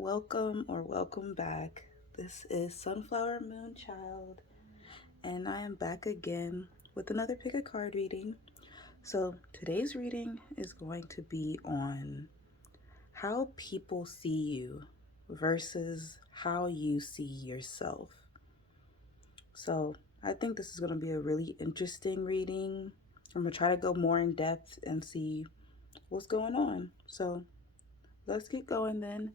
Welcome or welcome back. This is Sunflower Moon Child, and I am back again with another pick a card reading. So today's reading is going to be on how people see you versus how you see yourself. So I think this is going to be a really interesting reading. I'm going to try to go more in depth and see what's going on. So let's get going then.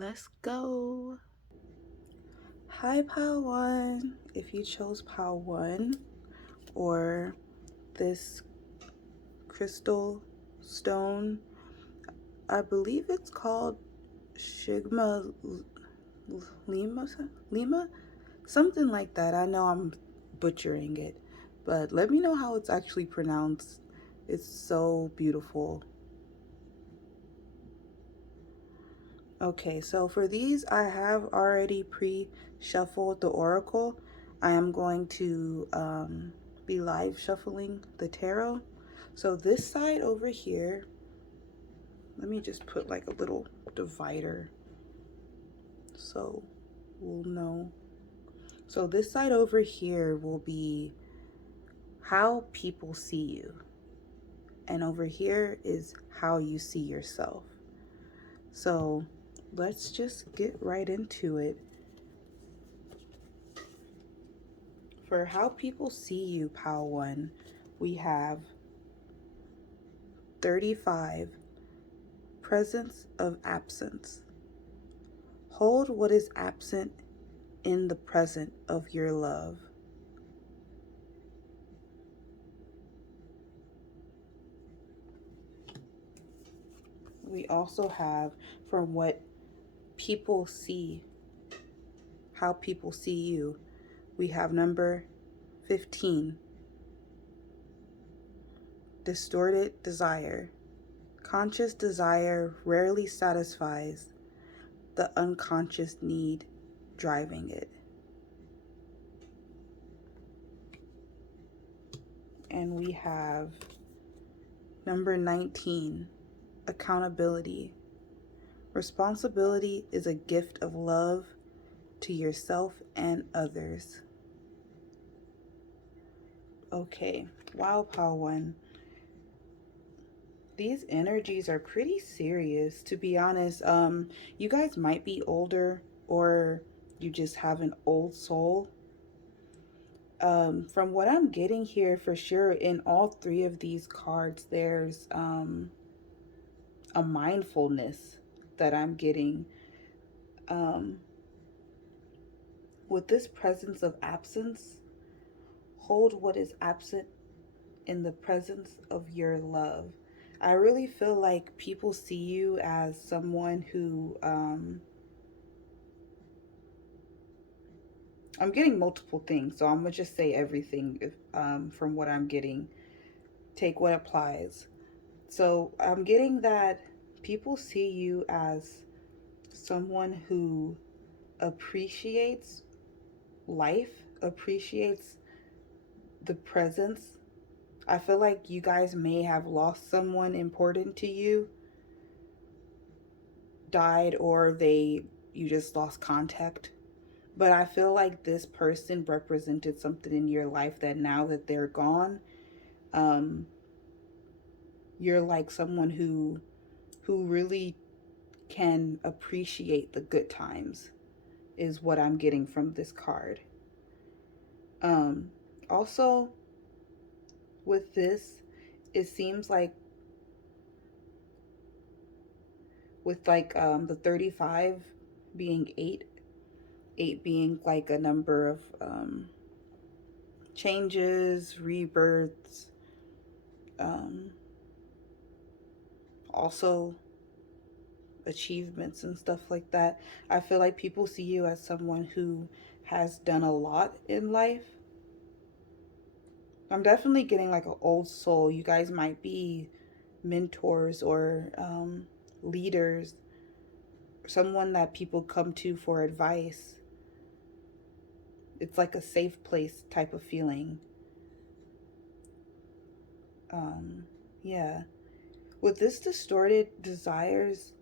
Let's go. Hi, Pile 1. If you chose Pile 1 or this crystal stone, I believe it's called Shigma Lima? Something like that. I know I'm butchering it, but let me know how it's actually pronounced. It's so beautiful. Okay, so for these, I have already pre-shuffled the oracle. I am going to be live shuffling the tarot. So this side over here, let me just put like a little divider so we'll know. So this side over here will be how people see you. And over here is how you see yourself. So let's just get right into it. For how people see you, Pile 1, we have 35, presence of absence. Hold what is absent in the present of your love. We also have from what people see, how people see you, we have number 15, distorted desire. Conscious desire rarely satisfies the unconscious need driving it. And we have number 19, accountability. Responsibility is a gift of love to yourself and others. Okay, wow, Pal 1. These energies are pretty serious, to be honest. You guys might be older or you just have an old soul. From what I'm getting here, for sure, in all three of these cards, there's a mindfulness that I'm getting. With this presence of absence, hold what is absent in the presence of your love. I really feel like people see you as someone who, I'm getting multiple things, so I'm gonna just say everything from what I'm getting. Take what applies. So I'm getting that people see you as someone who appreciates life, appreciates the presence. I feel like you guys may have lost someone important to you, died, or you just lost contact. But I feel like this person represented something in your life that now that they're gone, um, you're like someone who really can appreciate the good times is what I'm getting from this card. Also with this, it seems like with like the 35 being 8 being like a number of changes, rebirths, also achievements and stuff like that. I feel like people see you as someone who has done a lot in life. I'm definitely getting like an old soul. You guys might be mentors or leaders, someone that people come to for advice. It's like a safe place type of feeling. Yeah. With this distorted desires,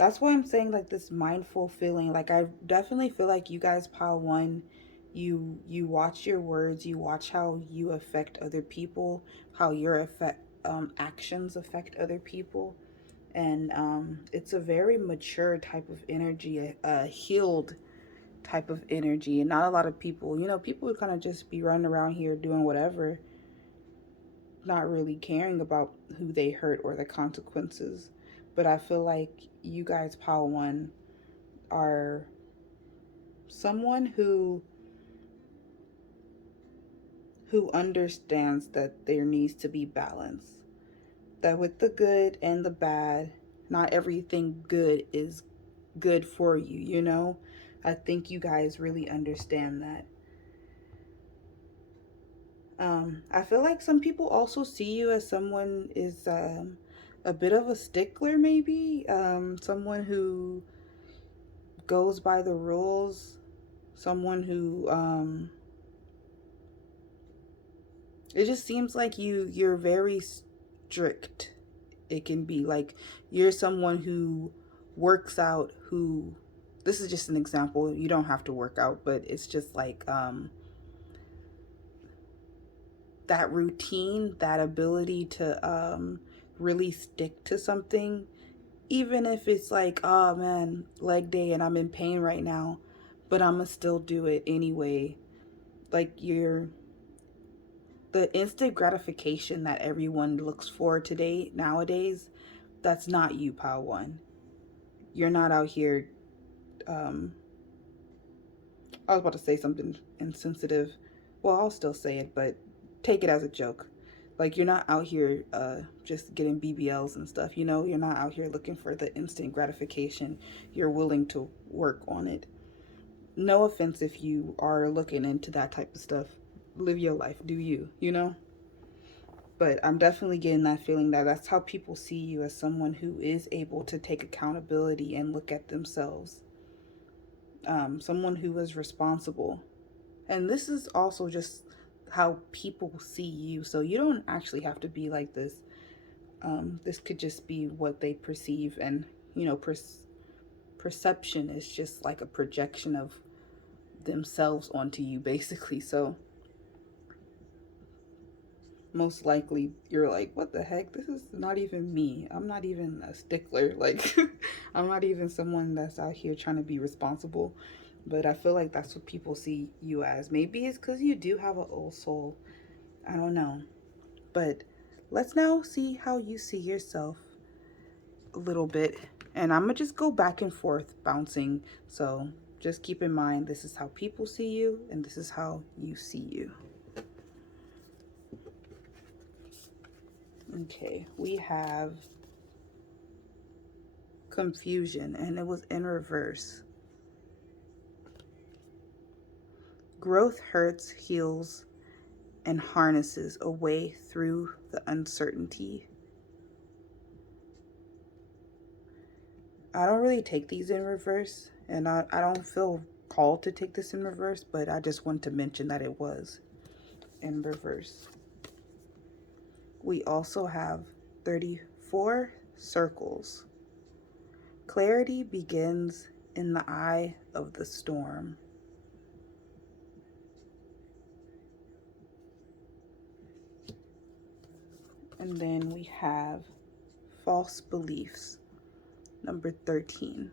That's why I'm saying like this mindful feeling. Like I definitely feel like you guys pile one, you watch your words, you watch how you affect other people, how your actions affect other people. And it's a very mature type of energy, a healed type of energy. And not a lot of people, people would kind of just be running around here doing whatever, not really caring about who they hurt or the consequences. But I feel like you guys, pile one, are someone who understands that there needs to be balance. That with the good and the bad, not everything good is good for you, you know? I think you guys really understand that. I feel like some people also see you as someone is a bit of a stickler, maybe. Someone who goes by the rules. Someone who it just seems like you're very strict. It can be like you're someone who works out, who, this is just an example, you don't have to work out, but it's just like that routine, that ability to really stick to something, even if it's like, oh man, leg day and I'm in pain right now, but I'm gonna still do it anyway. Like the instant gratification that everyone looks for today, nowadays, that's not you, pile one. You're not out here. um I was about to say something insensitive. Well, I'll still say it, but take it as a joke. Like, you're not out here just getting BBLs and stuff, You're not out here looking for the instant gratification. You're willing to work on it. No offense if you are looking into that type of stuff. Live your life, do you? But I'm definitely getting that feeling that that's how people see you, as someone who is able to take accountability and look at themselves. Someone who is responsible. And this is also just how people see you. So you don't actually have to be like this. This could just be what they perceive. And, perception is just like a projection of themselves onto you, basically. So most likely you're like, what the heck? This is not even me. I'm not even a stickler. Like, I'm not even someone that's out here trying to be responsible. But I feel like that's what people see you as. Maybe it's because you do have an old soul. I don't know. But let's now see how you see yourself a little bit. And I'm going to just go back and forth bouncing. So just keep in mind, this is how people see you, and this is how you see you. Okay, we have confusion, and it was in reverse. Growth hurts, heals, and harnesses a way through the uncertainty. I don't really take these in reverse, and I don't feel called to take this in reverse, but I just want to mention that it was in reverse. We also have 34 circles. Clarity begins in the eye of the storm. And then we have false beliefs, number 13.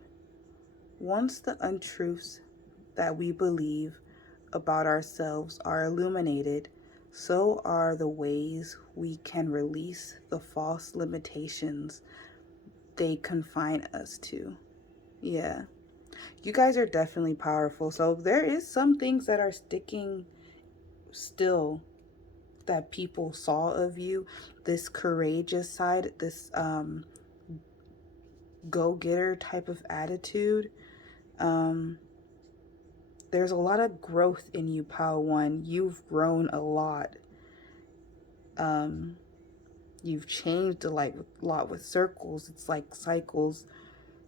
Once the untruths that we believe about ourselves are illuminated, so are the ways we can release the false limitations they confine us to. Yeah. You guys are definitely powerful. So there is some things that are sticking still that people saw of you. This courageous side, this go-getter type of attitude. There's a lot of growth in you, Pile One. You've grown a lot. You've changed a lot with circles. It's like cycles,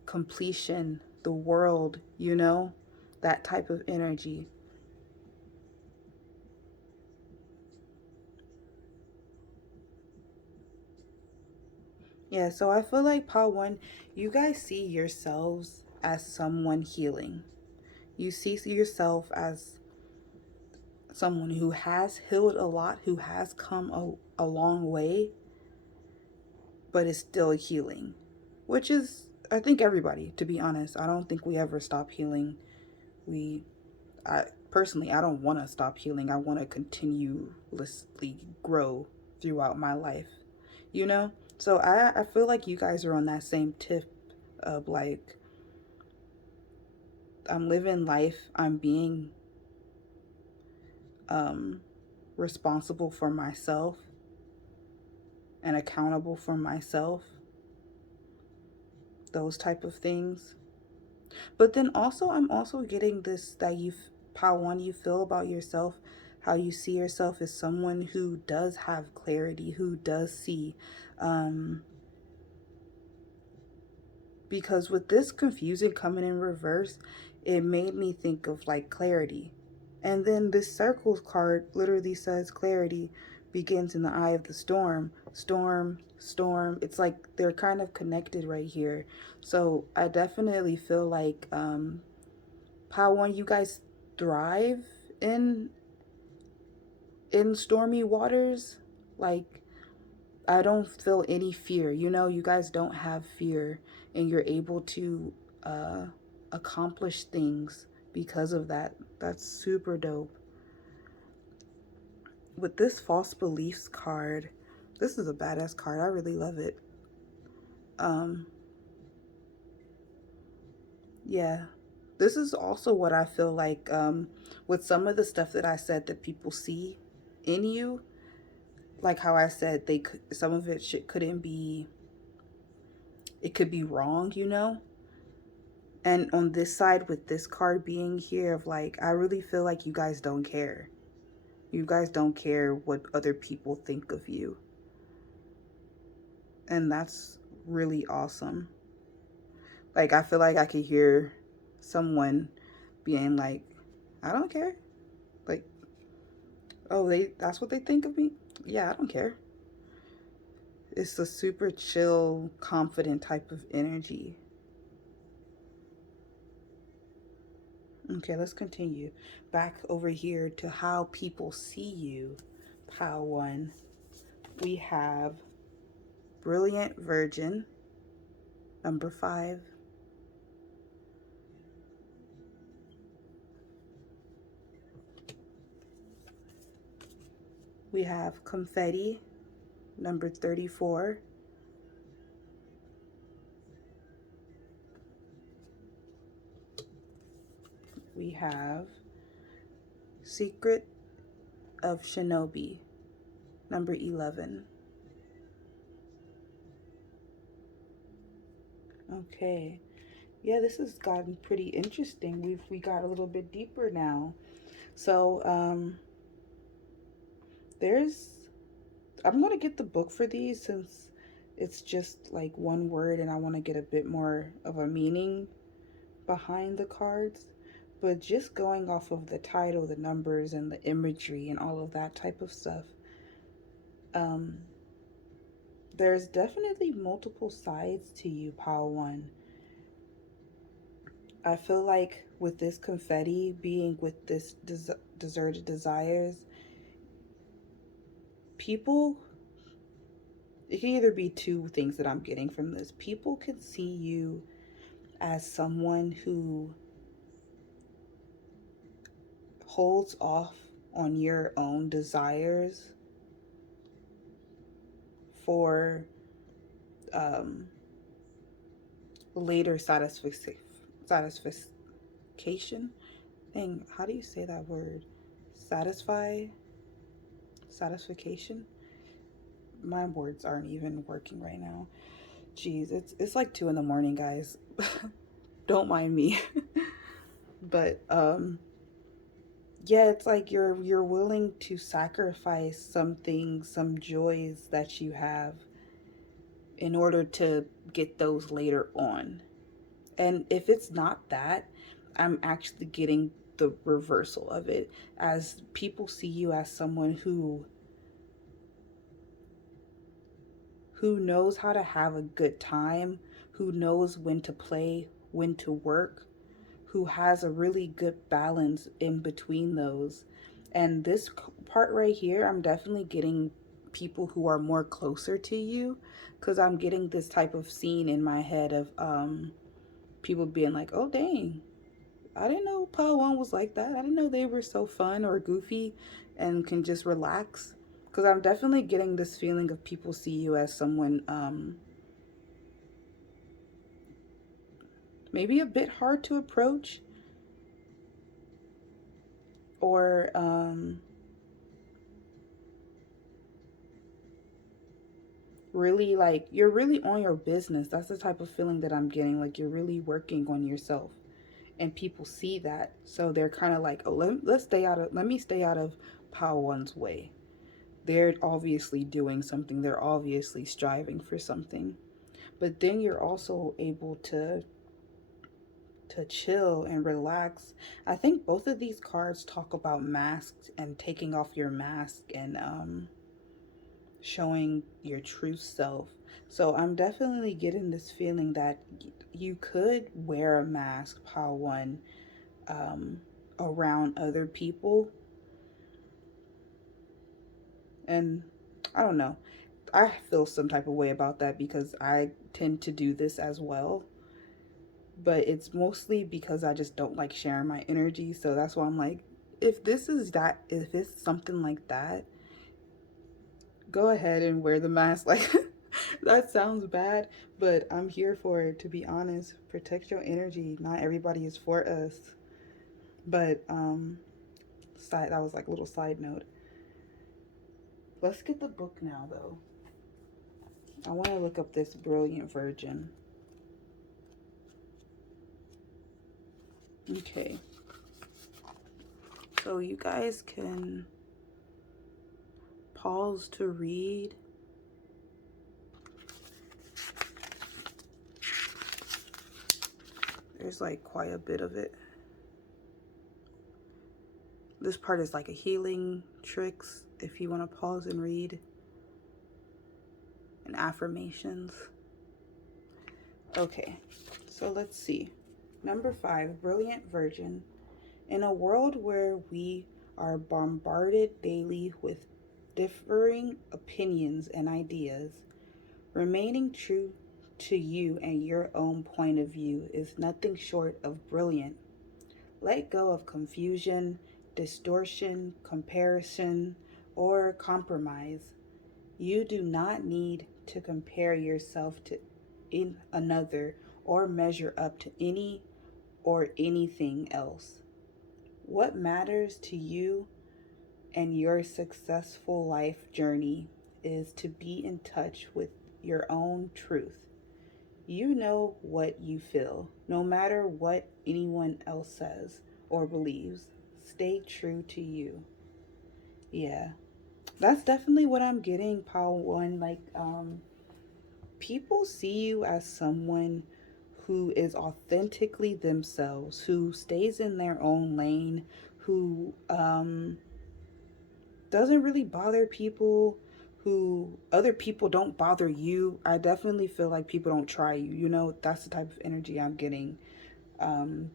completion, the world, that type of energy. Yeah, so I feel like Pile 1, you guys see yourselves as someone healing. You see yourself as someone who has healed a lot, who has come a long way, but is still healing. Which is, I think, everybody, to be honest. I don't think we ever stop healing. I personally, I don't want to stop healing. I want to continuously grow throughout my life, you know? So I feel like you guys are on that same tip of like, I'm living life, I'm being um, responsible for myself and accountable for myself, those type of things. But then also, I'm also getting this that how one you feel about yourself, how you see yourself as someone who does have clarity, who does see. Um, because with this confusion coming in reverse, it made me think of like clarity. And then this circles card literally says clarity begins in the eye of the storm. Storm, storm. It's like they're kind of connected right here. So I definitely feel like how when you guys thrive in stormy waters, like I don't feel any fear. You know, you guys don't have fear and you're able to uh accomplish things because of that. That's super dope. With this false beliefs card, this is a badass card. I really love it. Um yeah. This is also what I feel like with some of the stuff that I said that people see in you, like how I said they could, some of it couldn't be, it could be wrong, you know. And on this side with this card being here of like, I really feel like you guys don't care. You guys don't care what other people think of you, and that's really awesome. Like I feel like I could hear someone being like, I don't care. Like, oh, they, that's what they think of me. Yeah, I don't care. It's a super chill, confident type of energy. Okay, let's continue. Back over here to how people see you. Pile 1. We have Brilliant Virgin, number 5. We have Confetti, number 34. We have Secret of Shinobi, number 11. Okay. Yeah, this has gotten pretty interesting. We got a little bit deeper now. So, there's I'm going to get the book for these since it's just like one word and I want to get a bit more of a meaning behind the cards. But just going off of the title, the numbers, and the imagery, and all of that type of stuff, um, there's definitely multiple sides to you, Pile 1. I feel like with this confetti being with this deserted desires, people, it can either be two things that I'm getting from this. People can see you as someone who holds off on your own desires for um, later satisfaction. Dang, how do you say that word? Satisfy, satisfaction. My words aren't even working right now. Jeez, it's like 2 in the morning, guys. Don't mind me. But yeah, it's like you're willing to sacrifice some things, some joys that you have in order to get those later on. And if it's not that, I'm actually getting the reversal of it, as people see you as someone who knows how to have a good time, who knows when to play, when to work, who has a really good balance in between those. And this part right here, I'm definitely getting people who are more closer to you, because I'm getting this type of scene in my head of people being like, oh dang, I didn't know Padawan was like that. I didn't know they were so fun or goofy and can just relax. Because I'm definitely getting this feeling of people see you as someone maybe a bit hard to approach, or really like you're really on your business. That's the type of feeling that I'm getting. Like you're really working on yourself, and people see that, so they're kind of like, oh, let me stay out of Padawan's way. They're obviously doing something. They're obviously striving for something. But then you're also able to chill and relax. I think both of these cards talk about masks and taking off your mask and showing your true self. So I'm definitely getting this feeling that you could wear a mask, Pal One, um, around other people. And I don't know. I feel some type of way about that because I tend to do this as well. But it's mostly because I just don't like sharing my energy. So that's why I'm like, if it's something like that, go ahead and wear the mask. Like, that sounds bad, but I'm here for it, to be honest. Protect your energy. Not everybody is for us. But, that was like a little side note. Let's get the book now, though. I want to look up this Brilliant Virgin. Okay. So you guys can pause to read. There's like quite a bit of it. This part is like a healing tricks if you want to pause and read, and affirmations. Okay, so let's see. Number 5, Brilliant Virgin. In a world where we are bombarded daily with differing opinions and ideas, remaining true to you and your own point of view is nothing short of brilliant. Let go of confusion, distortion, comparison, or compromise. You do not need to compare yourself to another or measure up to any or anything else. What matters to you and your successful life journey is to be in touch with your own truth. You know what you feel, no matter what anyone else says or believes. Stay true to you. Yeah, that's definitely what I'm getting, Paul One. Like, people see you as someone who is authentically themselves, who stays in their own lane, who doesn't really bother people, who other people don't bother you. I definitely feel like people don't try you. You know, that's the type of energy I'm getting.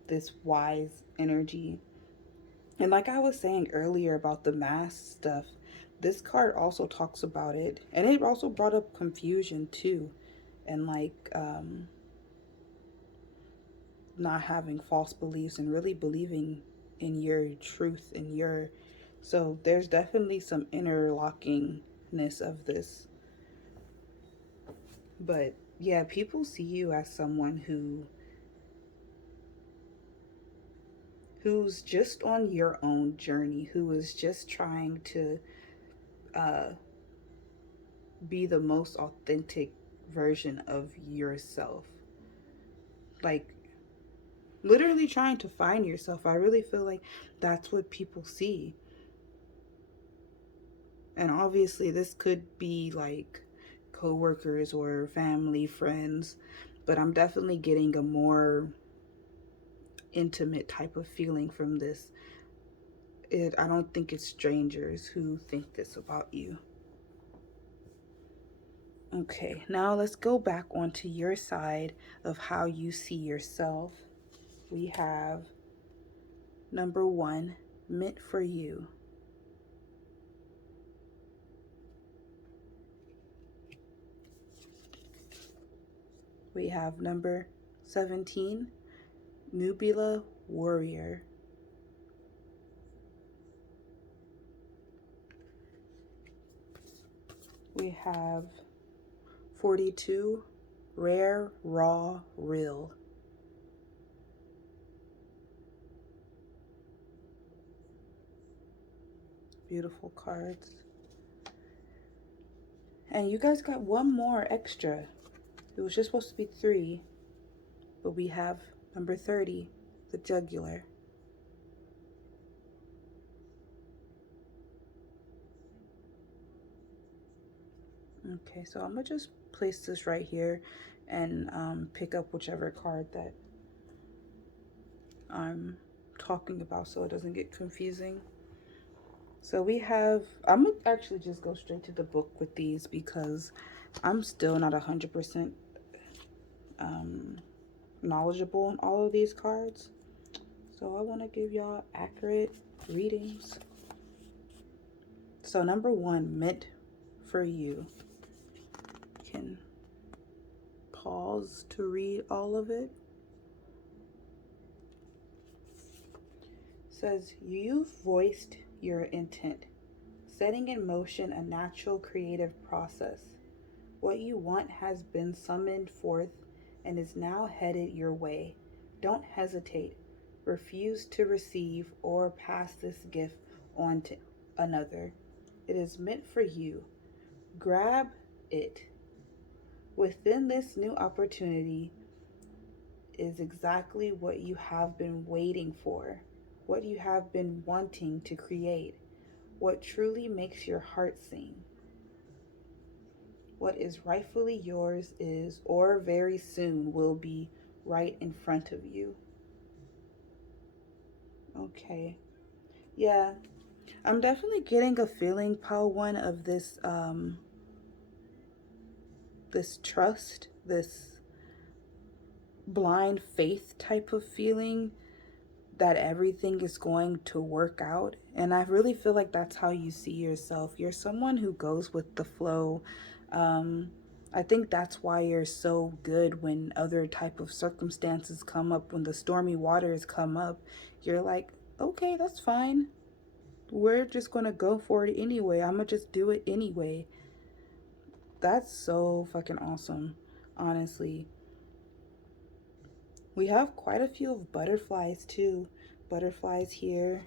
This wise energy. And like I was saying earlier about the mask stuff, this card also talks about it. And it also brought up confusion too. And like not having false beliefs and really believing in your truth and your, so there's definitely some interlockingness of this. But yeah, people see you as someone who's just on your own journey, who is just trying to uh, be the most authentic version of yourself. Like, literally trying to find yourself. I really feel like that's what people see. And obviously, this could be like coworkers or family, friends, but I'm definitely getting a more intimate type of feeling from this. I don't think it's strangers who think this about you. Okay, now let's go back onto your side of how you see yourself. We have number 1, meant for you. We have number 17, Nubula Warrior. We have 42, Rare, Raw, Real. Beautiful cards. And you guys got one more extra. It was just supposed to be 3, but we have number 30, the Jugular. Okay, so I'm gonna just place this right here and pick up whichever card that I'm talking about so it doesn't get confusing. So we have, I'm gonna actually just go straight to the book with these because I'm still not 100% knowledgeable on all of these cards. So I want to give y'all accurate readings. So number 1, meant for you. You can pause to read all of it. It says, you've voiced your intent, setting in motion a natural creative process. What you want has been summoned forth and is now headed your way. Don't hesitate. Refuse to receive or pass this gift on to another. It is meant for you. Grab it. Within this new opportunity is exactly what you have been waiting for, what you have been wanting to create, what truly makes your heart sing. What is rightfully yours is, or very soon will be, right in front of you. Okay. Yeah, I'm definitely getting a feeling, Pile One, of this trust, this blind faith type of feeling that everything is going to work out. And I really feel like that's how you see yourself. You're someone who goes with the flow. I think that's why you're so good when other type of circumstances come up, when the stormy waters come up. You're like, okay, that's fine. We're just going to go for it anyway. I'm going to just do it anyway. That's so fucking awesome, honestly. We have quite a few of butterflies too. Butterflies here.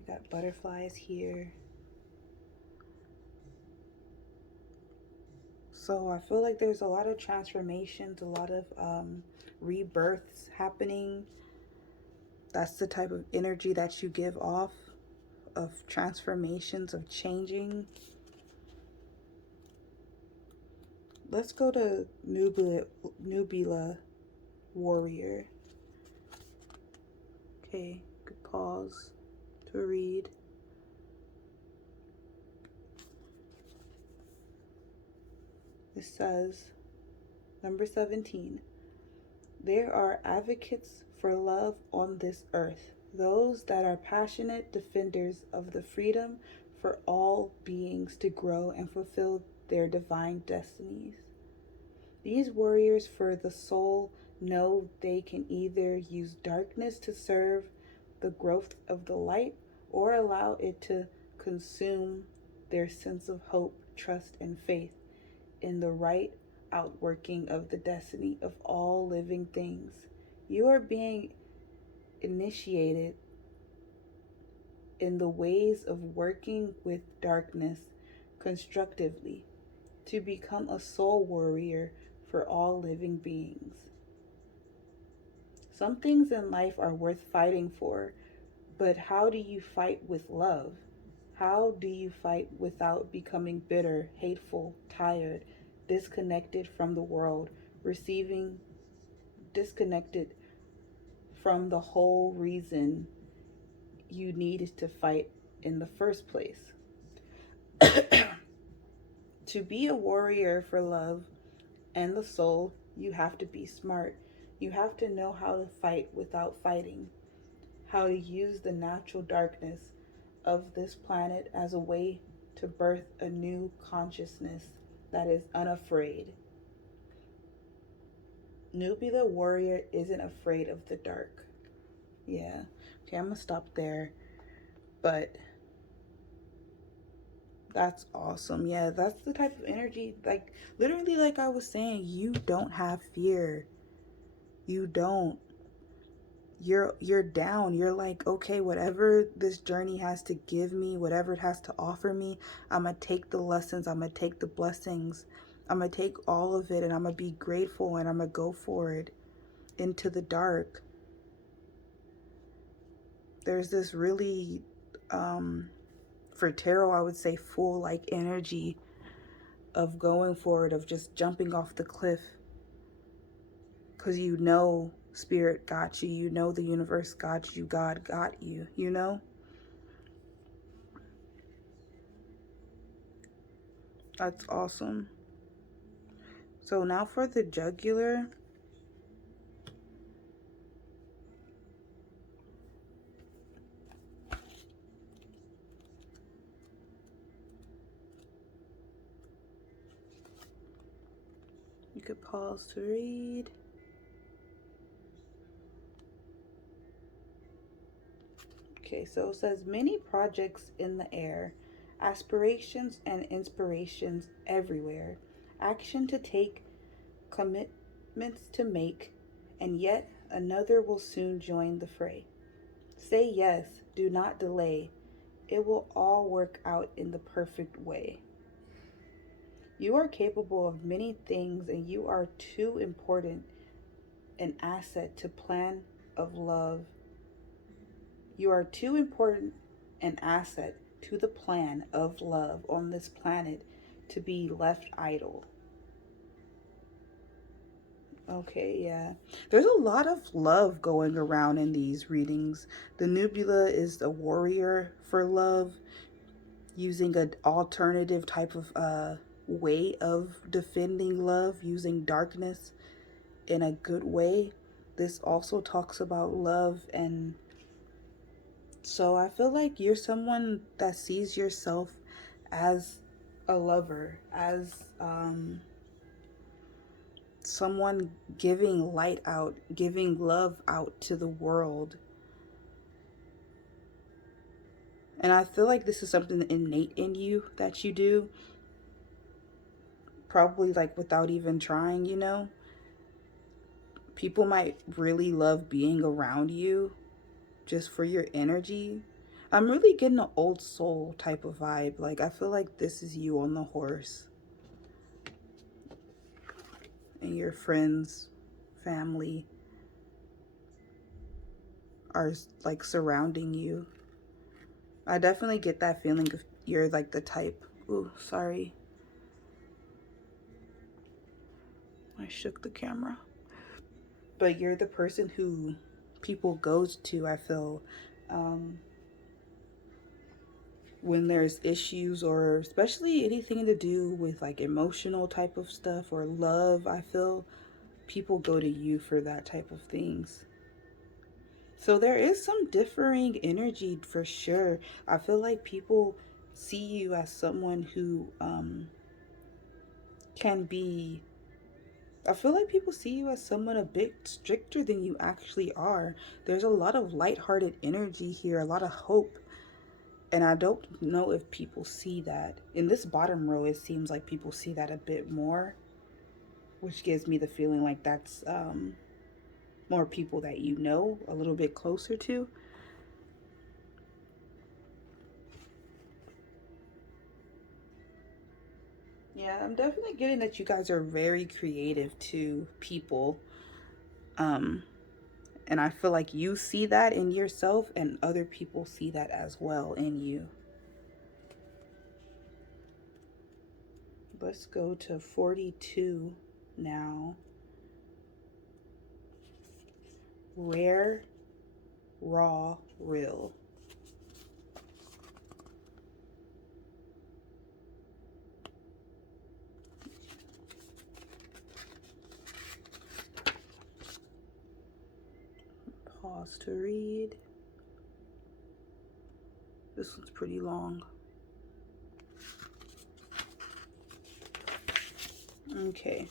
We got butterflies here. So I feel like there's a lot of transformations, a lot of rebirths happening. That's the type of energy that you give off, of transformations, of changing. Let's go to Nubula Warrior. Okay, good pause to read. It says, number 17, there are advocates for love on this earth, those that are passionate defenders of the freedom for all beings to grow and fulfill their divine destinies. These warriors for the soul know they can either use darkness to serve the growth of the light or allow it to consume their sense of hope, trust, and faith in the right outworking of the destiny of all living things. You are being initiated in the ways of working with darkness constructively to become a soul warrior for all living beings. Some things in life are worth fighting for, but how do you fight with love? How do you fight without becoming bitter, hateful, tired, disconnected from the world, receiving disconnected from the whole reason you needed to fight in the first place. To be a warrior for love and the soul, you have to be smart. You have to know how to fight without fighting, how to use the natural darkness of this planet as a way to birth a new consciousness that is unafraid. Nubila warrior isn't afraid of the dark. Yeah. Okay, I'm gonna stop there. But that's awesome. Yeah, that's the type of energy, like literally like I was saying, you don't have fear. You don't. You're down. You're like, okay, whatever this journey has to give me, whatever it has to offer me, I'm gonna take the lessons, I'm gonna take the blessings, I'm gonna take all of it, and I'm gonna be grateful, and I'm gonna go for it into the dark. There's this really for tarot, I would say full like energy of going for it, of just jumping off the cliff, because you know spirit got you, you know the universe got you, God got you, you know. That's awesome. So now for the jugular. You could pause to read. Okay, so it says many projects in the air, aspirations and inspirations everywhere, action to take, commitments to make, and yet another will soon join the fray. Say yes, do not delay. It will all work out in the perfect way. You are capable of many things, and you are too important an asset to plan of love. You are too important an asset to the plan of love on this planet to be left idle. Okay, yeah. There's a lot of love going around in these readings. The Nubula is a warrior for love, using an alternative type of way of defending love, using darkness in a good way. This also talks about love, and so I feel like you're someone that sees yourself as a lover, as someone giving light out, giving love out to the world. And I feel like this is something innate in you that you do, probably like without even trying, you know. People might really love being around you just for your energy. I'm really getting an old soul type of vibe. Like, I feel like this is you on the horse. And your friends, family are like surrounding you. I definitely get that feeling if you're like the type. Ooh, sorry. I shook the camera. But you're the person who people goes to, I feel, when there's issues, or especially anything to do with like emotional type of stuff or love. I feel people go to you for that type of things. So there is some differing energy for sure. I feel like people see you as someone who can be, I feel like people see you as someone a bit stricter than you actually are. There's a lot of lighthearted energy here, a lot of hope. And I don't know if people see that. In this bottom row, it seems like people see that a bit more, which gives me the feeling like that's more people that you know a little bit closer to. Yeah, I'm definitely getting that you guys are very creative to people. And I feel like you see that in yourself, and other people see that as well in you. Let's go to 42 now. Rare, raw, real. pause to read. This one's pretty long. Okay,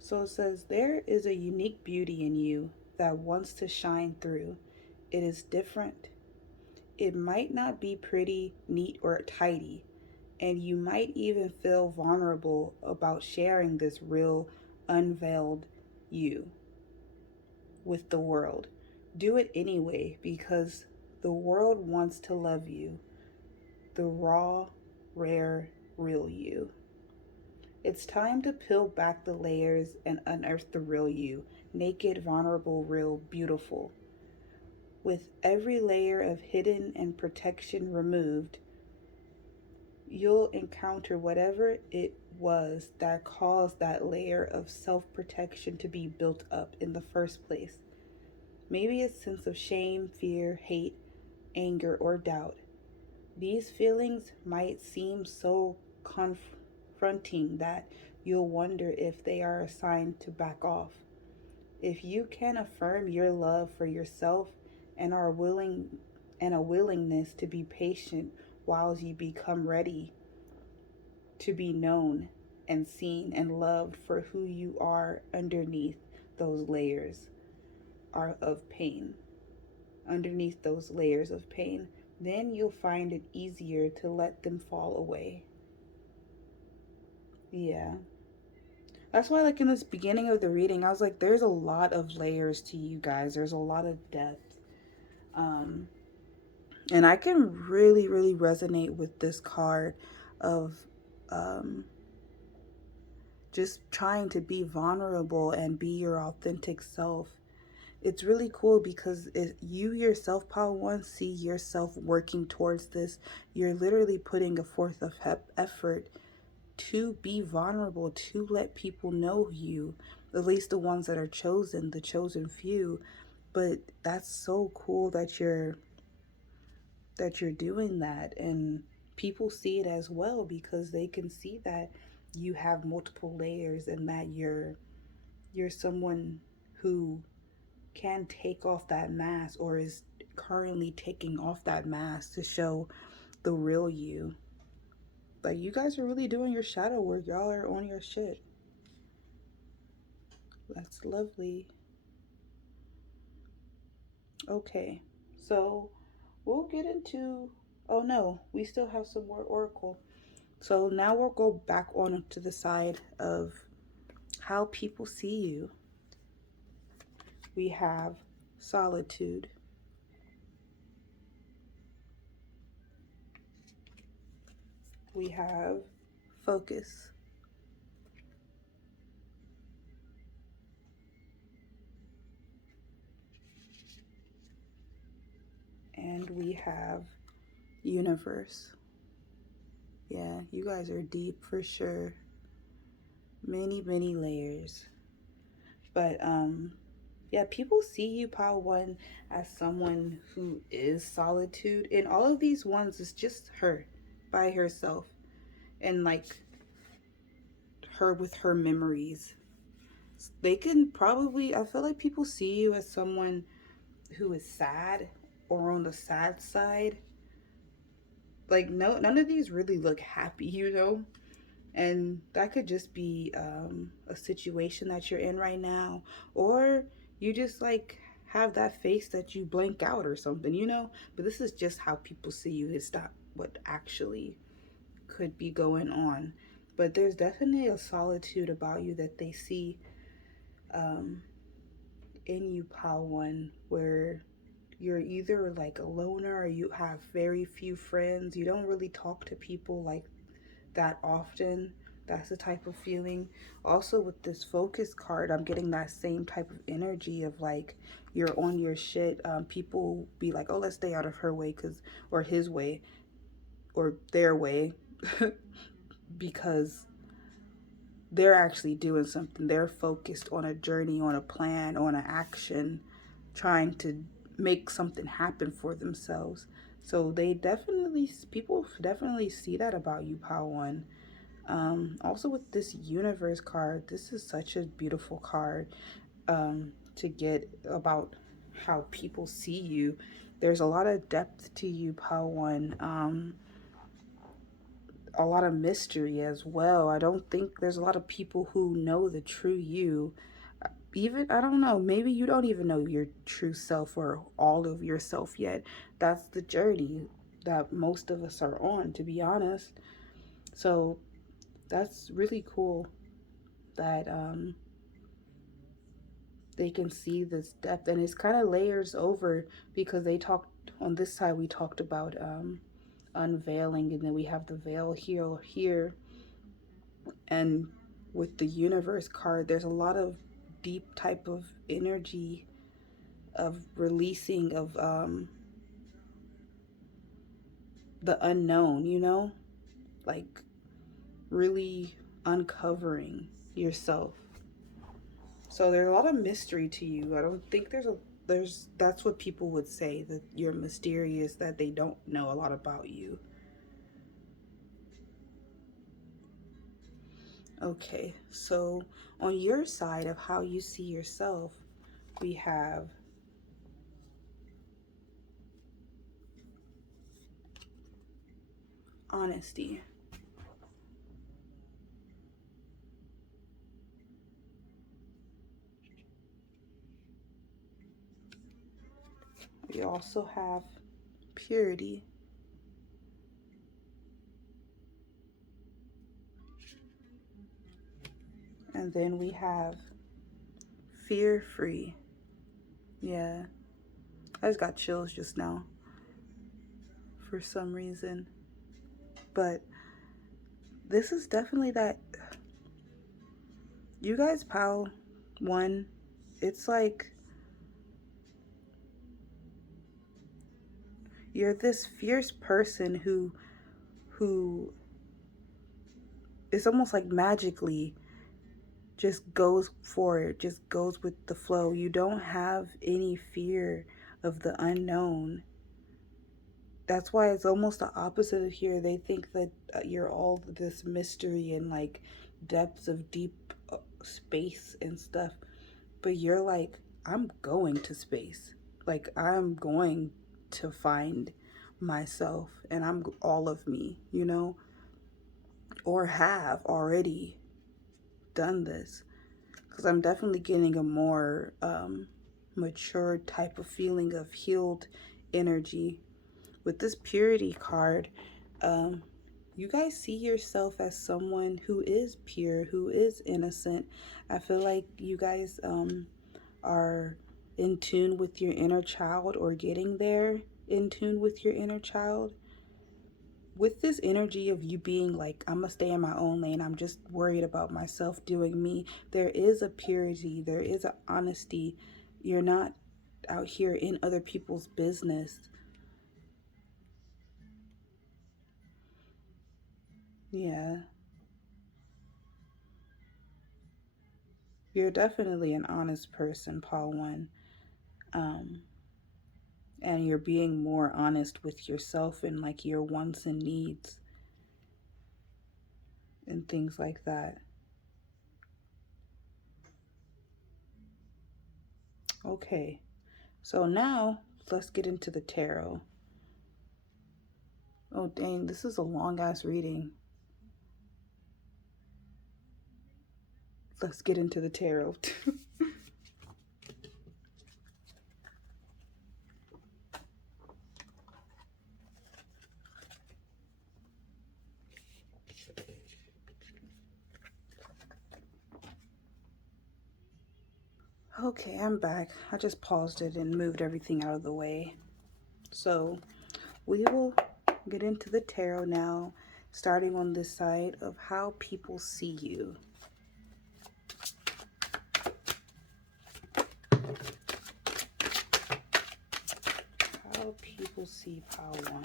so it says, there is a unique beauty in you that wants to shine through. It is different. It might not be pretty, neat, or tidy, and you might even feel vulnerable about sharing this real, unveiled you with the world. Do it anyway because the world wants to love you, the raw, rare, real you. It's time to peel back the layers and unearth the real you, naked, vulnerable, real, beautiful. With every layer of hidden and protection removed, you'll encounter whatever it was that caused that layer of self protection to be built up in the first place. Maybe a sense of shame, fear, hate, anger, or doubt. These feelings might seem so confronting that you'll wonder if they are a sign to back off. If you can affirm your love for yourself and are willing and a willingness to be patient while you become ready to be known and seen and loved for who you are underneath those layers of pain, then you'll find it easier to let them fall away. Yeah. That's why, like, in this beginning of the reading, I was like, there's a lot of layers to you guys. There's a lot of depth. And I can really, really resonate with this card of just trying to be vulnerable and be your authentic self. It's really cool because if you yourself, Pile 1, see yourself working towards this, you're literally putting a forth of effort to be vulnerable, to let people know you, at least the ones that are chosen, the chosen few. But that's so cool that you're doing that, and people see it as well because they can see that you have multiple layers and that you're someone who can take off that mask or is currently taking off that mask to show the real you. Like, you guys are really doing your shadow work. Y'all are on your shit. That's lovely. Okay, so we'll get into, oh no, we still have some more oracle. So now we'll go back on to the side of how people see you. We have solitude. We have focus. And we have universe. Yeah, you guys are deep for sure. Many, many layers. But yeah, people see you, Pile 1, as someone who is solitude. And all of these ones is just her by herself. And like her with her memories. They can probably, I feel like people see you as someone who is sad or on the sad side. Like, no, none of these really look happy, you know? And that could just be a situation that you're in right now, or you just like have that face that you blank out or something, you know? But this is just how people see you. It's not what actually could be going on. But there's definitely a solitude about you that they see in you, Pile 1, where you're either like a loner or you have very few friends. You don't really talk to people like that often. That's the type of feeling. Also with this focus card, I'm getting that same type of energy of like you're on your shit. People be like, oh, let's stay out of her way, or his way, or their way, because they're actually doing something. They're focused on a journey, on a plan, on an action, trying to make something happen for themselves. So people definitely see that about you, Pile 1. Also with this universe card, this is such a beautiful card to get about how people see you. There's a lot of depth to you, Pao One. A lot of mystery as well. I don't think there's a lot of people who know the true you. Even, I don't know, maybe you don't even know your true self or all of yourself yet. That's the journey that most of us are on, to be honest. So that's really cool that they can see this depth, and it's kind of layers over, because they talked on this side, we talked about unveiling, and then we have the veil here, and with the universe card, there's a lot of deep type of energy of releasing of the unknown, you know, like really uncovering yourself. So there's a lot of mystery to you. I don't think there's that's what people would say, that you're mysterious, that they don't know a lot about you. Okay, so on your side of how you see yourself, we have honesty. We also have purity. And then we have fear free. Yeah, I just got chills just now for some reason. But this is definitely that. You guys, Pal, one, it's like you're this fierce person who is almost like magically just goes for it, just goes with the flow. You don't have any fear of the unknown. That's why it's almost the opposite of here. They think that you're all this mystery and like depths of deep space and stuff. But you're like, I'm going to space. Like, I'm going to find myself, and I'm all of me, you know, or have already done this. Because I'm definitely getting a more mature type of feeling of healed energy. With this purity card, you guys see yourself as someone who is pure, who is innocent. I feel like you guys are in tune with your inner child, or getting there in tune with your inner child. With this energy of you being like, I'm gonna stay in my own lane, I'm just worried about myself doing me, there is a purity, there is an honesty. You're not out here in other people's business. Yeah, you're definitely an honest person, Paul One. Um, and you're being more honest with yourself and like your wants and needs and things like that. Okay, so now let's get into the tarot. Oh, dang, this is a long ass reading. Let's get into the tarot. Okay, I'm back. I just paused it and moved everything out of the way. So we will get into the tarot now, starting on this side of how people see you. How people see Power One.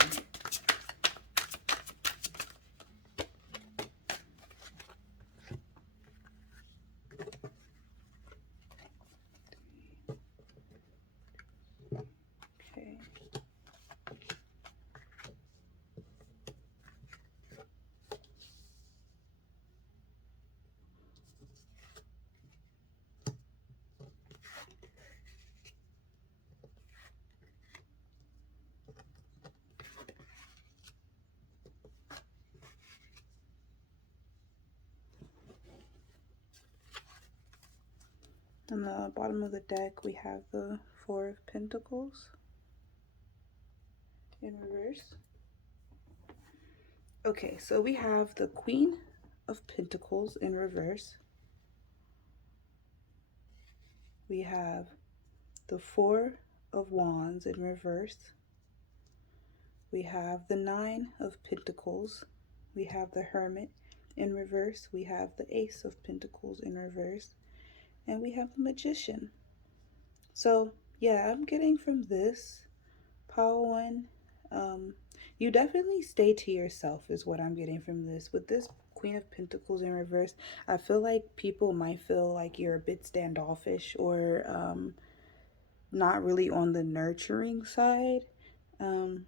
Okay. On the bottom of the deck, we have the Four of Pentacles in reverse. Okay, so we have the Queen of Pentacles in reverse. We have the Four of Wands in reverse. We have the Nine of Pentacles. We have the Hermit in reverse. We have the Ace of Pentacles in reverse. And we have the Magician. So, yeah, I'm getting from this, Power One, you definitely stay to yourself is what I'm getting from this. With this Queen of Pentacles in reverse, I feel like people might feel like you're a bit standoffish or not really on the nurturing side. I'm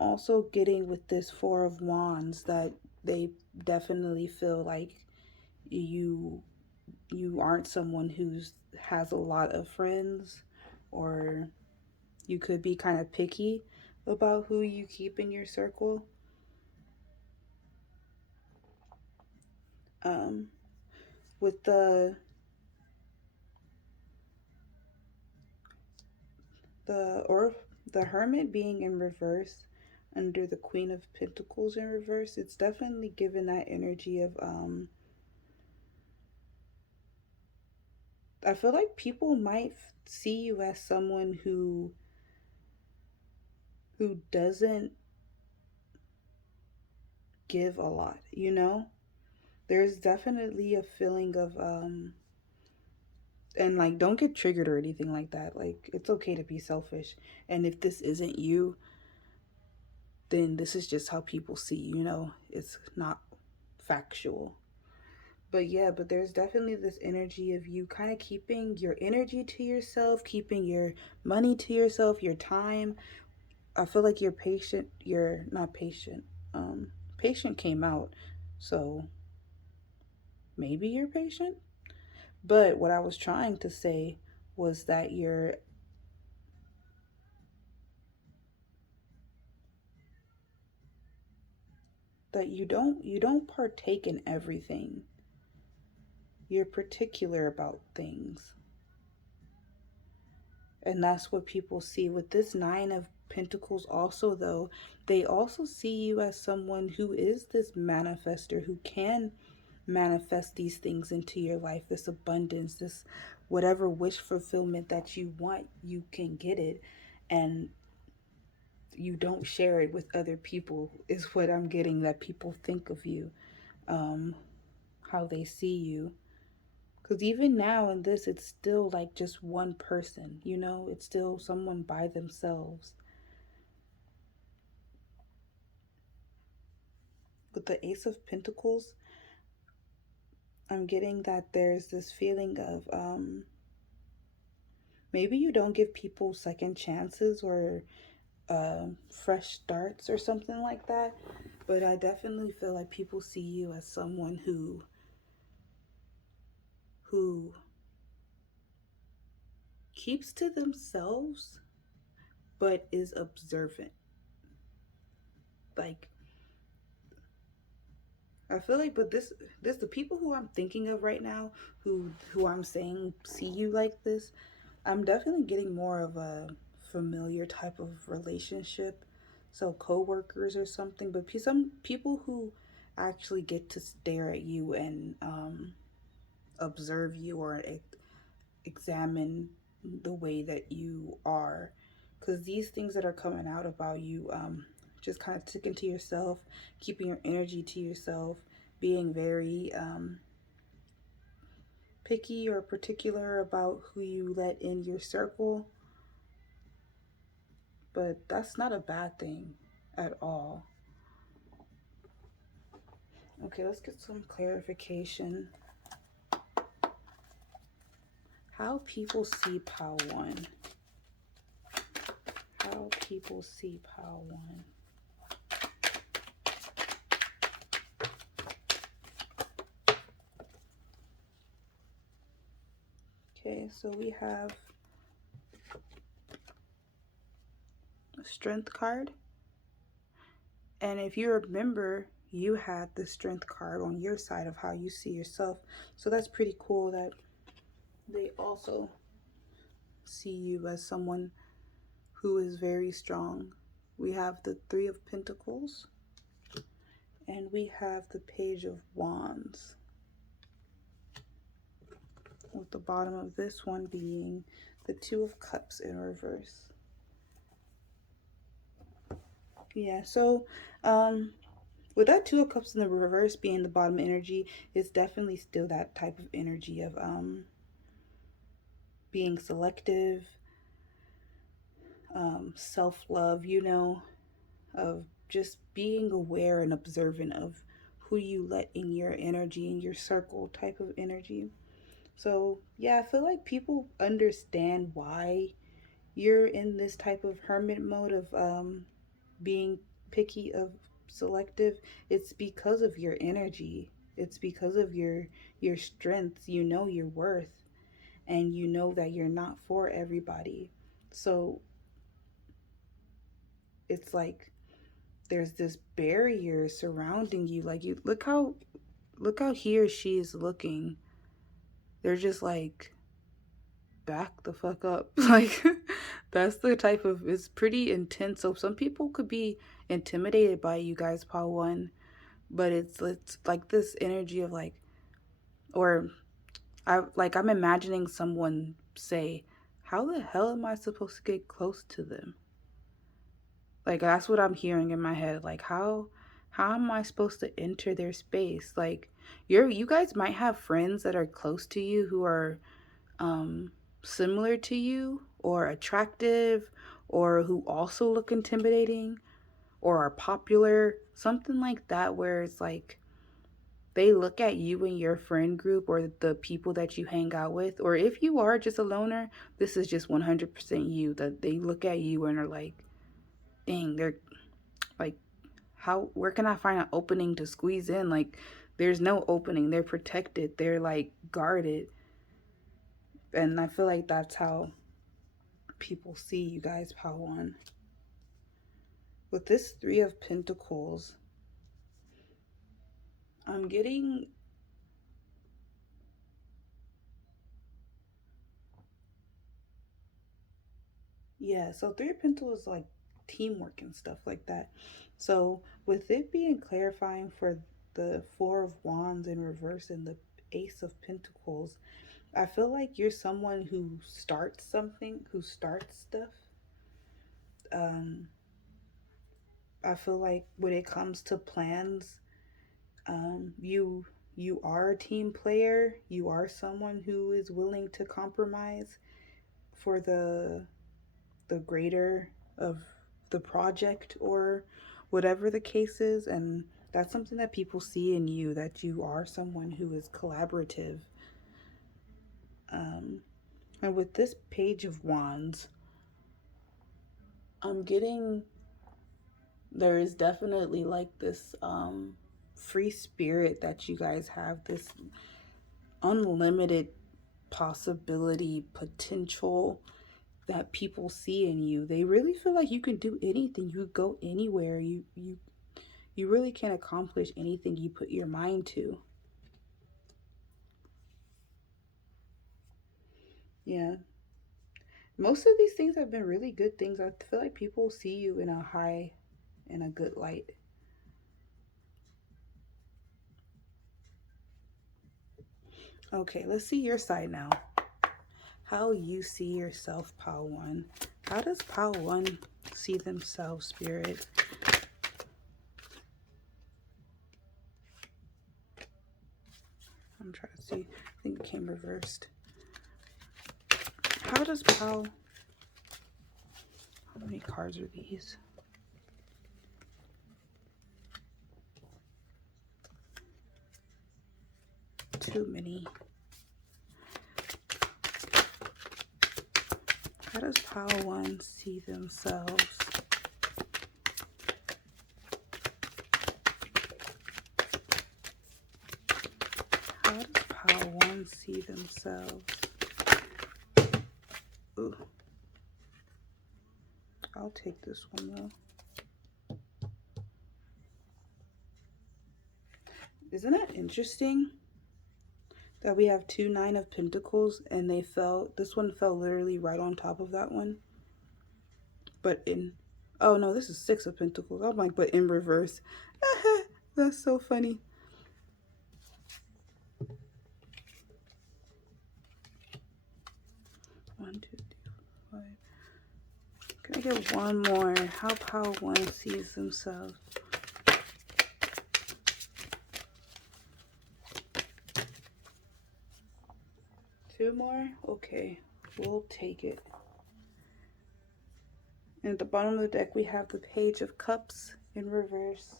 also getting with this Four of Wands that they definitely feel like you aren't someone who's has a lot of friends, or you could be kind of picky about who you keep in your circle. With the or the Hermit being in reverse under the Queen of Pentacles in reverse, it's definitely given that energy of I feel like people might see you as someone who doesn't give a lot, you know? There's definitely a feeling of and like, don't get triggered or anything like that. Like, it's okay to be selfish, and if this isn't you, then this is just how people see you, you know? It's not factual. But yeah, but there's definitely this energy of you kind of keeping your energy to yourself, keeping your money to yourself, your time. I feel like you're patient. You're not patient. Patient came out, so maybe you're patient. But what I was trying to say was that you don't partake in everything. You're particular about things. And that's what people see with this Nine of Pentacles. Also, though, they also see you as someone who is this manifester, who can manifest these things into your life, this abundance, this whatever wish fulfillment that you want, you can get it. And you don't share it with other people, is what I'm getting, that people think of you, how they see you. Because even now in this, it's still like just one person, you know? It's still someone by themselves. With the Ace of Pentacles, I'm getting that there's this feeling of maybe you don't give people second chances or fresh starts or something like that. But I definitely feel like people see you as someone who keeps to themselves but is observant. Like, I feel like, but this the people who I'm thinking of right now, who I'm saying see you like this, I'm definitely getting more of a familiar type of relationship, so co-workers or something. But some people who actually get to stare at you and observe you or examine the way that you are, because these things that are coming out about you, just kind of sticking to yourself, keeping your energy to yourself, being very picky or particular about who you let in your circle. But that's not a bad thing at all. Okay, let's get some clarification. How people see Power One. How people see Power One. Okay, so we have a Strength card. And if you remember, you had the strength card on your side of how you see yourself. So that's pretty cool that they also see you as someone who is very strong. We have the Three of Pentacles and we have the Page of Wands, with the bottom of this one being the Two of Cups in reverse. Yeah, so with that Two of Cups in the reverse being the bottom energy, it's definitely still that type of energy of being selective, self-love, you know, of just being aware and observant of who you let in your energy, in your circle type of energy. So yeah, I feel like people understand why you're in this type of hermit mode of being picky, of selective. It's because of your energy. It's because of your strengths. You know your worth, and you know that you're not for everybody. So it's like there's this barrier surrounding you. Like, you look how he or she is looking. They're just like, back the fuck up. Like, that's the type of, it's pretty intense. So some people could be intimidated by you guys, Paul One, but it's like this energy of like, or I'm imagining someone say, how the hell am I supposed to get close to them? Like, that's what I'm hearing in my head. Like, how am I supposed to enter their space? Like, you guys might have friends that are close to you who are similar to you or attractive, or who also look intimidating or are popular, something like that, where it's like they look at you and your friend group or the people that you hang out with, or if you are just a loner, this is just 100% you, that they look at you and are like, dang, they're like, where can I find an opening to squeeze in? Like, there's no opening. They're protected. They're like guarded. And I feel like that's how people see you guys, One. With this Three of Pentacles, I'm getting, yeah, so Three of Pentacles is like teamwork and stuff like that. So with it being clarifying for the Four of Wands in reverse and the Ace of Pentacles, I feel like you're someone who starts something, who starts stuff. I feel like when it comes to plans, you are a team player. You are someone who is willing to compromise for the greater of the project, or whatever the case is. And that's something that people see in you, that you are someone who is collaborative. And with this Page of Wands, I'm getting, there is definitely like this free spirit that you guys have, this unlimited possibility, potential that people see in you. They really feel like you can do anything. You go anywhere. You really can accomplish anything you put your mind to. Yeah. Most of these things have been really good things. I feel like people see you in a good light. Okay, let's see your side now. How you see yourself, Pile One. How does Pile One see themselves, Spirit? I'm trying to see. I think it came reversed. How does Pile... How many cards are these? Too many. How does Pile One see themselves? How does Pile One see themselves? Ooh. I'll take this one though. Isn't that interesting that we have two Nine of Pentacles and they fell, this one fell literally right on top of that one. But in, oh no, this is Six of Pentacles. I'm like, but in reverse. That's so funny. One, two, three, 5. Can I get one more? How one sees themselves. Two more? Okay, we'll take it. And at the bottom of the deck, we have the Page of Cups in reverse.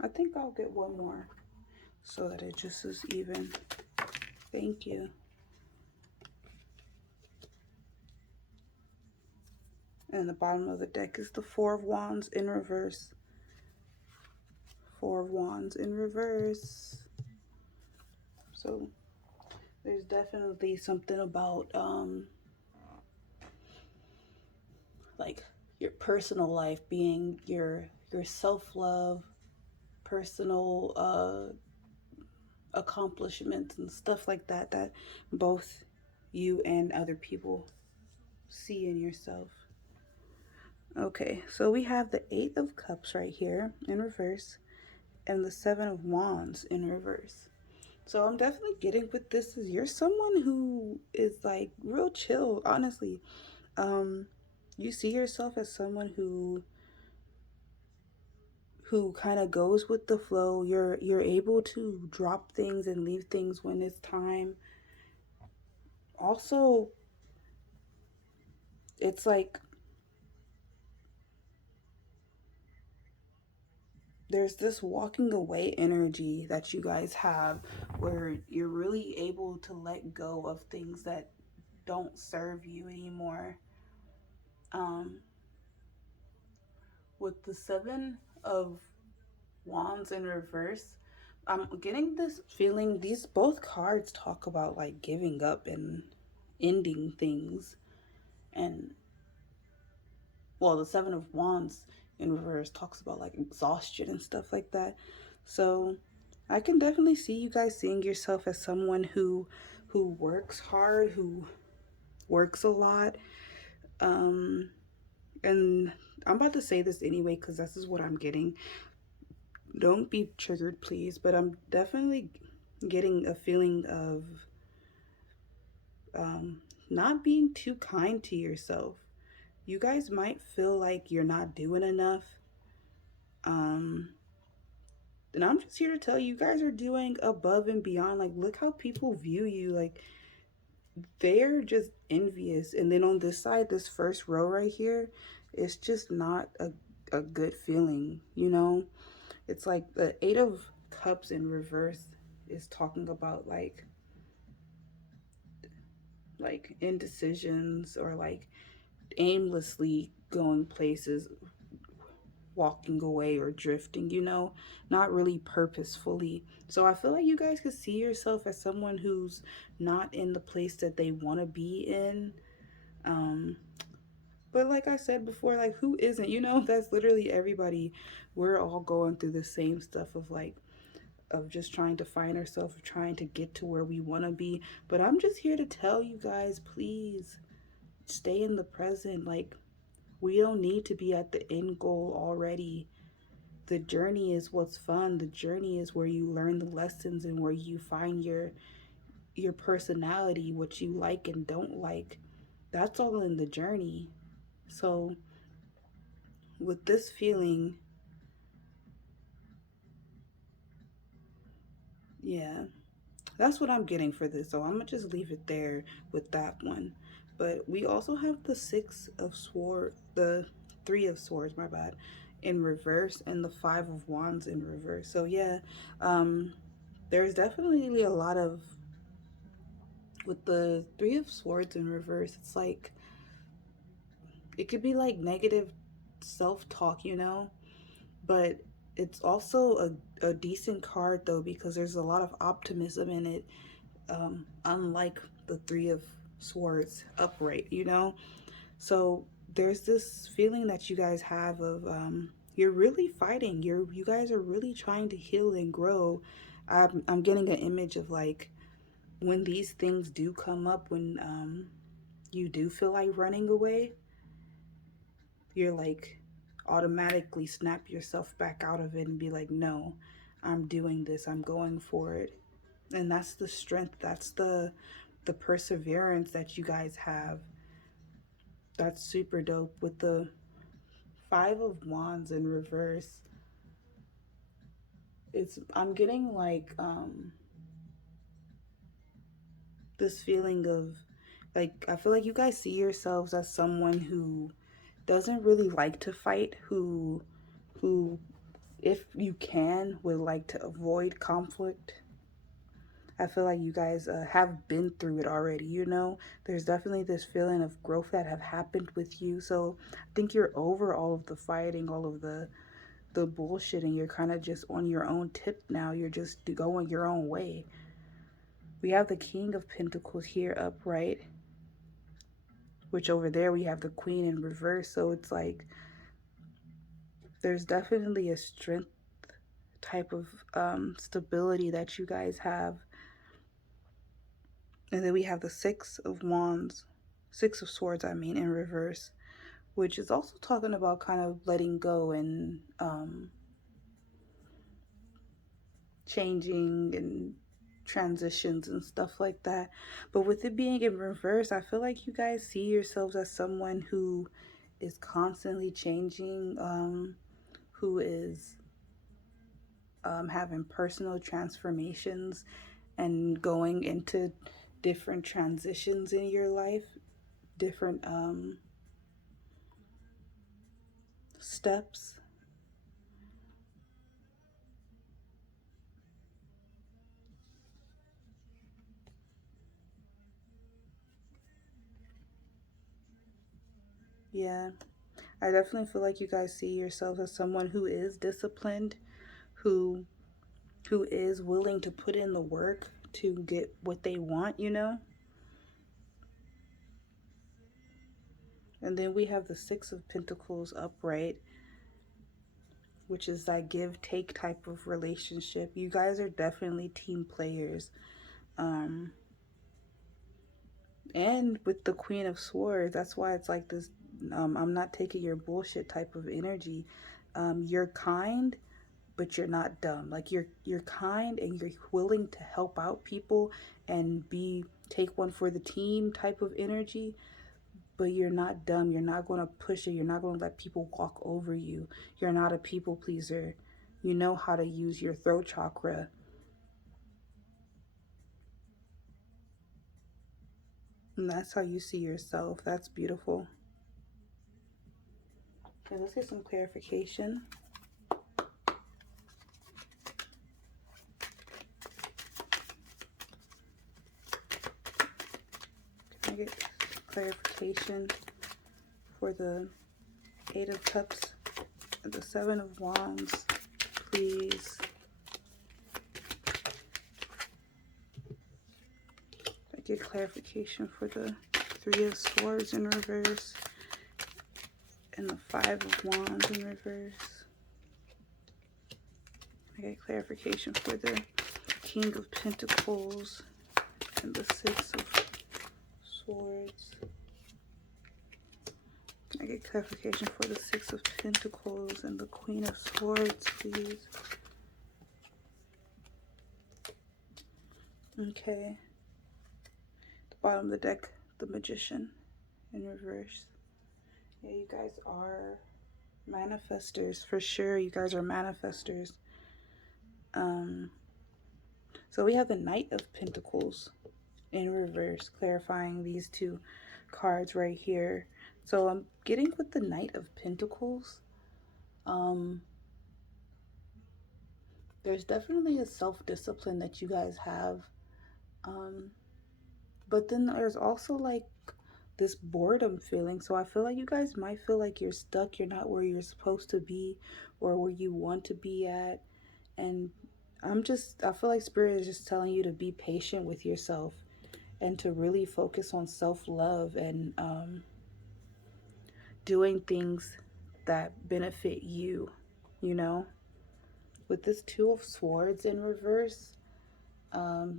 I think I'll get one more so that it just is even. Thank you. And the bottom of the deck is the Four of Wands in reverse. Four of Wands in reverse. So there's definitely something about like your personal life being your self-love, personal accomplishments and stuff like that that both you and other people see in yourself. Okay, so we have the Eight of Cups right here in reverse and the Seven of Wands in reverse. So I'm definitely getting with this is you're someone who is like real chill, honestly. You see yourself as someone who kind of goes with the flow. You're able to drop things and leave things when it's time. Also, it's like there's this walking away energy that you guys have where you're really able to let go of things that don't serve you anymore. With the Seven of Wands in reverse, I'm getting this feeling these both cards talk about like giving up and ending things. And well, the Seven of Wands in reverse talks about like exhaustion and stuff like that. So I can definitely see you guys seeing yourself as someone who works hard, who works a lot. And I'm about to say this anyway because this is what I'm getting. Don't be triggered, please, but I'm definitely getting a feeling of not being too kind to yourself. You guys might feel like you're not doing enough. And I'm just here to tell you, you guys are doing above and beyond. Like, look how people view you. Like, they're just envious. And then on this side, this first row right here, it's just not a good feeling, you know? It's like the Eight of Cups in reverse is talking about like indecisions or like aimlessly going places, walking away or drifting, you know, not really purposefully. So I feel like you guys could see yourself as someone who's not in the place that they want to be in. But like I said before, like who isn't, you know? That's literally everybody. We're all going through the same stuff of like of just trying to find ourselves, trying to get to where we want to be. But I'm just here to tell you guys, please stay in the present. Like, we don't need to be at the end goal already. The journey is what's fun. The journey is where you learn the lessons and where you find your personality, what you like and don't like. That's all in the journey. So with this feeling, yeah, that's what I'm getting for this. So I'm gonna just leave it there with that one. But we also have the Six of Swords, the Three of Swords, my bad, in reverse, and the Five of Wands in reverse. So yeah, there's definitely a lot of, with the Three of Swords in reverse, it's like it could be like negative self-talk, you know, but it's also a decent card though, because there's a lot of optimism in it, unlike the Three of Swords upright, you know? So there's this feeling that you guys have of you're really fighting. You guys are really trying to heal and grow. I'm getting an image of like when these things do come up, when you do feel like running away, you're like automatically snap yourself back out of it and be like, no, I'm doing this. I'm going for it. And that's the strength. That's the perseverance that you guys have. That's super dope. With the Five of Wands in reverse, I'm getting like this feeling of like, I feel like you guys see yourselves as someone who doesn't really like to fight, who if you can would like to avoid conflict. I feel like you guys have been through it already, you know? There's definitely this feeling of growth that have happened with you. So I think you're over all of the fighting, all of the bullshitting. You're kind of just on your own tip now. You're just going your own way. We have the King of Pentacles here upright, which over there we have the Queen in reverse. So it's like there's definitely a strength type of stability that you guys have. And then we have the Six of Wands, Six of Swords, I mean, in reverse, which is also talking about kind of letting go and changing and transitions and stuff like that. But with it being in reverse, I feel like you guys see yourselves as someone who is constantly changing, who is having personal transformations and going into different transitions in your life, different steps. Yeah, I definitely feel like you guys see yourselves as someone who is disciplined, who who is willing to put in the work to get what they want, you know? And then we have the Six of Pentacles upright, which is that give take type of relationship. You guys are definitely team players. Um and with the Queen of Swords, that's why it's like this I'm not taking your bullshit type of energy. You're kind, but you're not dumb. Like you're kind and you're willing to help out people and be take one for the team type of energy, but you're not dumb. You're not going to push it. You're not going to let people walk over you. You're not a people pleaser. You know how to use your throat chakra. And that's how you see yourself. That's beautiful. Okay, let's get some clarification. Can I get clarification for the Eight of Cups and the Seven of Wands, please? I get clarification for the Three of Swords in reverse and the Five of Wands in reverse. I get clarification for the King of Pentacles and the Six of Swords. I get clarification for the Six of Pentacles and the Queen of Swords, please. Okay. The bottom of the deck, the Magician in reverse. Yeah, you guys are manifestors for sure. You guys are manifestors. So we have the Knight of Pentacles in reverse, clarifying these two cards right here. So I'm getting with the Knight of Pentacles. There's definitely a self-discipline that you guys have. But then there's also like this boredom feeling. So I feel like you guys might feel like you're stuck. You're not where you're supposed to be or where you want to be at. And I feel like Spirit is just telling you to be patient with yourself and to really focus on self-love and doing things that benefit you, you know? With this Two of Swords in reverse,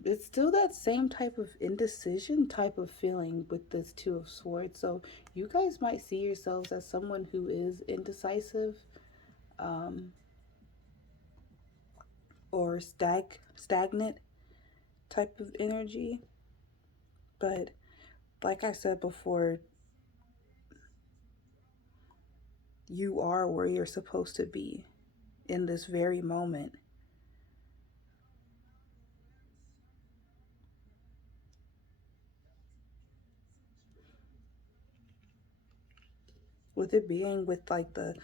it's still that same type of indecision type of feeling with this Two of Swords. So you guys might see yourselves as someone who is indecisive, um, or stagnant type of energy. But like I said before, you are where you're supposed to be in this very moment. With it being with like the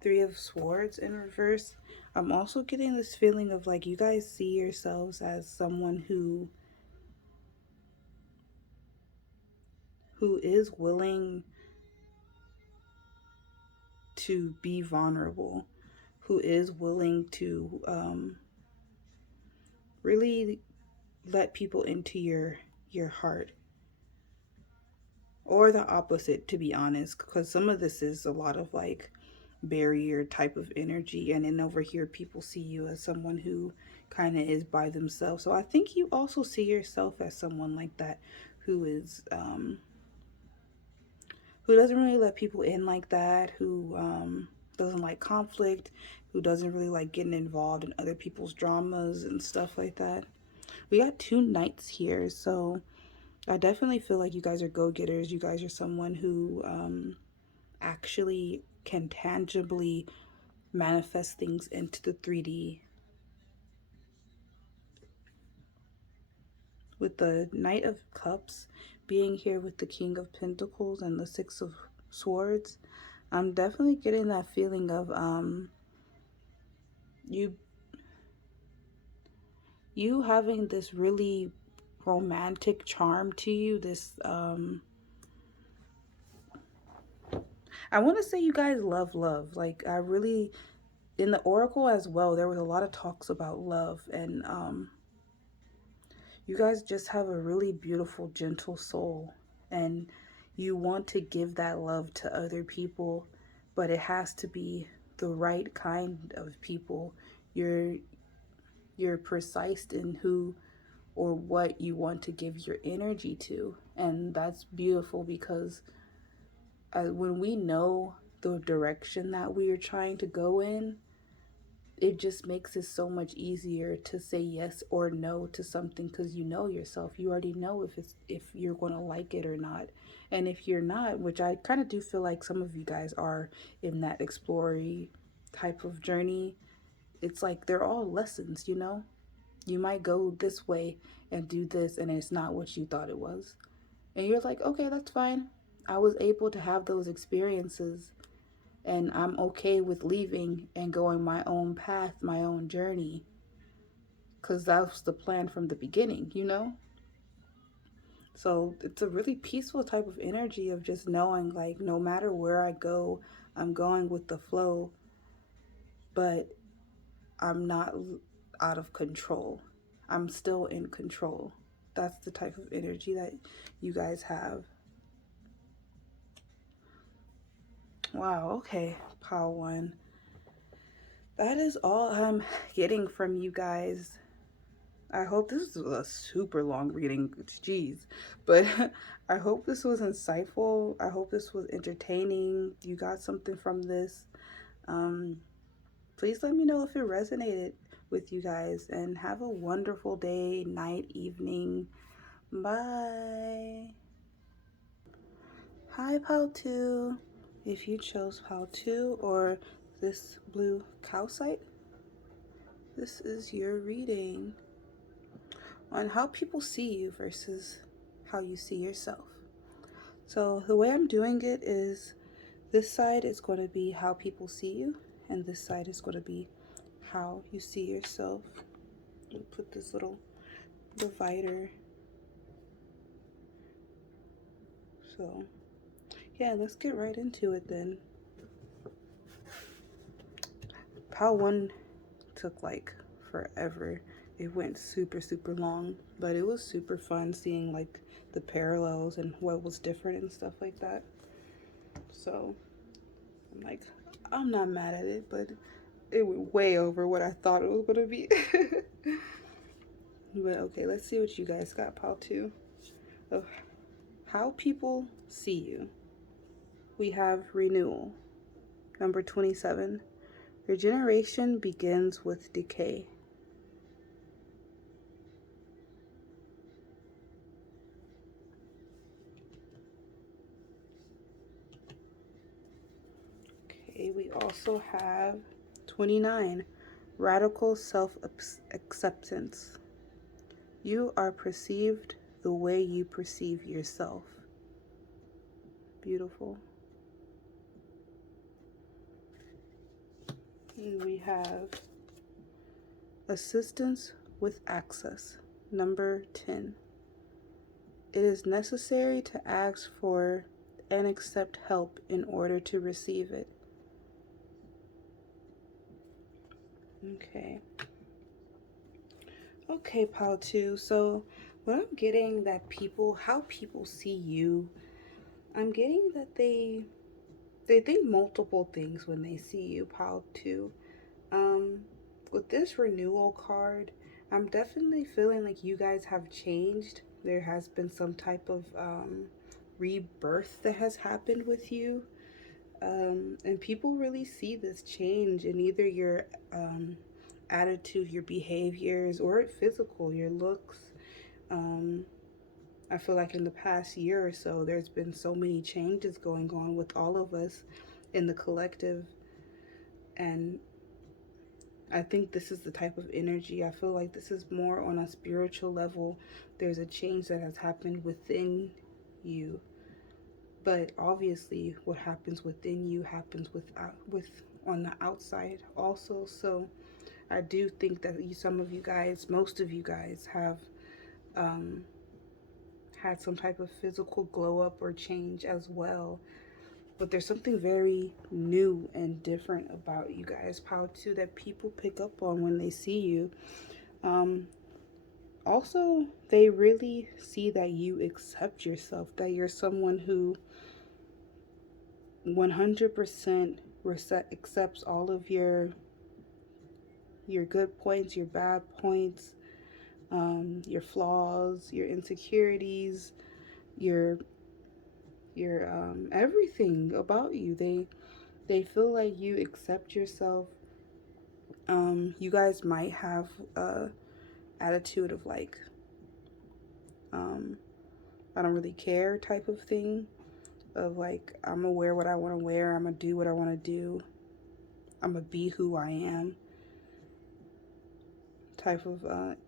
Three of Swords in reverse, I'm also getting this feeling of like you guys see yourselves as someone who is willing to be vulnerable, who is willing to really let people into your heart, or the opposite, to be honest, because some of this is a lot of like barrier type of energy, and then over here people see you as someone who kind of is by themselves. So I think you also see yourself as someone like that, who is who doesn't really let people in like that, who doesn't like conflict, who doesn't really like getting involved in other people's dramas and stuff like that. We got two knights here, so I definitely feel like you guys are go-getters. You guys are someone who actually can tangibly manifest things into the 3D. With the Knight of Cups being here with the King of Pentacles and the Six of Swords, I'm definitely getting that feeling of you you having this really romantic charm to you. This I want to say you guys love. Like I really, in the oracle as well, there was a lot of talks about love, and you guys just have a really beautiful, gentle soul, and you want to give that love to other people, but it has to be the right kind of people. You're you're precise in who or what you want to give your energy to, and that's beautiful because when we know the direction that we are trying to go in, it just makes it so much easier to say yes or no to something, because you know yourself. You already know if you're going to like it or not. And if you're not, which I kind of do feel like some of you guys are in that exploring type of journey, it's like they're all lessons, you know. You might go this way and do this and it's not what you thought it was, and you're like, okay, that's fine. I was able to have those experiences, and I'm okay with leaving and going my own path, my own journey, because that was the plan from the beginning, you know? So it's a really peaceful type of energy of just knowing, like, no matter where I go, I'm going with the flow, but I'm not out of control. I'm still in control. That's the type of energy that you guys have. Wow, okay, Pile One. That is all I'm getting from you guys. I hope this is a super long reading, jeez, but I hope this was insightful. I hope this was entertaining. You got something from this. Um, please let me know if it resonated with you guys, and have a wonderful day, night, evening. Bye. Hi, Pal 2. If you chose Pal 2 or this blue calcite, this is your reading on how people see you versus how you see yourself. So the way I'm doing it is, this side is going to be how people see you, and this side is going to be how you see yourself. We'll put this little divider. So yeah, let's get right into it then. Pile 1 to took like forever. It went super, super long, but it was super fun seeing like the parallels and what was different and stuff like that. So I'm like, I'm not mad at it, but it went way over what I thought it was gonna be. But okay, let's see what you guys got, pile two. Of how people see you. We have renewal. Number 27. Regeneration begins with decay. Okay, we also have 29. Radical self-acceptance. You are perceived the way you perceive yourself. Beautiful. And we have assistance with access. Number 10. It is necessary to ask for and accept help in order to receive it. Okay. Okay, pile two. So what I'm getting that people, how people see you, I'm getting that they think multiple things when they see you, pile two. With this renewal card, I'm definitely feeling like you guys have changed. There has been some type of rebirth that has happened with you. And people really see this change in either your attitude, your behaviors, or physical, your looks. I feel like in the past year or so, there's been so many changes going on with all of us in the collective. And I think this is the type of energy. I feel like this is more on a spiritual level. There's a change that has happened within you. But obviously what happens within you happens with on the outside also. So I do think that some of you guys, most of you guys have had some type of physical glow up or change as well. But there's something very new and different about you guys, Power 2, that people pick up on when they see you. Also, they really see that you accept yourself, that you're someone who 100% accepts all of your good points, your bad points, your flaws, your insecurities, your everything about you. They feel like you accept yourself. You guys might have a attitude of like I don't really care type of thing, of like I'm gonna wear what I want to wear, I'm gonna do what I want to do, I'm gonna be who I am type of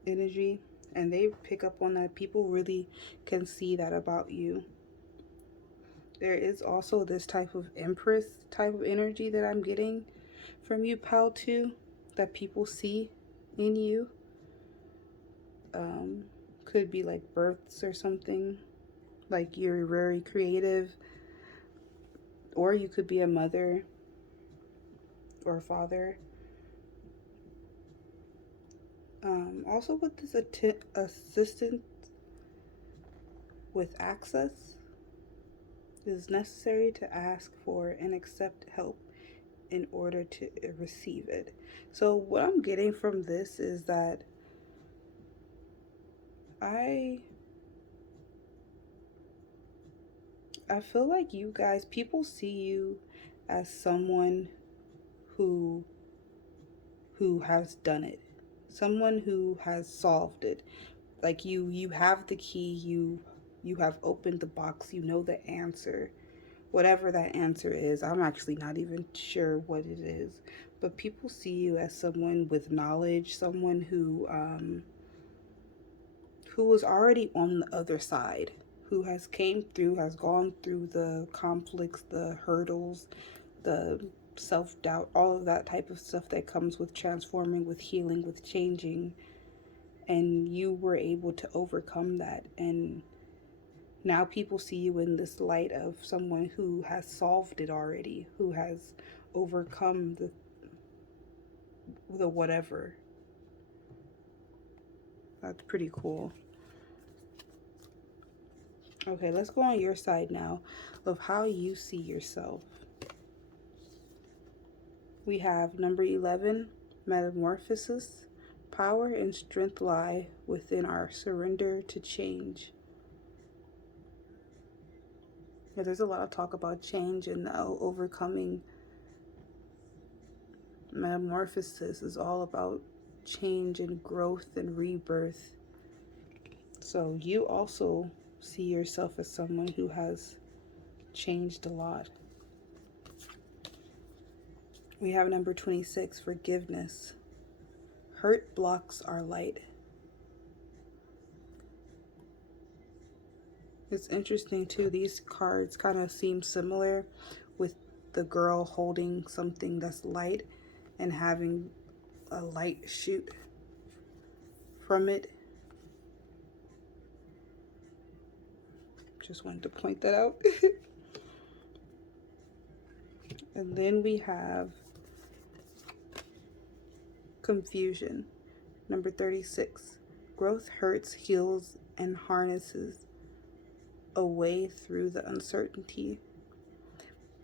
energy. And they pick up on that. People really can see that about you. There is also this type of Empress type of energy that I'm getting from you, pal, too, that people see in you. Could be like births or something, like you're very creative, or you could be a mother or a father. Also with this assistant with access, it is necessary to ask for and accept help in order to receive it. So what I'm getting from this is that I feel like you guys, people see you as someone who has done it, someone who has solved it. Like you have the key, you have opened the box, you know the answer, whatever that answer is. I'm actually not even sure what it is, but people see you as someone with knowledge, someone who was already on the other side, who has came through, has gone through the conflicts, the hurdles, the self-doubt, all of that type of stuff that comes with transforming, with healing, with changing. And you were able to overcome that. And now people see you in this light of someone who has solved it already, who has overcome the whatever. That's pretty cool. Okay, let's go on your side now of how you see yourself. We have number 11, Metamorphosis. Power and strength lie within our surrender to change. Yeah, there's a lot of talk about change and overcoming. Metamorphosis is all about change and growth and rebirth. So you also see yourself as someone who has changed a lot. We have number 26, Forgiveness. Hurt blocks our light. It's interesting too, these cards kind of seem similar, with the girl holding something that's light and having a light shoot from it. Just wanted to point that out. And then we have Confusion. Number 36. Growth hurts, heals, and harnesses a way through the uncertainty.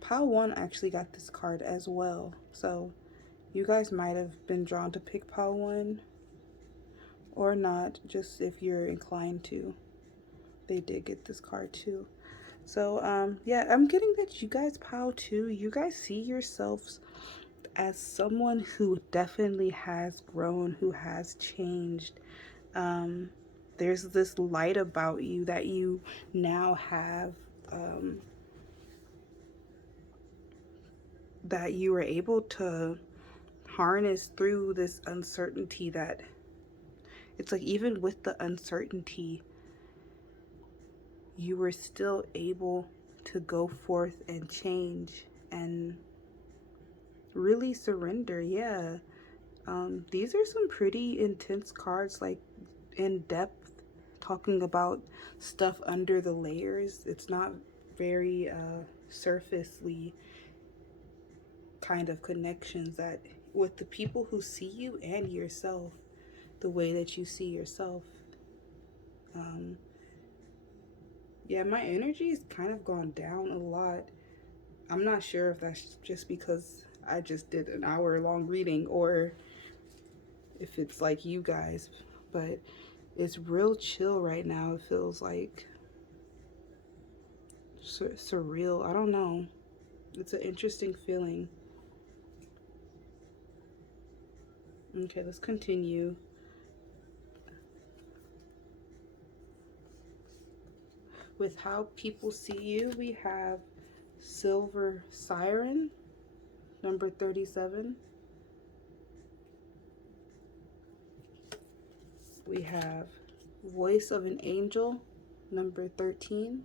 Pile 1 actually got this card as well. So you guys might have been drawn to pick Pile 1 or not, just if you're inclined to. They did get this card too. So yeah, I'm getting that you guys, Pile 2, you guys see yourselves as someone who definitely has grown, who has changed. There's this light about you that you now have, that you were able to harness through this uncertainty. That it's like, even with the uncertainty, you were still able to go forth and change and really surrender. Yeah. These are some pretty intense cards, like in depth, talking about stuff under the layers. It's not very surfacely kind of connections that with the people who see you and yourself, the way that you see yourself. Yeah, my energy has kind of gone down a lot. I'm not sure if that's just because I just did an hour-long reading or if it's like you guys, but it's real chill right now. It feels like surreal. I don't know. It's an interesting feeling. Okay, let's continue. With how people see you, we have Silver Siren, number 37. We have Voice of an Angel, number 13.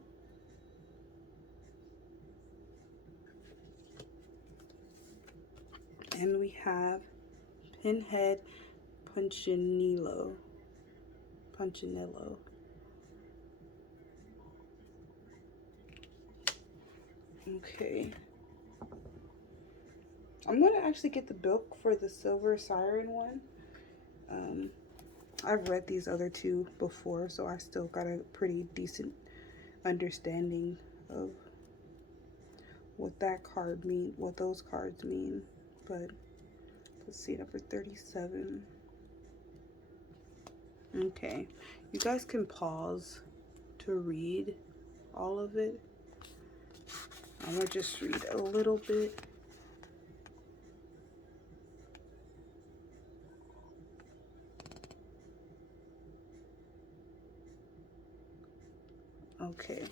And we have Pinhead Punchinello. Okay. I'm going to actually get the book for the Silver Siren one. I've read these other two before, so I still got a pretty decent understanding of what that card mean, what those cards mean. But let's see, number 37. Okay, you guys can pause to read all of it. I'm gonna just read a little bit. Okay,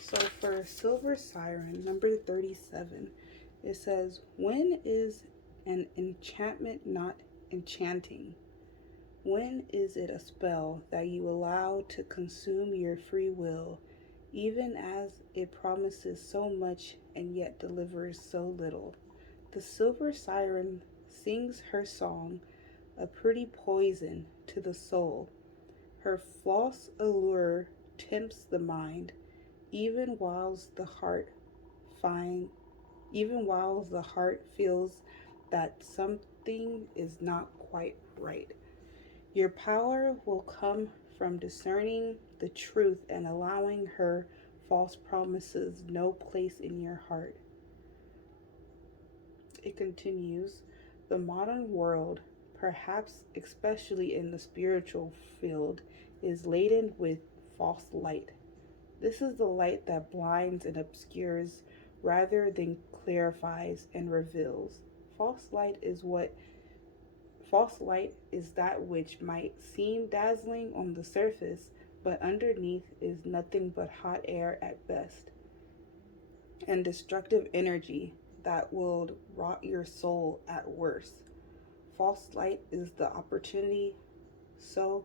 so for Silver Siren, number 37, it says, when is an enchantment not enchanting? When is it a spell that you allow to consume your free will, even as it promises so much and yet delivers so little? The Silver Siren sings her song, a pretty poison to the soul. Her false allure tempts the mind, even whilst the heart feels that something is not quite right. Your power will come from discerning the truth and allowing her false promises no place in your heart. It continues, the modern world, perhaps especially in the spiritual field, is laden with false light. This is the light that blinds and obscures rather than clarifies and reveals. False light is what False light is that which might seem dazzling on the surface, but underneath is nothing but hot air at best, and destructive energy that will rot your soul at worst. False light is the opportunity so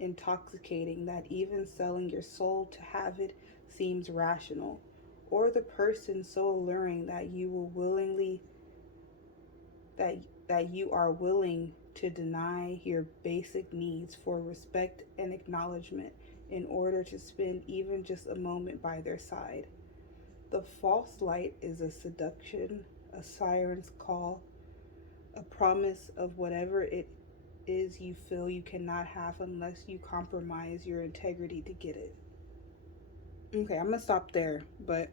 intoxicating that even selling your soul to have it seems rational, or the person so alluring that you will willingly that that you are willing to deny your basic needs for respect and acknowledgement in order to spend even just a moment by their side. The false light is a seduction, a siren's call, a promise of whatever it is you feel you cannot have unless you compromise your integrity to get it. Okay, I'm gonna stop there, but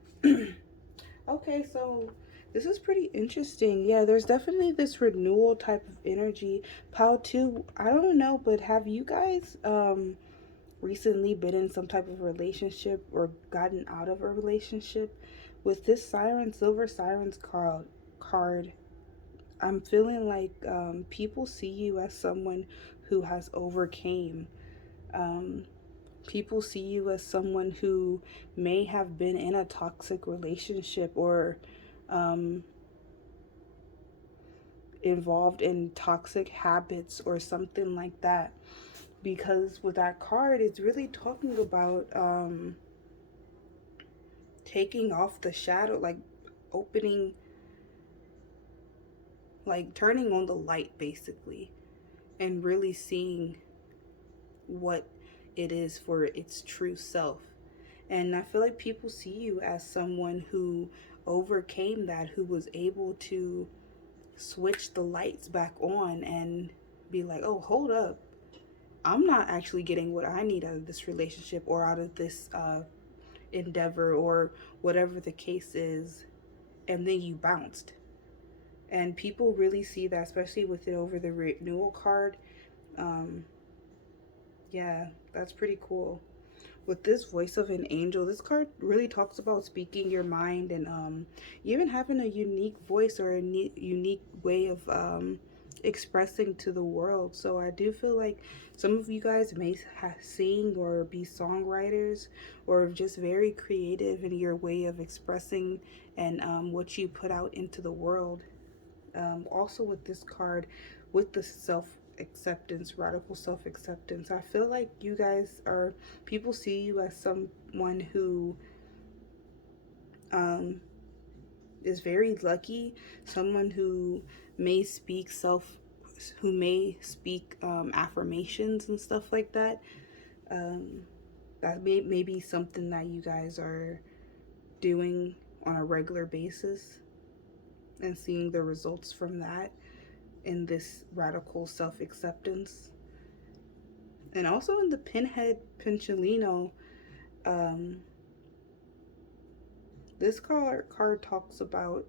okay, so this is pretty interesting. Yeah, there's definitely this renewal type of energy. Pal too, I don't know, but have you guys recently been in some type of relationship or gotten out of a relationship? With this siren, silver sirens card, I'm feeling like people see you as someone who has overcame. Um, People see you as someone who may have been in a toxic relationship or um, involved in toxic habits or something like that. Because with that card, it's really talking about taking off the shadow, like opening, like turning on the light basically, and really seeing what it is for its true self. And I feel like people see you as someone who overcame that, who was able to switch the lights back on and be like, oh, hold up. I'm not actually getting what I need out of this relationship or out of this endeavor or whatever the case is. And then you bounced. And people really see that, especially with it over the renewal card. Um, yeah, that's pretty cool. With this voice of an angel, this card really talks about speaking your mind and even having a unique voice or a unique way of expressing to the world. So I do feel like some of you guys may sing or be songwriters or just very creative in your way of expressing and what you put out into the world. Also with this card, with the self acceptance, radical self acceptance, I feel like you guys are, people see you as someone who um, is very lucky, someone who may speak who may speak affirmations and stuff like that. Um, that may be something that you guys are doing on a regular basis and seeing the results from that in this radical self-acceptance. And also in the pinhead pencilino, um, this card talks about,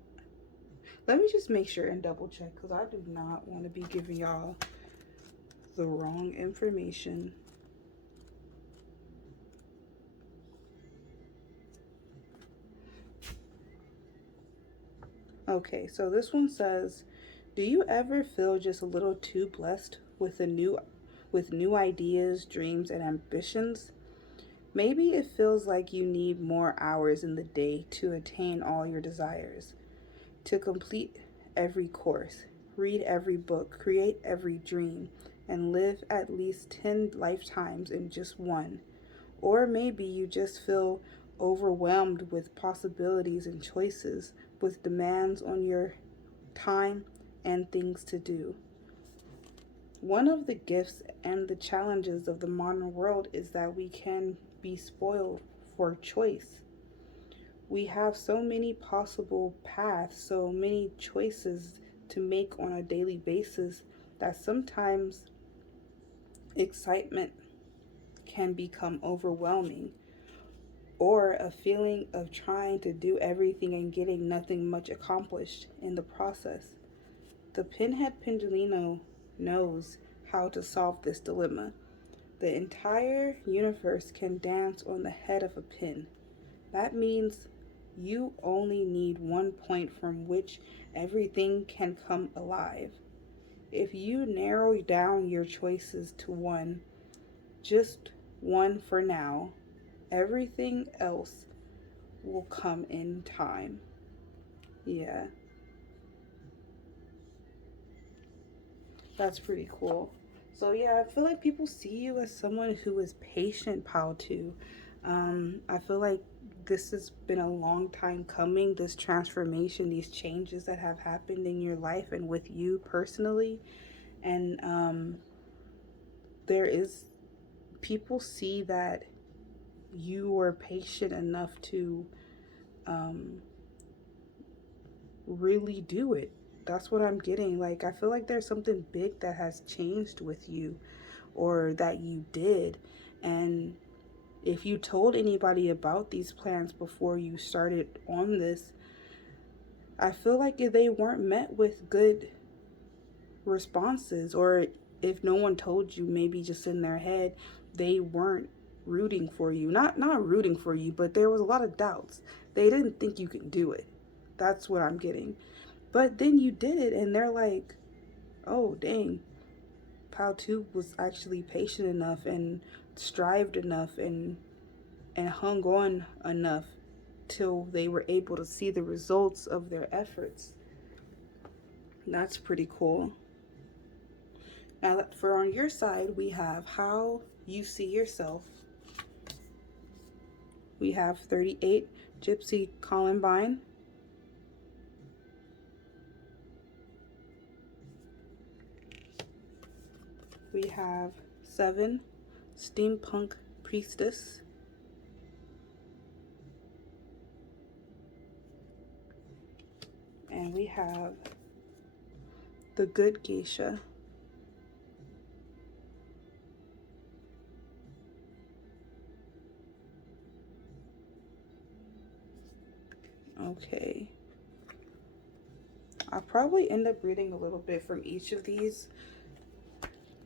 let me just make sure and double check because I do not want to be giving y'all the wrong information. Okay, so this one says, do you ever feel just a little too blessed with new ideas, dreams, and ambitions? Maybe it feels like you need more hours in the day to attain all your desires, to complete every course, read every book, create every dream, and live at least 10 lifetimes in just one. Or maybe you just feel overwhelmed with possibilities and choices, with demands on your time and things to do. One of the gifts and the challenges of the modern world is that we can be spoiled for choice. We have so many possible paths, so many choices to make on a daily basis that sometimes excitement can become overwhelming, or a feeling of trying to do everything and getting nothing much accomplished in the process. The pinhead pendulino knows how to solve this dilemma. The entire universe can dance on the head of a pin. That means you only need one point from which everything can come alive. If you narrow down your choices to one, just one for now, everything else will come in time. Yeah, that's pretty cool. So yeah, I feel like people see you as someone who is patient, Pal, too. I feel like this has been a long time coming, this transformation, these changes that have happened in your life and with you personally. And there is, people see that you were patient enough to um, really do it. That's what I'm getting. Like, I feel like there's something big that has changed with you or that you did. And if you told anybody about these plans before you started on this, I feel like if they weren't met with good responses, or if no one told you, maybe just in their head, they weren't rooting for you. Not rooting for you, but there was a lot of doubts. They didn't think you could do it. That's what I'm getting. But then you did it, and they're like, oh, dang, Pal 2 was actually patient enough and strived enough and hung on enough till they were able to see the results of their efforts. That's pretty cool. Now, for on your side, we have how you see yourself. We have 38, Gypsy Columbine. We have 7, Steampunk Priestess. And we have the Good Geisha. Okay. I'll probably end up reading a little bit from each of these,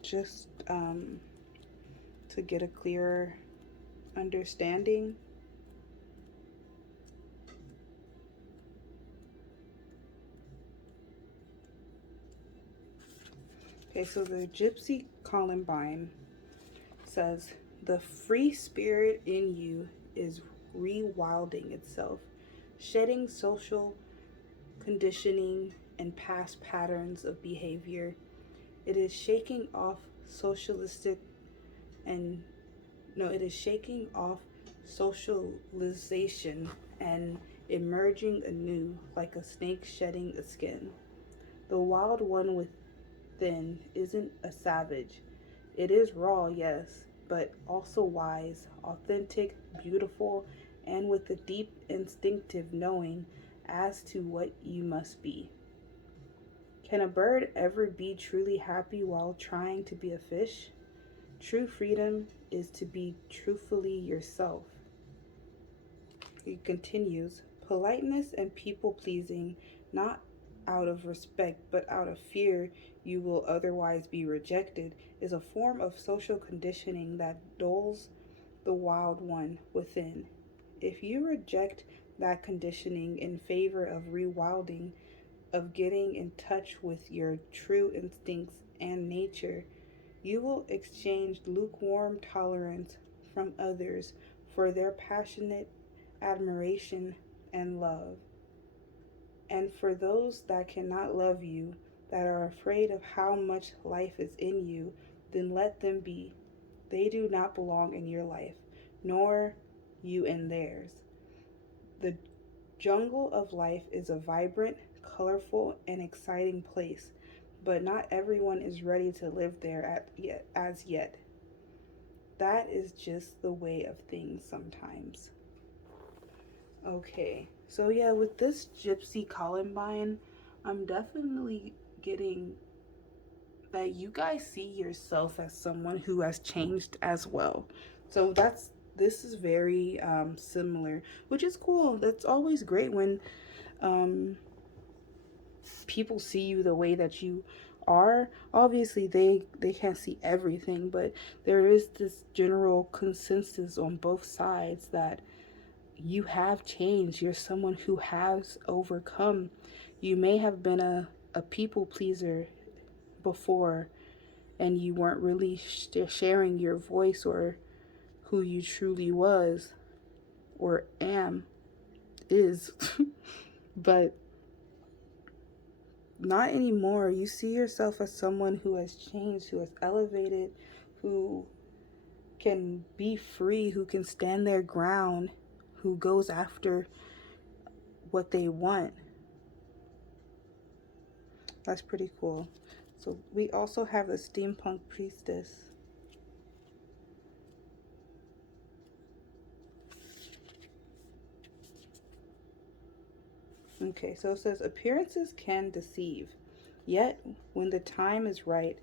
just to get a clearer understanding. Okay, so the Gypsy Columbine says, the free spirit in you is rewilding itself, shedding social conditioning and past patterns of behavior. It is shaking off socialization and emerging anew like a snake shedding a skin. The wild one within isn't a savage. It is raw, yes, but also wise, authentic, beautiful, and with a deep instinctive knowing as to what you must be. Can a bird ever be truly happy while trying to be a fish? True freedom is to be truthfully yourself. He continues, politeness and people pleasing, not out of respect but out of fear you will otherwise be rejected, is a form of social conditioning that dulls the wild one within. If you reject that conditioning in favor of rewilding, of getting in touch with your true instincts and nature, you will exchange lukewarm tolerance from others for their passionate admiration and love. And for those that cannot love you, that are afraid of how much life is in you, then let them be. They do not belong in your life, nor you in theirs. The jungle of life is a vibrant, colorful, and exciting place, but not everyone is ready to live there as yet. That is just the way of things sometimes. Okay, so yeah, with this Gypsy Columbine, I'm definitely getting that you guys see yourself as someone who has changed as well. So this is very similar, which is cool. That's always great when um, people see you the way that you are. Obviously, they can't see everything, but there is this general consensus on both sides that you have changed. You're someone who has overcome. You may have been a people pleaser before, and you weren't really sharing your voice or who you truly was or is. But not anymore. You see yourself as someone who has changed, who has elevated, who can be free, who can stand their ground, who goes after what they want. That's pretty cool. So we also have a steampunk priestess. Okay, so it says appearances can deceive, yet when the time is right,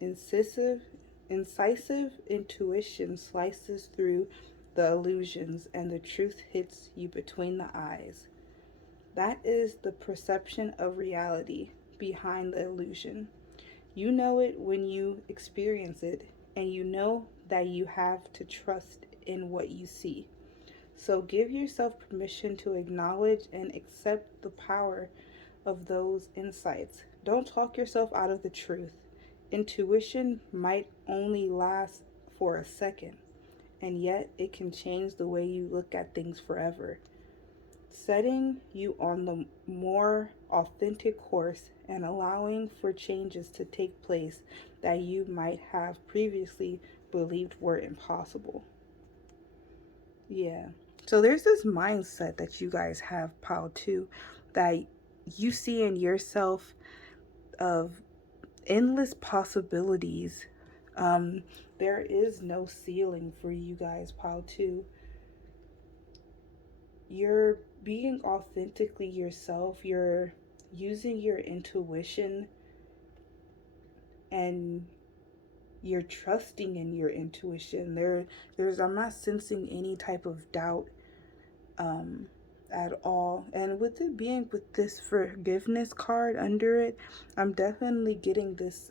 incisive intuition slices through the illusions and the truth hits you between the eyes. That is the perception of reality behind the illusion. You know it when you experience it, and you know that you have to trust in what you see. So give yourself permission to acknowledge and accept the power of those insights. Don't talk yourself out of the truth. Intuition might only last for a second, and yet it can change the way you look at things forever, setting you on the more authentic course and allowing for changes to take place that you might have previously believed were impossible. Yeah. So there's this mindset that you guys have, Pal, too, that you see in yourself of endless possibilities. Um, there is no ceiling for you guys, Pal, too. You're being authentically yourself. You're using your intuition, and you're trusting in your intuition. There's I'm not sensing any type of doubt um, at all. And with it being with this forgiveness card under it, I'm definitely getting this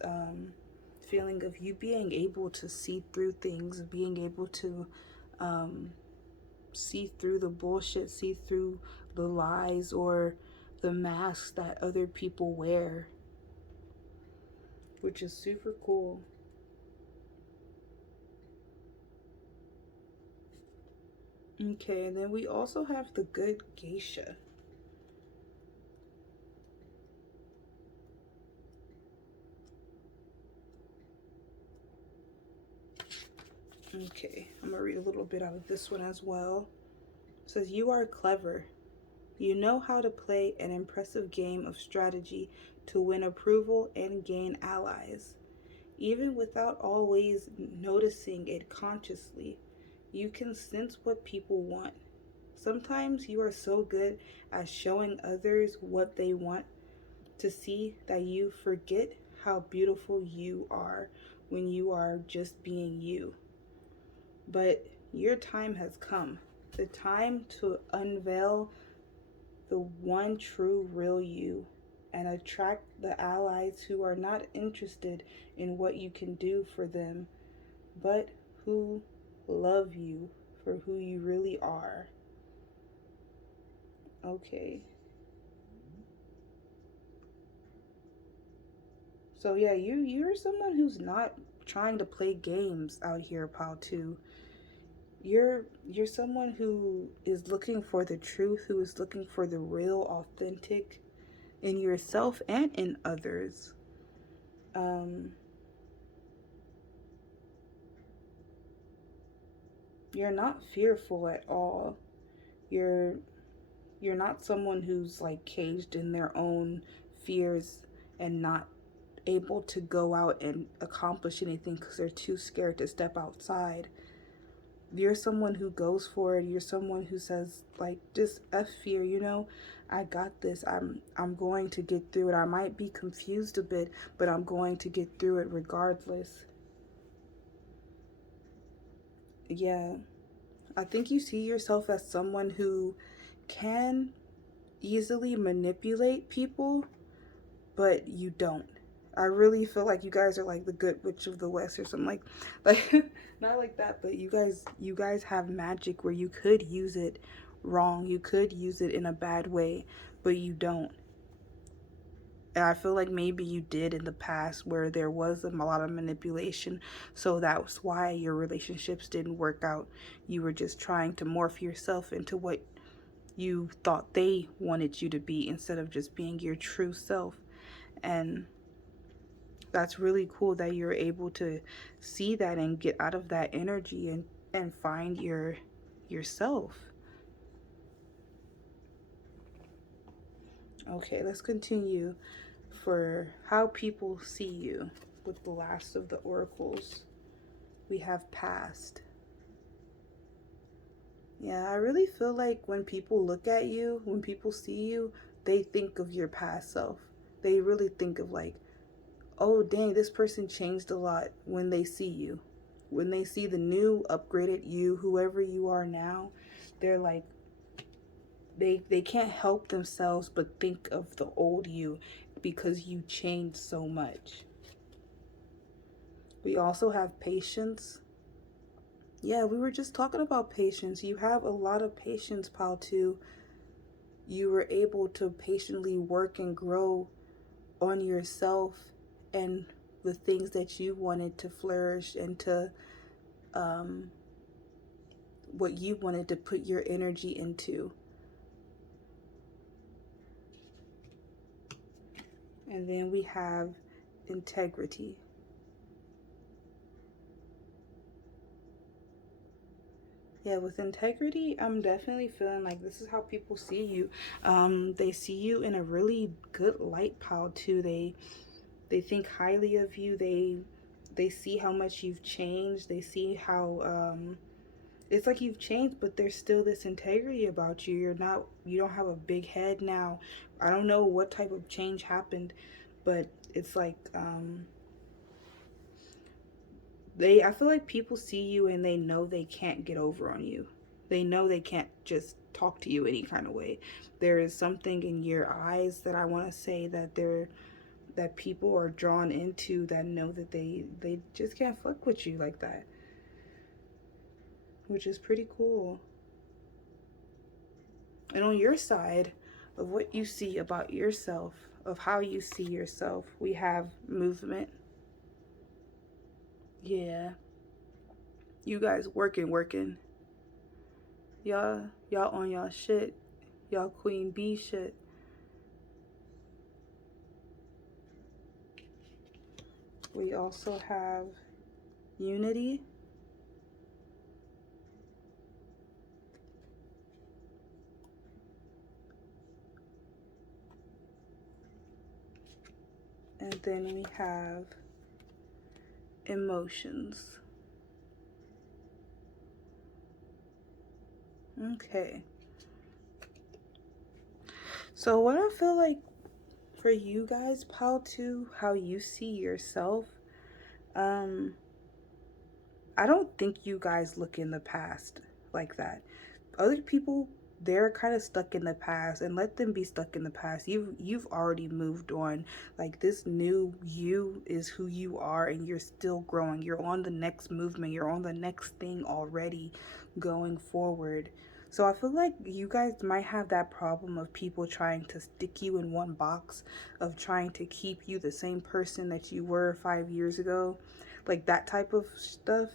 feeling of you being able to see through things, being able to um, see through the bullshit, see through the lies or the masks that other people wear, which is super cool. Okay, and then we also have the good geisha. Okay, I'm gonna read a little bit out of this one as well. It says, you are clever. You know how to play an impressive game of strategy to win approval and gain allies. Even without always noticing it consciously, you can sense what people want. Sometimes you are so good at showing others what they want to see that you forget how beautiful you are when you are just being you. But your time has come. The time to unveil the one true real you and attract the allies who are not interested in what you can do for them, but who love you for who you really are. Okay. So yeah, you're someone who's not trying to play games out here, pal, too. You're someone who is looking for the truth, who is looking for the real authentic in yourself and in others. Um you're not fearful at all. You're you're not someone who's like caged in their own fears and not able to go out and accomplish anything because they're too scared to step outside. You're someone who goes for it. You're someone who says, like, just F fear, you know, I got this. I'm going to get through it. I might be confused a bit, but I'm going to get through it regardless. Yeah. I think you see yourself as someone who can easily manipulate people, but you don't. I really feel like you guys are like the good witch of the west or something, like not like that, but you guys have magic where you could use it wrong. You could use it in a bad way, but you don't. And I feel like maybe you did in the past where there was a lot of manipulation. So that was why your relationships didn't work out. You were just trying to morph yourself into what you thought they wanted you to be instead of just being your true self. And that's really cool that you're able to see that and get out of that energy and find yourself. Okay, let's continue for how people see you with the last of the oracles. We have past. Yeah, I really feel like when people look at you, when people see you, they think of your past self. They really think of like, oh dang, this person changed a lot when they see you. When they see the new upgraded you, whoever you are now, they're like, they can't help themselves but think of the old you because you changed so much. We also have patience. Yeah, we were just talking about patience. You have a lot of patience, pal, too. You were able to patiently work and grow on yourself and the things that you wanted to flourish and to um, what you wanted to put your energy into. And then we have integrity. Yeah, with integrity, I'm definitely feeling like this is how people see you. They see you in a really good light, pal, too. They think highly of you. They see how much you've changed. They see how it's like you've changed, but there's still this integrity about you. You don't have a big head now. I don't know what type of change happened, but it's like I feel like people see you and they know they can't get over on you. They know they can't just talk to you any kind of way. There is something in your eyes that I want to say that people are drawn into, that know that they just can't fuck with you like that, which is pretty cool. And on your side of what you see about yourself, of how you see yourself, we have movement. Yeah, you guys working. Y'all on y'all shit. Y'all queen bee shit. We also have unity. And then we have emotions. Okay. So what I feel like for you guys, pal, too, how you see yourself, um, I don't think you guys look in the past like that. Other people, they're kind of stuck in the past, and let them be stuck in the past. You've already moved on. Like, this new you is who you are, and you're still growing. You're on the next movement. You're on the next thing already, going forward. So I feel like you guys might have that problem of people trying to stick you in one box, of trying to keep you the same person that you were 5 years ago, like that type of stuff.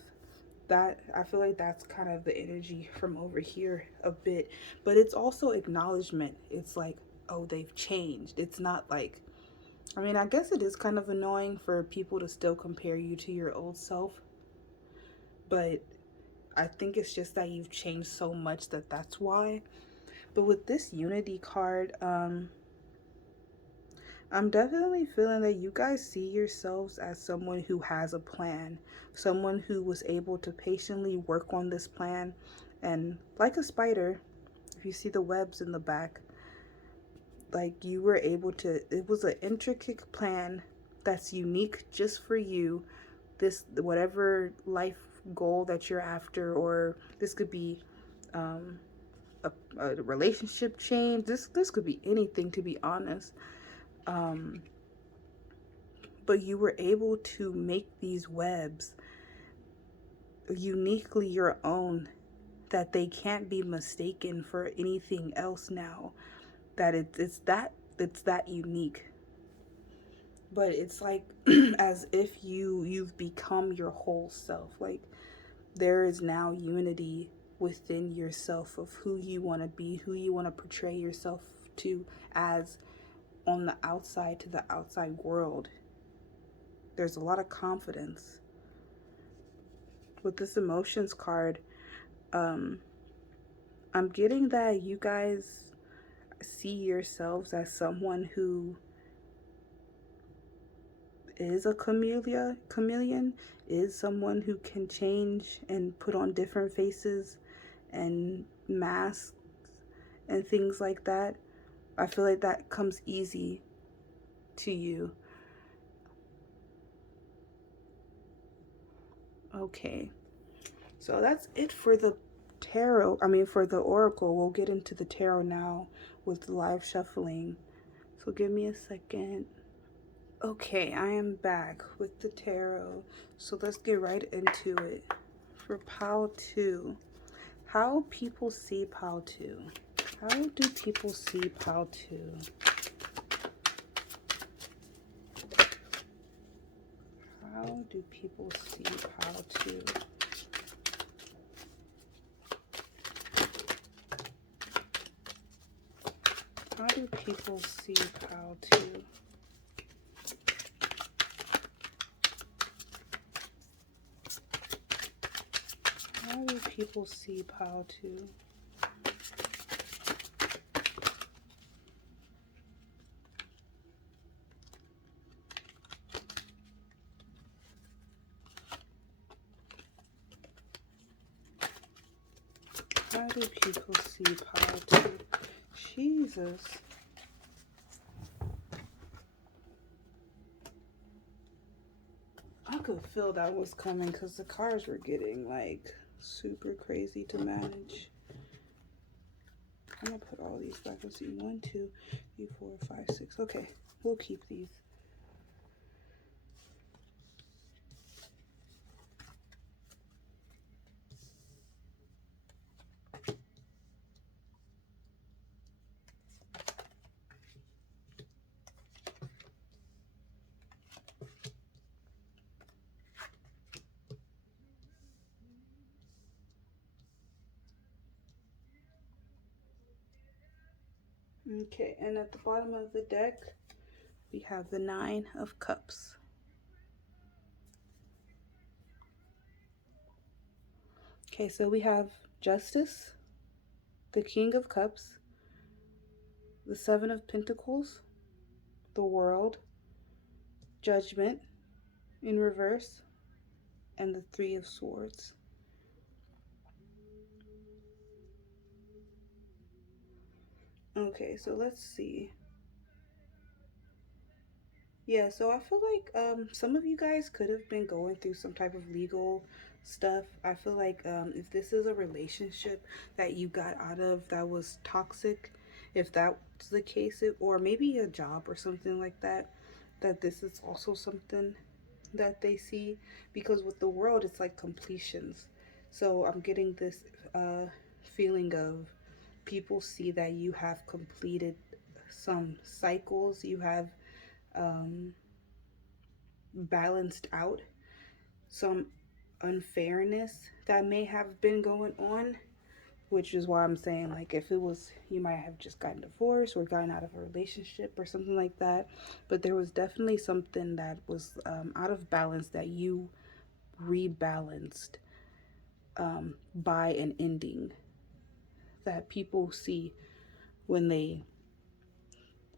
That I feel like that's kind of the energy from over here a bit, but it's also acknowledgement. It's like, oh, they've changed. It's not like, I mean, I guess it is kind of annoying for people to still compare you to your old self, but I think it's just that you've changed so much that's why. But with this unity card, I'm definitely feeling that you guys see yourselves as someone who has a plan, someone who was able to patiently work on this plan. And like a spider, if you see the webs in the back, like you were able to, it was an intricate plan that's unique just for you. This, whatever life goal that you're after, or this could be um, a relationship change. This could be anything, to be honest. Um, but you were able to make these webs uniquely your own, that they can't be mistaken for anything else now. That it's that unique. But it's like as if you've become your whole self. Like there is now unity within yourself of who you want to be, who you want to portray yourself to as on the outside, to the outside world. There's a lot of confidence with this emotions card. um I'm getting that you guys see yourselves as someone who is a chameleon, is someone who can change and put on different faces and masks and things like that. I feel like that comes easy to you. Okay, so that's it for the tarot. I mean, for the oracle. We'll get into the tarot now with live shuffling. So give me a second. Okay, I am back with the tarot. So let's get right into it. For pile 2, how people see pile 2. How do people see pile 2? How do people see pile 2? How do people see pile 2? How do people see pile 2? How do people see pile 2? Jesus. I could feel that was coming because the cards were getting like super crazy to manage. I'm gonna put all these back. Let's see, 1, 2, 3, 4, 5, 6. Okay, we'll keep these. Okay, and at the bottom of the deck, we have the 9 of Cups. Okay, so we have Justice, the King of Cups, the 7 of Pentacles, the World, Judgment in reverse, and the 3 of Swords. Okay, so let's see. Yeah, so I feel like some of you guys could have been going through some type of legal stuff. I feel like if this is a relationship that you got out of that was toxic, if that's the case, or maybe a job or something like that, that this is also something that they see, because with the World it's like completions. So I'm getting this feeling of people see that you have completed some cycles, you have um, balanced out some unfairness that may have been going on, which is why I'm saying, like, if it was, you might have just gotten divorced or gotten out of a relationship or something like that, but there was definitely something that was out of balance that you rebalanced by an ending that people see when they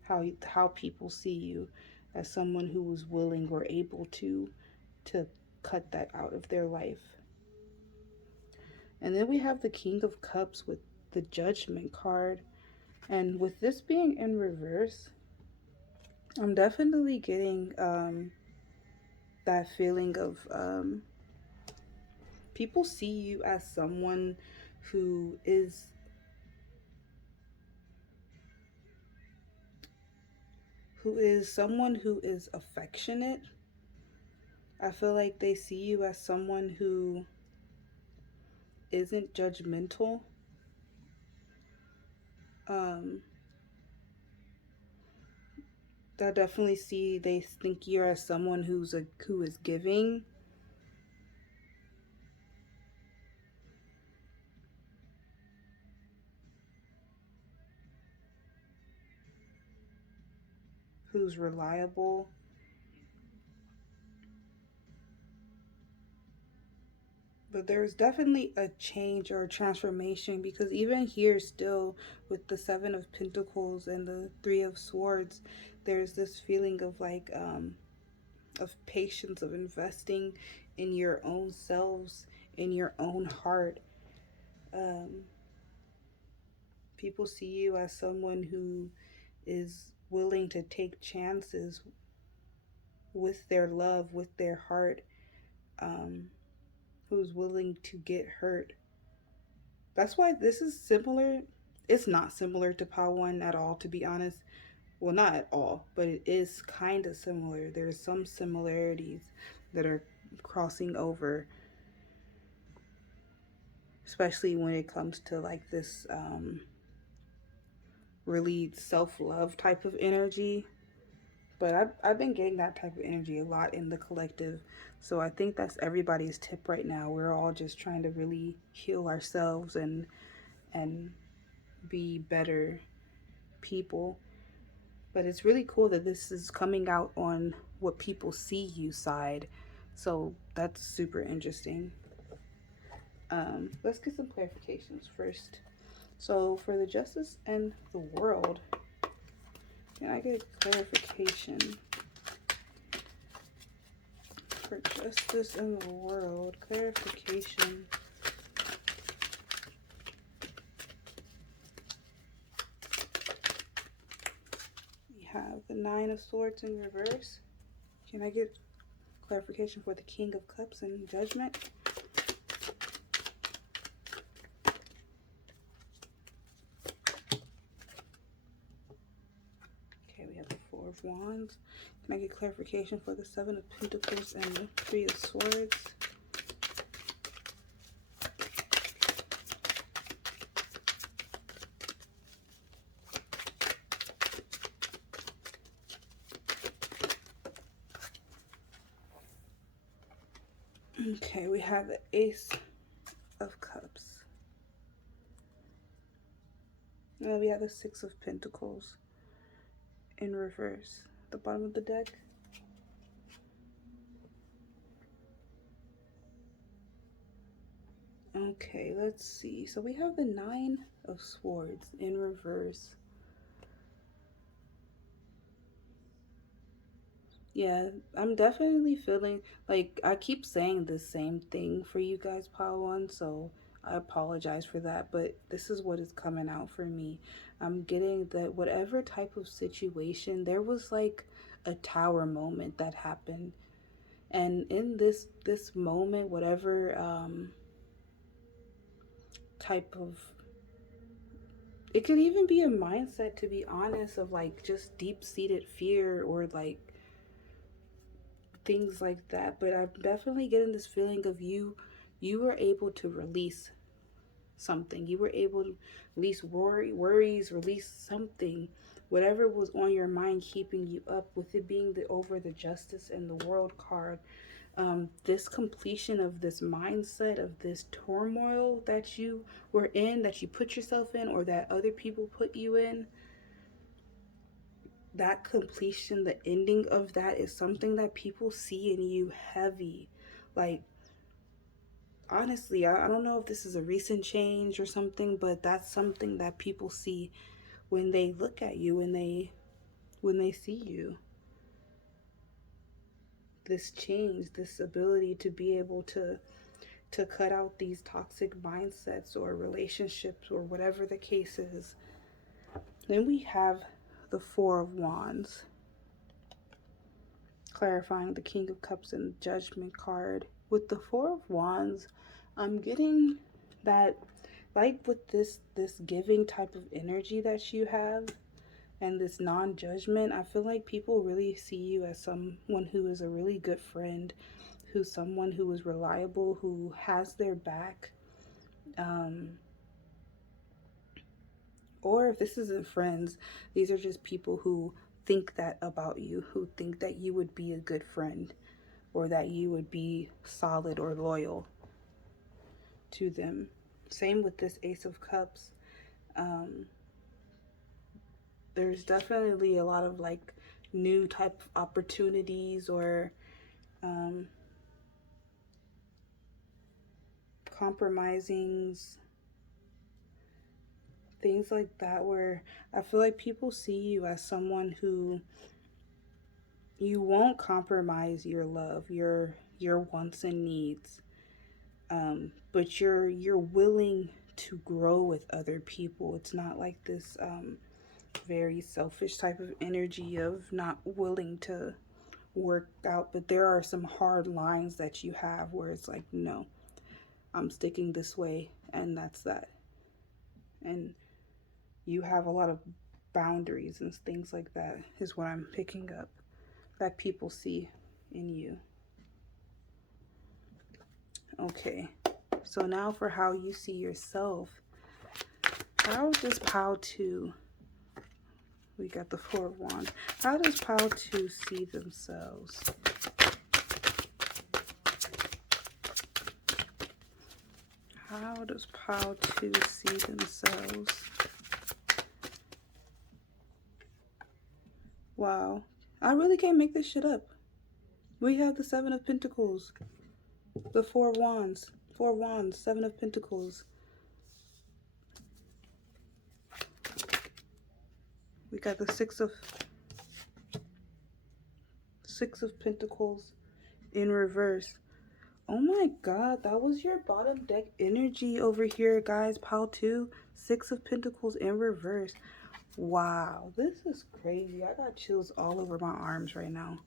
how people see you as someone who was willing or able to cut that out of their life. And then we have the King of Cups with the Judgment card. And with this being in reverse, I'm definitely getting that feeling of people see you as someone who is someone who is affectionate. I feel like they see you as someone who isn't judgmental. Um, I definitely see they think you're as someone who is giving. Who's reliable. But there's definitely a change or a transformation, because even here still with the Seven of Pentacles and the Three of Swords, there's this feeling of like of patience, of investing in your own selves, in your own heart. um, People see you as someone who is willing to take chances with their love, with their heart, um, who's willing to get hurt. That's why this is similar. It's not similar to Pow One at all, to be honest. Well, not at all, but it is kind of similar. There's some similarities that are crossing over, especially when it comes to like this really self love type of energy. But I've been getting that type of energy a lot in the collective. So I think that's everybody's tip right now. We're all just trying to really heal ourselves and be better people. But it's really cool that this is coming out on what people see you side. So that's super interesting. Let's get some clarifications first. So for the Justice and the World, can I get clarification for Justice in the World? Clarification. We have the Nine of Swords in reverse. Can I get clarification for the King of Cups and Judgment? Okay, we have the Four of Wands. Can I get clarification for the Seven of Pentacles and the Three of Swords? Okay, we have the Ace of Cups. And then we have the Six of Pentacles in reverse at the bottom of the deck. Okay, let's see. So we have the Nine of Swords in reverse. Yeah, I'm definitely feeling like I keep saying the same thing for you guys, Pile One, so I apologize for that, but this is what is coming out for me. I'm getting that whatever type of situation, there was like a tower moment that happened. And in this moment, whatever type of, it could even be a mindset, to be honest, of like just deep-seated fear or like things like that. But I'm definitely getting this feeling of you were able to release something. You were able to release worries, release something, whatever was on your mind keeping you up, with it being the over the Justice and the World card. This completion of this mindset, of this turmoil that you were in, that you put yourself in, or that other people put you in, that completion, the ending of that is something that people see in you heavy. Like, honestly, I don't know if this is a recent change or something, but that's something that people see when they look at you, and when they see you. This change, this ability to be able to cut out these toxic mindsets or relationships or whatever the case is. Then we have the Four of Wands, clarifying the King of Cups and Judgment card. With the Four of Wands, I'm getting that, like with this giving type of energy that you have and this non-judgment, I feel like people really see you as someone who is a really good friend, who's someone who is reliable, who has their back. Or if this isn't friends, these are just people who think that about you, who think that you would be a good friend or that you would be solid or loyal to them. Same with this Ace of Cups. There's definitely a lot of like new type of opportunities or compromisings, things like that, where I feel like people see you as someone who you won't compromise your love, your wants and needs, but you're willing to grow with other people. It's not like this very selfish type of energy of not willing to work out, but there are some hard lines that you have where it's like, no, I'm sticking this way, and that's that. And you have a lot of boundaries and things like that, is what I'm picking up, that people see in you. Okay, so now for how you see yourself. How does Pile 2, we got the Four of Wands, how does Pile 2 see themselves? How does Pile 2 see themselves? Wow, I really can't make this shit up. We have the Seven of Pentacles, the Four of Wands, Seven of Pentacles. We got the Six of Pentacles in reverse. Oh my god, that was your bottom deck energy over here, guys. Pile 2, Six of Pentacles in reverse. Wow, this is crazy. I got chills all over my arms right now.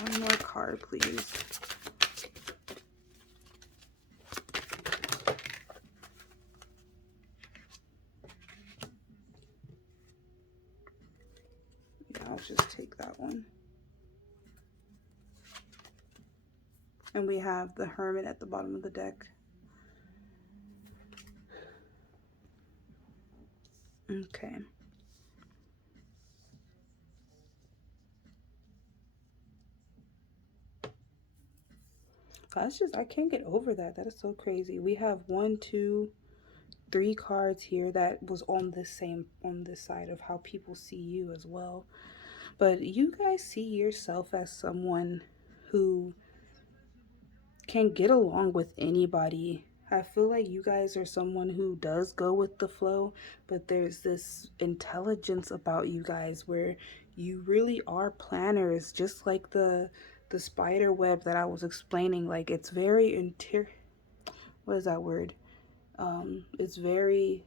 One more card, please. Yeah, I'll just take that one. And we have the Hermit at the bottom of the deck. Okay. That's just, I can't get over that. That is so crazy. We have 1, 2, 3 cards here that was on this side of how people see you as well. But you guys see yourself as someone who can get along with anybody. I feel like you guys are someone who does go with the flow, but there's this intelligence about you guys where you really are planners, just like the spider web that I was explaining. Like, it's very what is that word? It's very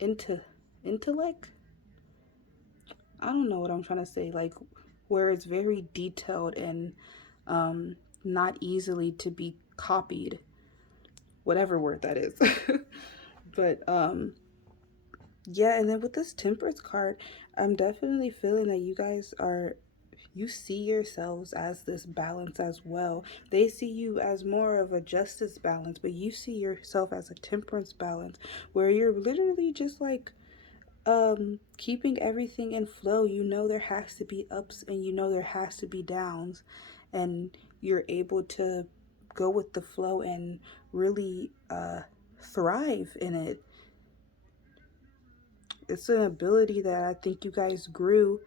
intellect. I don't know what I'm trying to say. Like, where it's very detailed and not easily to be copied, whatever word that is. But yeah, and then with this Temperance card, I'm definitely feeling that you guys you see yourselves as this balance as well. They see you as more of a justice balance, but you see yourself as a temperance balance, where you're literally just like keeping everything in flow. You know there has to be ups and you know there has to be downs, and you're able to go with the flow and really thrive in it. It's an ability that I think you guys grew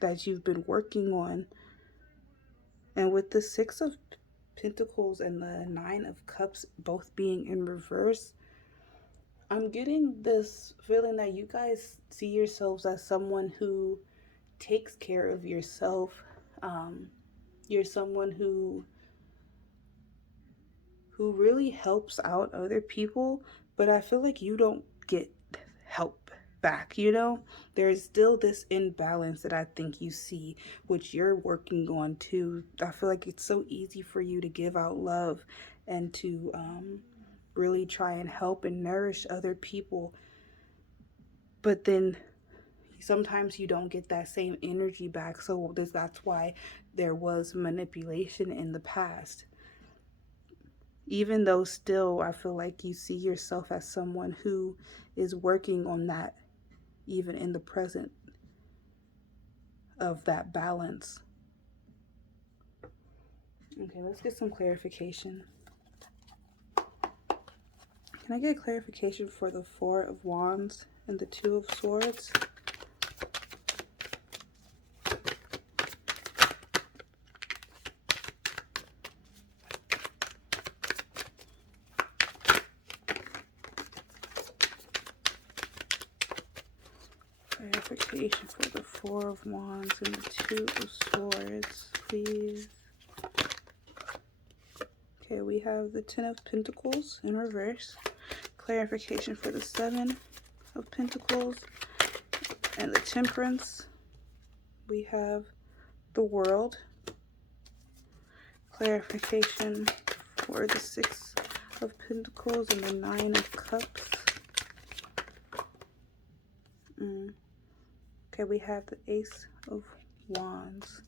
that you've been working on. And with the Six of Pentacles and the Nine of Cups both being in reverse, I'm getting this feeling that you guys see yourselves as someone who takes care of yourself. You're someone who really helps out other people, but I feel like you don't get help back, you know? There's still this imbalance that I think you see, which you're working on too. I feel like it's so easy for you to give out love and to really try and help and nourish other people, but then sometimes you don't get that same energy back. So that's why there was manipulation in the past. Even though still I feel like you see yourself as someone who is working on that, even in the present, of that balance. Okay, let's get some clarification. Can I get clarification for the Four of Wands and the Two of Swords? Clarification for the Four of Wands and the Two of Swords, please. Okay, we have the Ten of Pentacles in reverse. Clarification for the Seven of Pentacles and the Temperance. We have the World. Clarification for the Six of Pentacles and the Nine of Cups. Okay, we have the Ace of Wands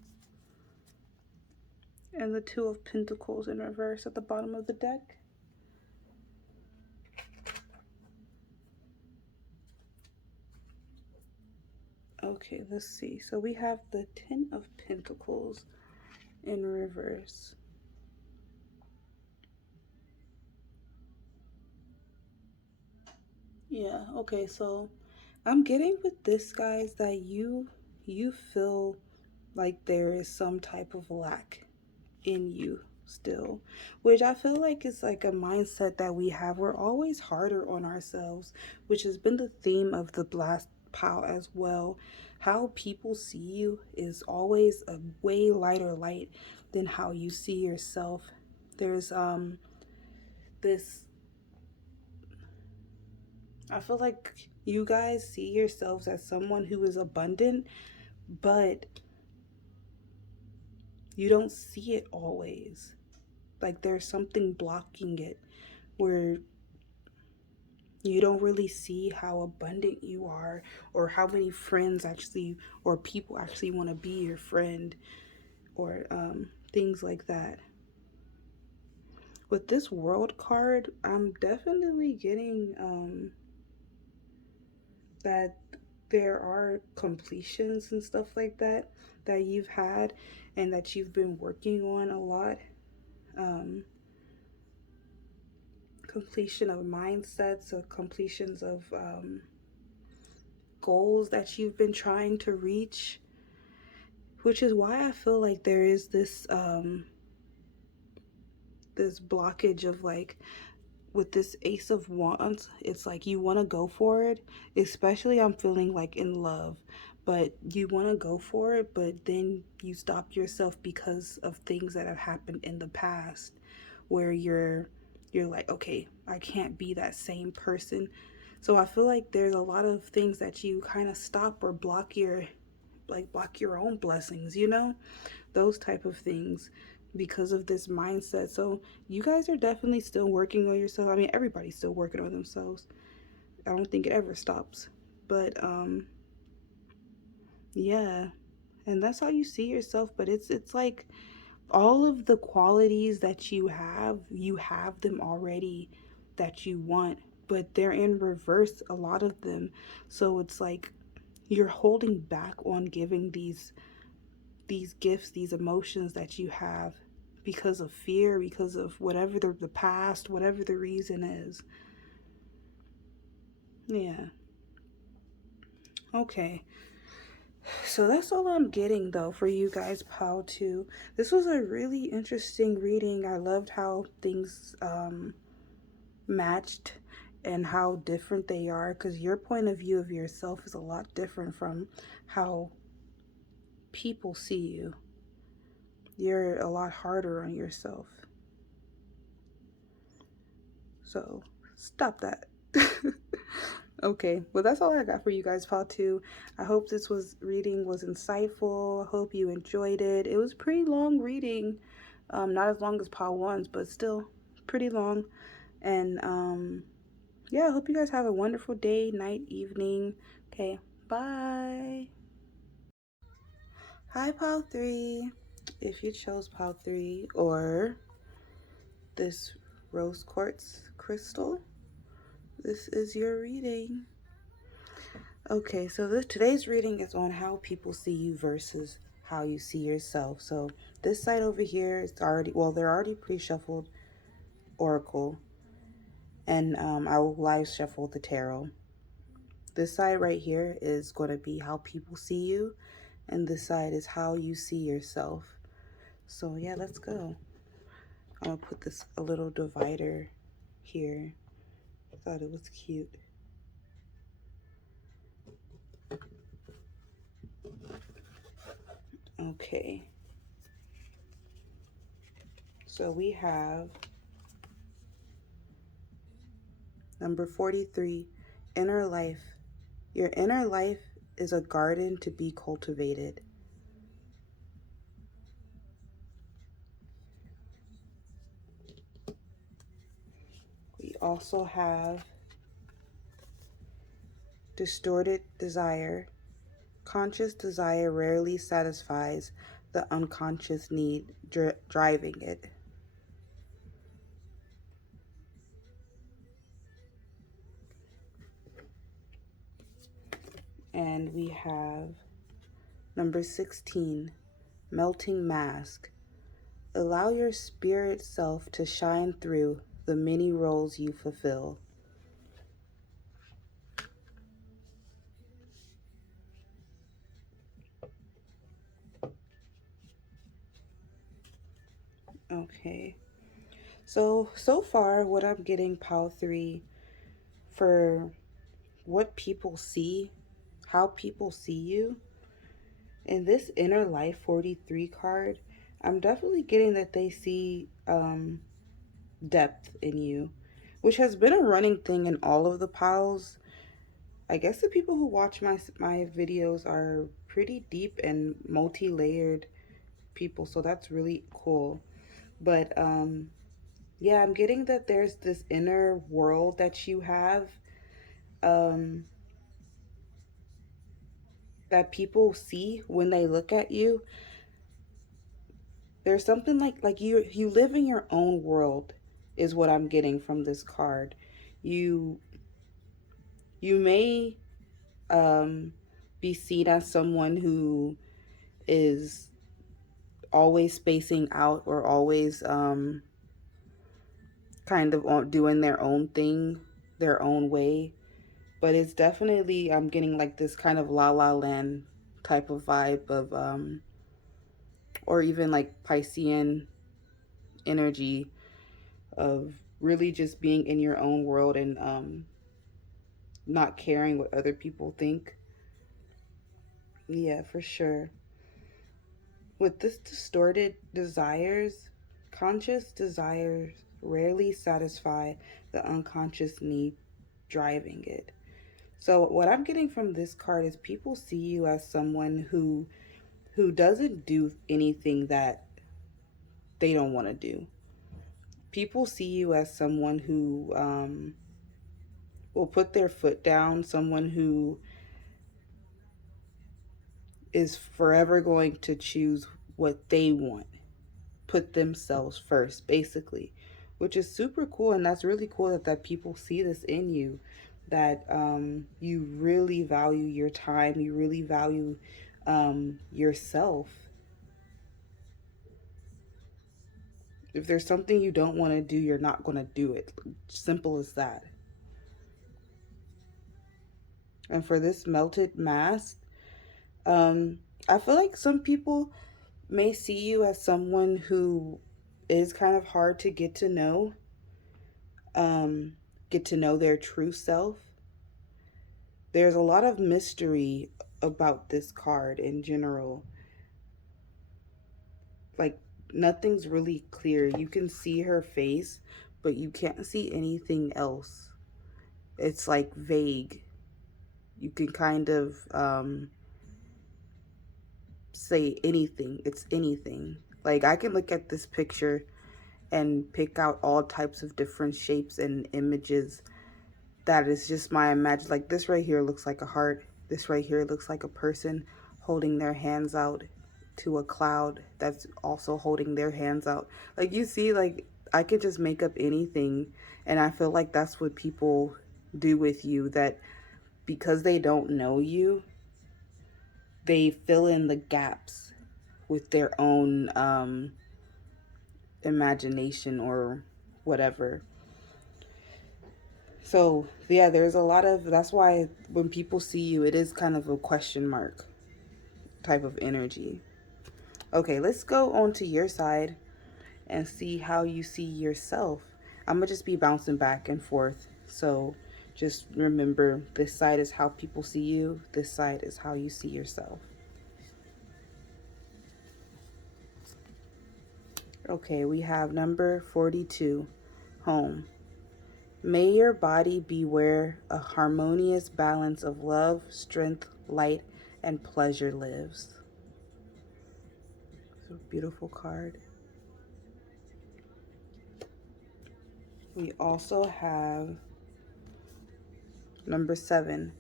and the Two of Pentacles in reverse at the bottom of the deck. Okay, let's see. So we have the Ten of Pentacles in reverse. Yeah, okay, so I'm getting with this, guys, that you feel like there is some type of lack in you still, which I feel like is like a mindset that we have. We're always harder on ourselves, which has been the theme of the last pile as well. How people see you is always a way lighter light than how you see yourself. There's this, I feel like you guys see yourselves as someone who is abundant, but you don't see it always. Like there's something blocking it, where you don't really see how abundant you are, or how many friends actually, or people actually want to be your friend, or things like that. With this World card, I'm definitely getting that there are completions and stuff like that that you've had and that you've been working on a lot. Completion of mindsets, or completions of goals that you've been trying to reach, which is why I feel like there is this this blockage of, like, with this Ace of Wands, it's like you want to go for it, especially I'm feeling like in love, but you want to go for it, but then you stop yourself because of things that have happened in the past, where you're like, okay, I can't be that same person. So I feel like there's a lot of things that you kind of stop or block your own blessings, you know, those type of things, because of this mindset. So you guys are definitely still working on yourself. I mean, everybody's still working on themselves. I don't think it ever stops. But yeah, and that's how you see yourself. But it's like all of the qualities that you have them already, that you want, but they're in reverse, a lot of them. So it's like you're holding back on giving these gifts, these emotions that you have, because of fear, because of whatever the past, whatever the reason is. Yeah. Okay. So that's all I'm getting though for you guys, pile 2. This was a really interesting reading. I loved how things matched and how different they are, because your point of view of yourself is a lot different from how people see you. You're a lot harder on yourself. So stop that. Okay, well that's all I got for you guys, pile 2. I hope this reading was insightful. I hope you enjoyed it. It was pretty long reading. Not as long as pile 1's, but still pretty long. And yeah, I hope you guys have a wonderful day, night, evening. Okay, bye. Hi, pile 3. If you chose pile 3 or this rose quartz crystal, this is your reading. Okay, so today's reading is on how people see you versus how you see yourself. So this side over here is already, well, they're already pre-shuffled oracle, and I will live shuffle the tarot. This side right here is going to be how people see you, and this side is how you see yourself. So yeah, let's go. I'm gonna put this a little divider here. I thought it was cute. Okay. So we have number 43, inner life. Your inner life is a garden to be cultivated. We also have distorted desire. Conscious desire rarely satisfies the unconscious need driving it. And we have number 16, melting mask. Allow your spirit self to shine through the many roles you fulfill. Okay. So far what I'm getting, pile 3, for what people see, how people see you. In this inner life 43 card, I'm definitely getting that they see depth in you, which has been a running thing in all of the piles. I guess the people who watch my videos are pretty deep and multi-layered people, so that's really cool. But yeah, I'm getting that there's this inner world that you have, um, that people see when they look at you. There's something like you live in your own world is what I'm getting from this card. You may be seen as someone who is always spacing out or always kind of doing their own thing, their own way. But it's definitely, I'm getting like this kind of La La Land type of vibe of, or even like Piscean energy of really just being in your own world and not caring what other people think. Yeah, for sure. With this distorted desires, conscious desires rarely satisfy the unconscious need driving it. So what I'm getting from this card is people see you as someone who doesn't do anything that they don't want to do. People see you as someone who will put their foot down, someone who is forever going to choose what they want, put themselves first, basically, which is super cool. And that's really cool that people see this in you, that you really value your time, you really value yourself. If there's something you don't want to do, you're not going to do it. Simple as that. And for this melted mask, I feel like some people may see you as someone who is kind of hard to um, get to know their true self. There's a lot of mystery about this card in general. Like, nothing's really clear. You can see her face, but you can't see anything else. It's like vague. You can kind of say anything. It's anything. Like, I can look at this picture and pick out all types of different shapes and images that is just my imagine. Like, this right here looks like a heart. This right here looks like a person holding their hands out to a cloud that's also holding their hands out. Like, you see, like, I could just make up anything, and I feel like that's what people do with you, that because they don't know you, they fill in the gaps with their own imagination or whatever. So, yeah, there's a lot of, that's why when people see you, it is kind of a question mark type of energy. Okay, let's go on to your side and see how you see yourself. I'm gonna just be bouncing back and forth. So just remember, this side is how people see you, this side is how you see yourself. Okay, we have number 42, home. May your body be where a harmonious balance of love, strength, light, and pleasure lives. It's a beautiful card. We also have number 7,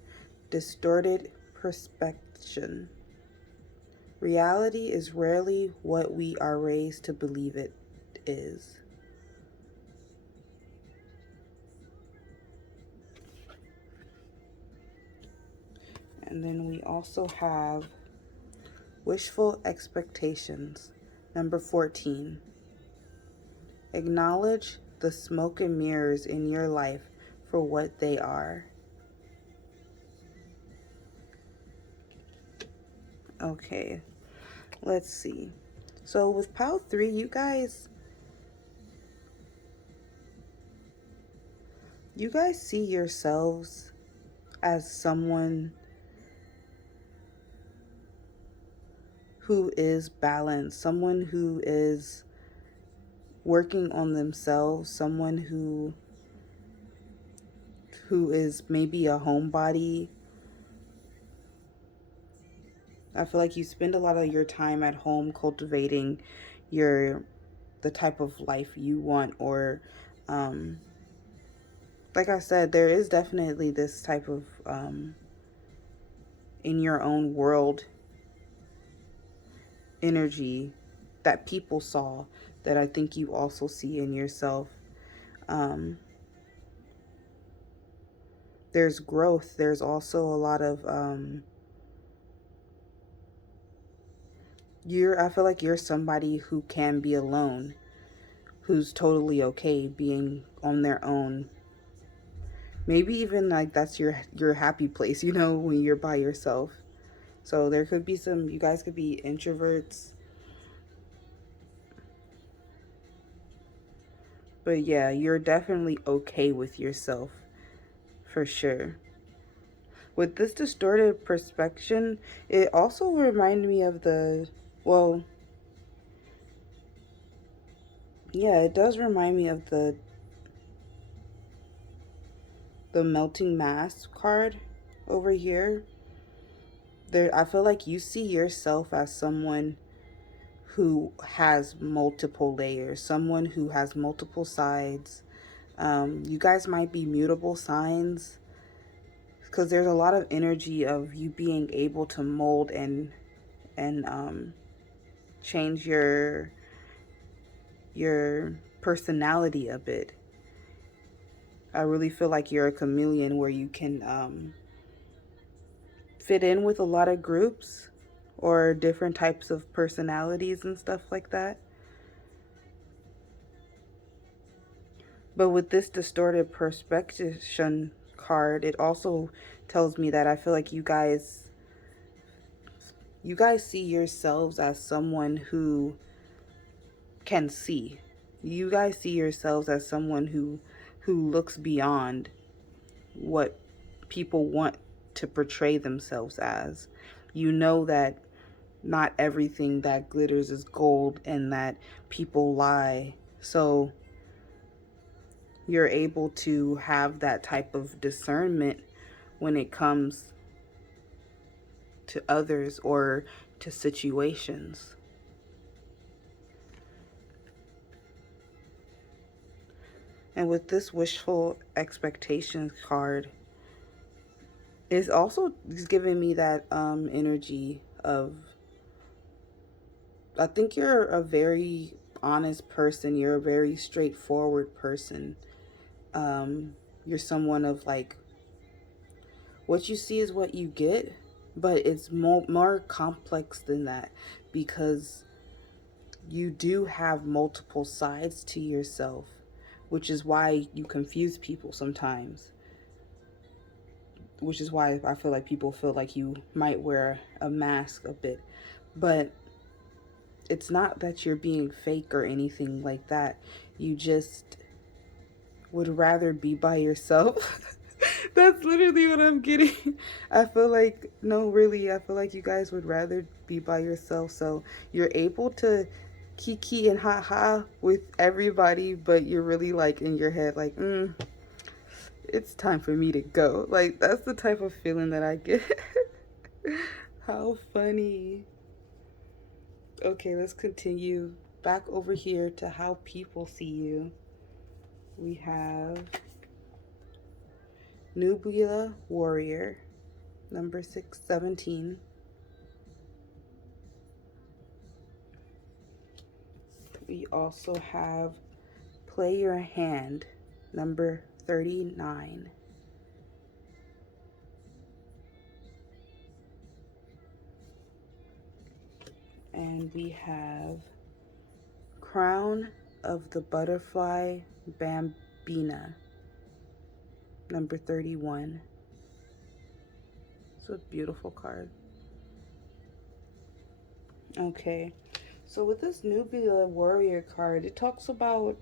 distorted perception. Reality is rarely what we are raised to believe it is. And then we also have wishful expectations. Number 14. Acknowledge the smoke and mirrors in your life for what they are. Okay, let's see. So with pile 3, you guys see yourselves as someone who is balanced, someone who is working on themselves, someone who is maybe a homebody. I feel like you spend a lot of your time at home cultivating the type of life you want, or like I said, there is definitely this type of in your own world energy that people saw, that I think you also see in yourself. Um, there's growth. There's also a lot of I feel like you're somebody who can be alone, who's totally okay being on their own. Maybe even like that's your happy place, when you're by yourself. So there could be you guys could be introverts. But yeah, you're definitely okay with yourself, for sure. With this distorted perspective, it also reminded me of well, yeah, it does remind me of the melting mask card over here. There, I feel like you see yourself as someone who has multiple layers, someone who has multiple sides. You guys might be mutable signs, because there's a lot of energy of you being able to mold and change your personality a bit. I really feel like you're a chameleon, where you can fit in with a lot of groups or different types of personalities and stuff like that. But with this distorted perspective card, it also tells me that I feel like you guys you guys see yourselves as someone who can see. You guys see yourselves as someone who looks beyond what people want to portray themselves as. You know that not everything that glitters is gold and that people lie. So you're able to have that type of discernment when it comes to others or to situations. And with this wishful expectations card, it's also giving me that energy of, I think you're a very honest person. You're a very straightforward person. You're someone of like, what you see is what you get, but it's more complex than that, because you do have multiple sides to yourself, which is why you confuse people sometimes. Which is why I feel like people feel like you might wear a mask a bit. But it's not that you're being fake or anything like that. You just would rather be by yourself. That's literally what I'm getting. I feel like, no, really, I feel like you guys would rather be by yourself. So you're able to kiki and haha with everybody, but you're really like in your head, like, it's time for me to go. Like, that's the type of feeling that I get. How funny. Okay, let's continue back over here to how people see you. We have Nubula Warrior, number 617. We also have Play Your Hand, number 39. And we have Crown of the Butterfly Bambina, number 31. It's a beautiful card. Okay, so with this Nubula Warrior card, it talks about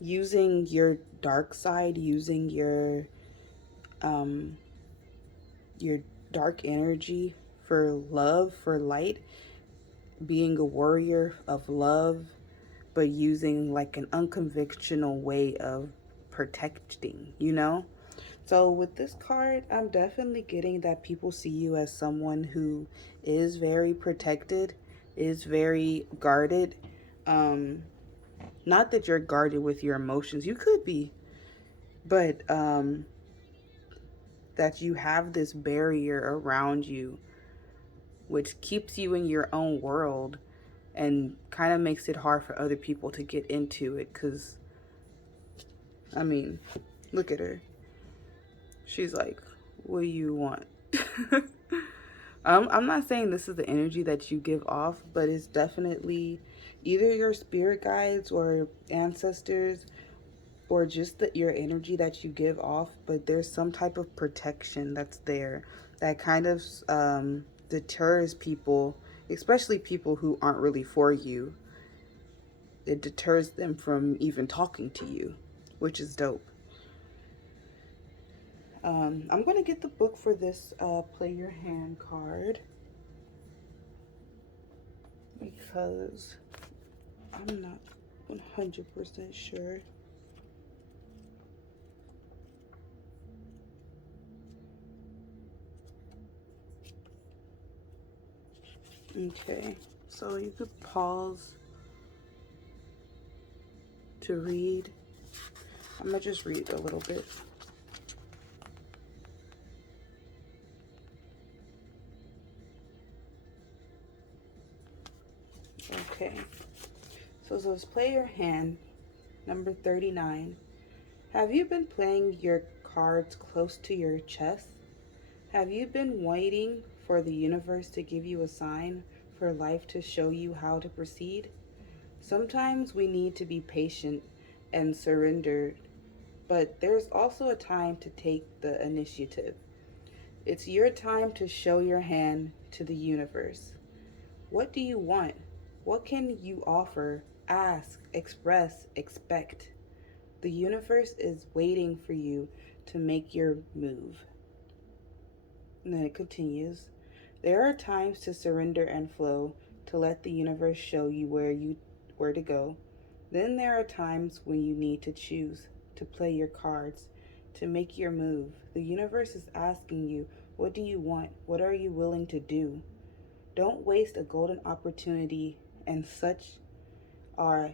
using your dark side, using your dark energy for love, for light, being a warrior of love, but using like an unconventional way of protecting, you know? So with this card, I'm definitely getting that people see you as someone who is very protected, is very guarded. Not that you're guarded with your emotions, you could be, but that you have this barrier around you which keeps you in your own world and kind of makes it hard for other people to get into it. Because, I mean, look at her. She's like, what do you want? I'm not saying this is the energy that you give off, but it's definitely either your spirit guides or ancestors, or just your energy that you give off. But there's some type of protection that's there that kind of deters people, especially people who aren't really for you. It deters them from even talking to you, which is dope. I'm going to get the book for this Play Your Hand card, because I'm not 100% sure. Okay, so you could pause to read. I'm going to just read a little bit. Okay, so let's Play Your Hand, number 39. Have you been playing your cards close to your chest? Have you been waiting for the universe to give you a sign, for life to show you how to proceed? Sometimes we need to be patient and surrendered, but there's also a time to take the initiative. It's your time to show your hand to the universe. What do you want? What can you offer? Ask, express, expect. The universe is waiting for you to make your move. And then it continues. There are times to surrender and flow, to let the universe show you where to go. Then there are times when you need to choose, to play your cards, to make your move. The universe is asking you, what do you want? What are you willing to do? Don't waste a golden opportunity, and such are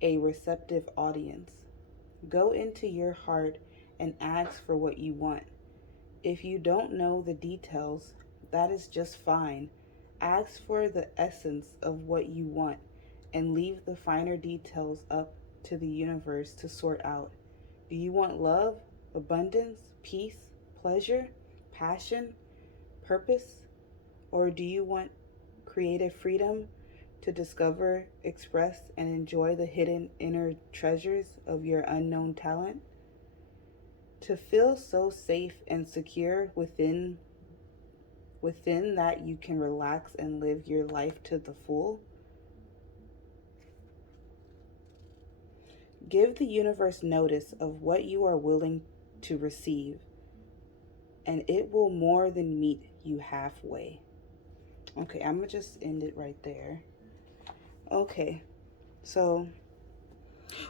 a receptive audience. Go into your heart and ask for what you want. If you don't know the details, that is just fine. Ask for the essence of what you want and leave the finer details up to the universe to sort out. Do you want love, abundance, peace, pleasure, passion, purpose? Or do you want creative freedom to discover, express, and enjoy the hidden inner treasures of your unknown talent? To feel so safe and secure within that you can relax and live your life to the full? Give the universe notice of what you are willing to receive, and it will more than meet you halfway. Okay, I'm gonna just end it right there. Okay, so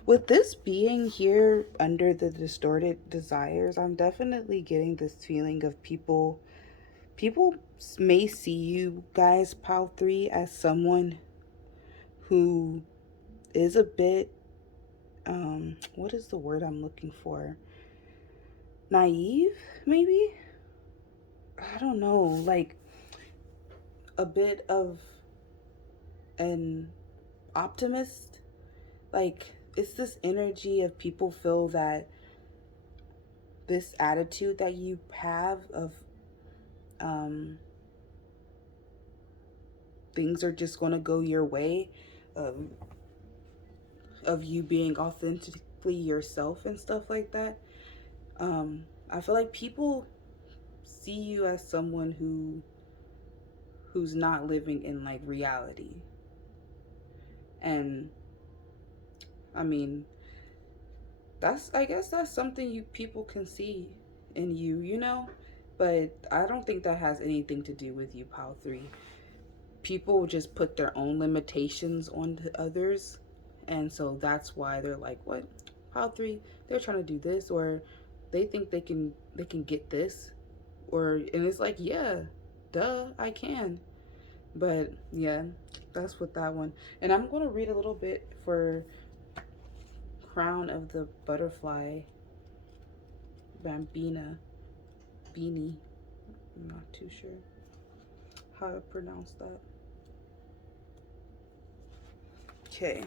with this being here under the distorted desires, I'm definitely getting this feeling of people may see you guys, Pile 3, as someone who is a bit, what is the word I'm looking for? Naive, maybe? I don't know, like a bit of an optimist. Like, it's this energy of people feel that this attitude that you have of um, things are just going to go your way, of you being authentically yourself and stuff like that. I feel like people see you as someone who's not living in like reality. And I mean, I guess that's something you people can see in you, you know? But I don't think that has anything to do with you, Pile 3. People just put their own limitations on others, and so that's why they're like, what, Pile 3, they're trying to do this, or they think they can get this, or, and it's like, yeah, duh, I can. But yeah, that's with that one. And I'm going to read a little bit for Crown of the Butterfly Bambina Beanie. I'm not too sure how to pronounce that. Okay,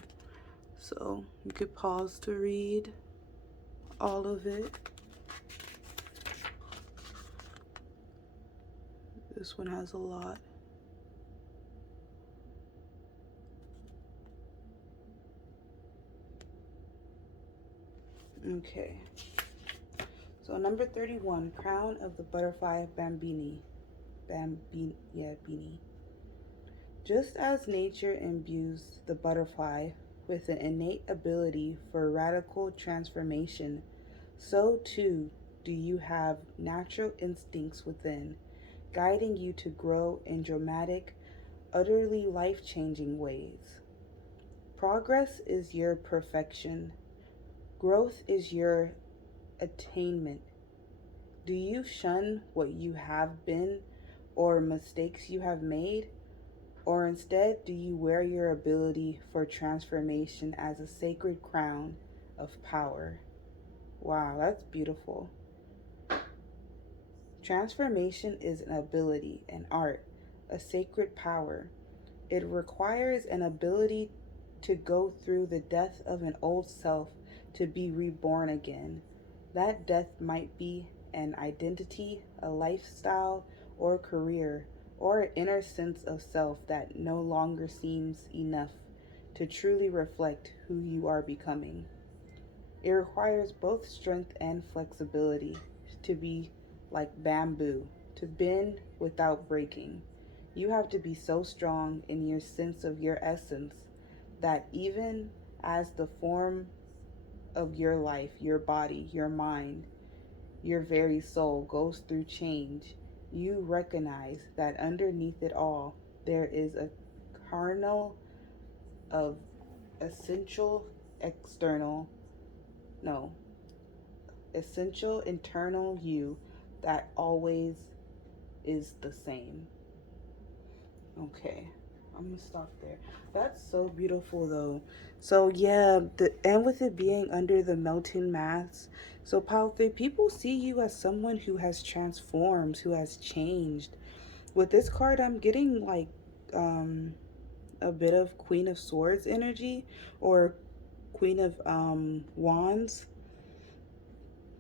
so you could pause to read all of it. This one has a lot. Okay, so number 31, Crown of the Butterfly Bambini. Beanie. Just as nature imbues the butterfly with an innate ability for radical transformation, so too do you have natural instincts within, guiding you to grow in dramatic, utterly life-changing ways. Progress is your perfection. Growth is your attainment. Do you shun what you have been or mistakes you have made? Or instead, do you wear your ability for transformation as a sacred crown of power? Wow, that's beautiful. Transformation is an ability, an art, a sacred power. It requires an ability to go through the death of an old self to be reborn again. That death might be an identity, a lifestyle, or career, or an inner sense of self that no longer seems enough to truly reflect who you are becoming. It requires both strength and flexibility to be like bamboo, to bend without breaking. You have to be so strong in your sense of your essence that even as the form of your life, your body, your mind, your very soul goes through change, you recognize that underneath it all, there is a kernel of essential external, no, essential internal you that always is the same. Okay, I'm gonna stop there. That's so beautiful though. So yeah, and with it being under the mountain mass, so Pal 3, people see you as someone who has transformed, who has changed. With this card, I'm getting like um a bit of Queen of Swords energy or Queen of Wands.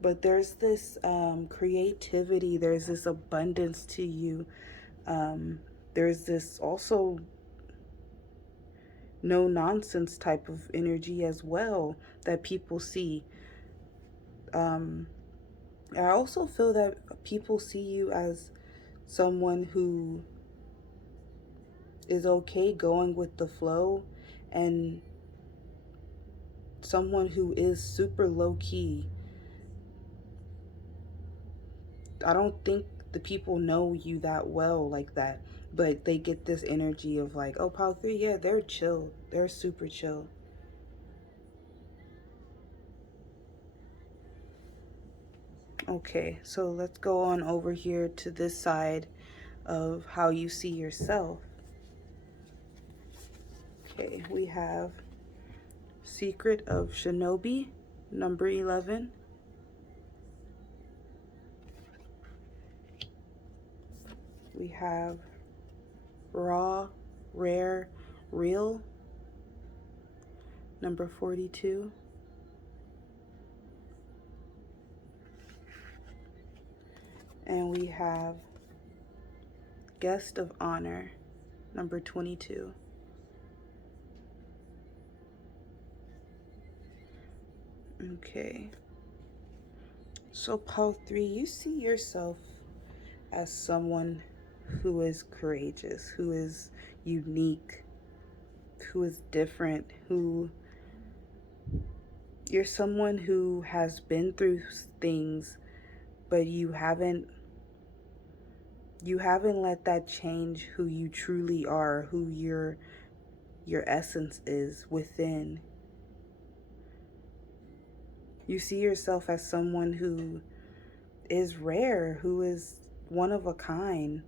But there's this creativity, there's this abundance to you. Um, there's this also no nonsense type of energy as well that people see. Um, I also feel that people see you as someone who is okay going with the flow and someone who is super low key. I don't think the people know you that well like that, but they get this energy of like, oh, Power 3, yeah, they're chill. They're super chill. Okay, so let's go on over here to this side of how you see yourself. Okay, we have Secret of Shinobi, number 11. We have Raw, Rare, Real, number 42. And we have Guest of Honor, number 22. Okay. So, Paul 3, you see yourself as someone who is courageous, who is unique, who is different, who you're someone who has been through things, but you haven't let that change who you truly are, who your essence is within. You see yourself as someone who is rare, who is one of a kind.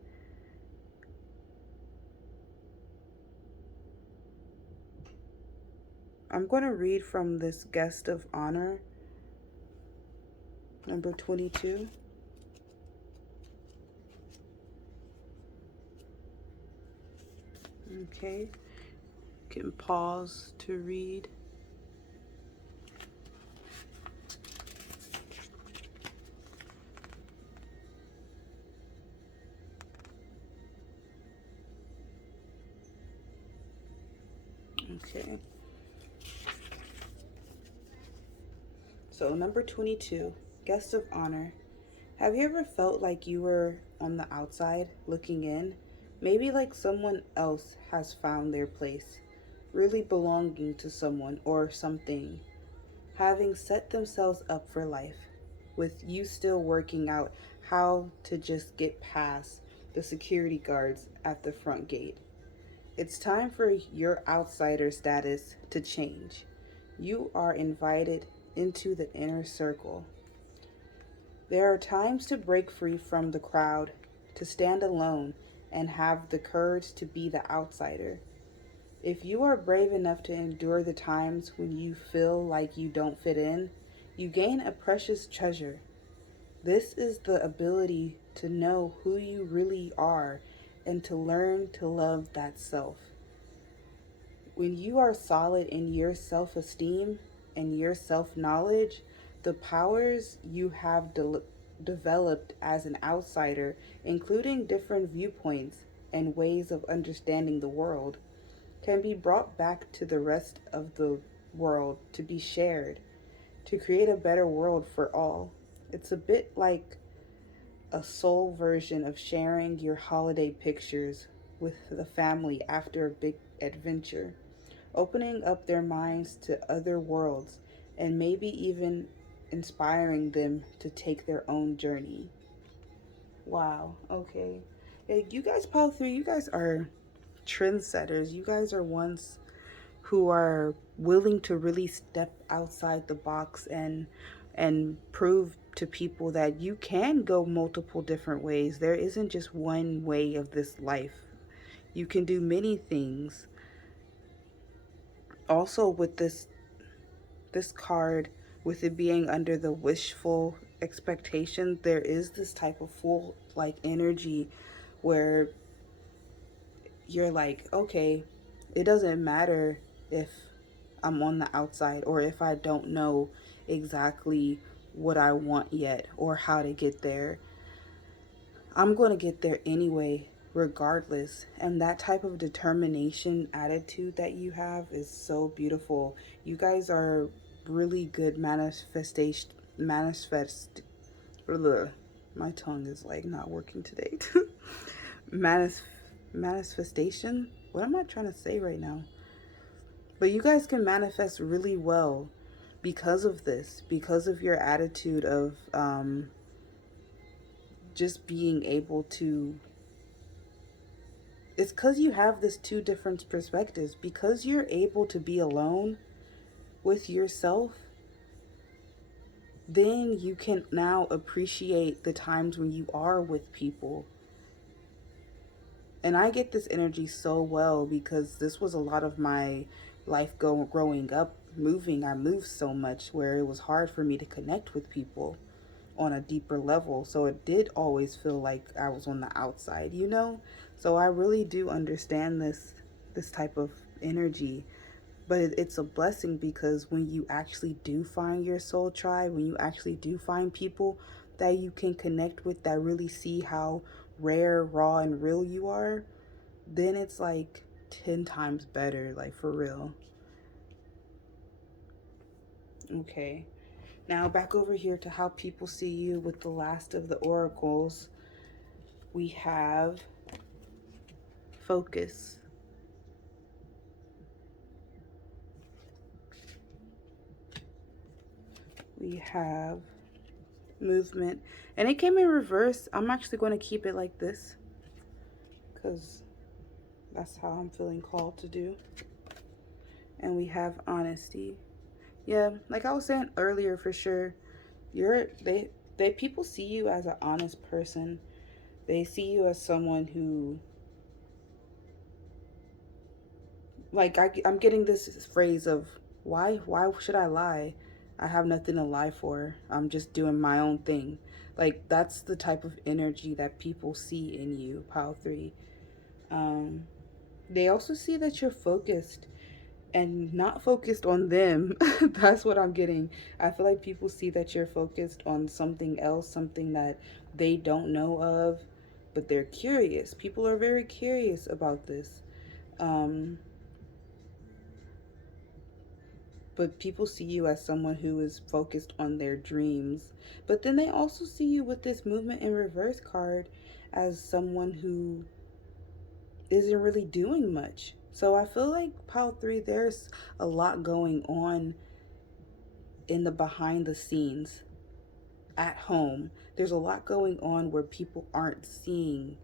I'm going to read from this Guest of Honor, number 22. Okay, you can pause to read. Okay. So, number 22, Guest of Honor. Have you ever felt like you were on the outside looking in? Maybe like someone else has found their place, really belonging to someone or something, having set themselves up for life, with you still working out how to just get past the security guards at the front gate. It's time for your outsider status to change. You are invited into the inner circle. There are times to break free from the crowd, to stand alone, and have the courage to be the outsider. If you are brave enough to endure the times when you feel like you don't fit in, you gain a precious treasure. This is the ability to know who you really are and to learn to love that self. When you are solid in your self esteem and your self knowledge, the powers you have developed as an outsider, including different viewpoints and ways of understanding the world, can be brought back to the rest of the world to be shared, to create a better world for all. It's a bit like a soul version of sharing your holiday pictures with the family after a big adventure, opening up their minds to other worlds, and maybe even inspiring them to take their own journey. Wow, okay. Hey, you guys, Pile 3, you guys are trendsetters. You guys are ones who are willing to really step outside the box and prove to people that you can go multiple different ways. There isn't just one way of this life. You can do many things. Also with this card, with it being under the wishful expectation, there is this type of full like energy where you're like, okay, it doesn't matter if I'm on the outside or if I don't know exactly what I want yet or how to get there. I'm going to get there anyway, regardless. And that type of determination attitude that you have is so beautiful. You guys are really good ugh, my tongue is like not working today. Manis, manifestation. What am I trying to say right now? But you guys can manifest really well because of this, because of your attitude of just being able to. It's because you have this two different perspectives. Because you're able to be alone with yourself, then you can now appreciate the times when you are with people. And I get this energy so well because this was a lot of my life growing up moving. I moved so much where it was hard for me to connect with people on a deeper level. So it did always feel like I was on the outside, you know? So I really do understand this type of energy. But it's a blessing because when you actually do find your soul tribe, when you actually do find people that you can connect with that really see how rare, raw, and real you are, then it's like 10 times better, like for real. Okay. Now back over here to how people see you with the last of the oracles. We have focus. We have movement. And it came in reverse. I'm actually going to keep it like this because that's how I'm feeling called to do. And we have honesty. Yeah, like I was saying earlier, for sure, they people see you as an honest person. They see you as someone who, like, I'm getting this phrase of why should I lie? I have nothing to lie for. I'm just doing my own thing. Like, that's the type of energy that people see in you, Pile 3. Um, they also see that you're focused and not focused on them. That's what I'm getting. I feel like people see that you're focused on something else, something that they don't know of, but they're curious. People are very curious about this. Um, but people see you as someone who is focused on their dreams. But then they also see you with this movement in reverse card as someone who isn't really doing much. So I feel like Pile 3, there's a lot going on in the behind the scenes at home. There's a lot going on where people aren't seeing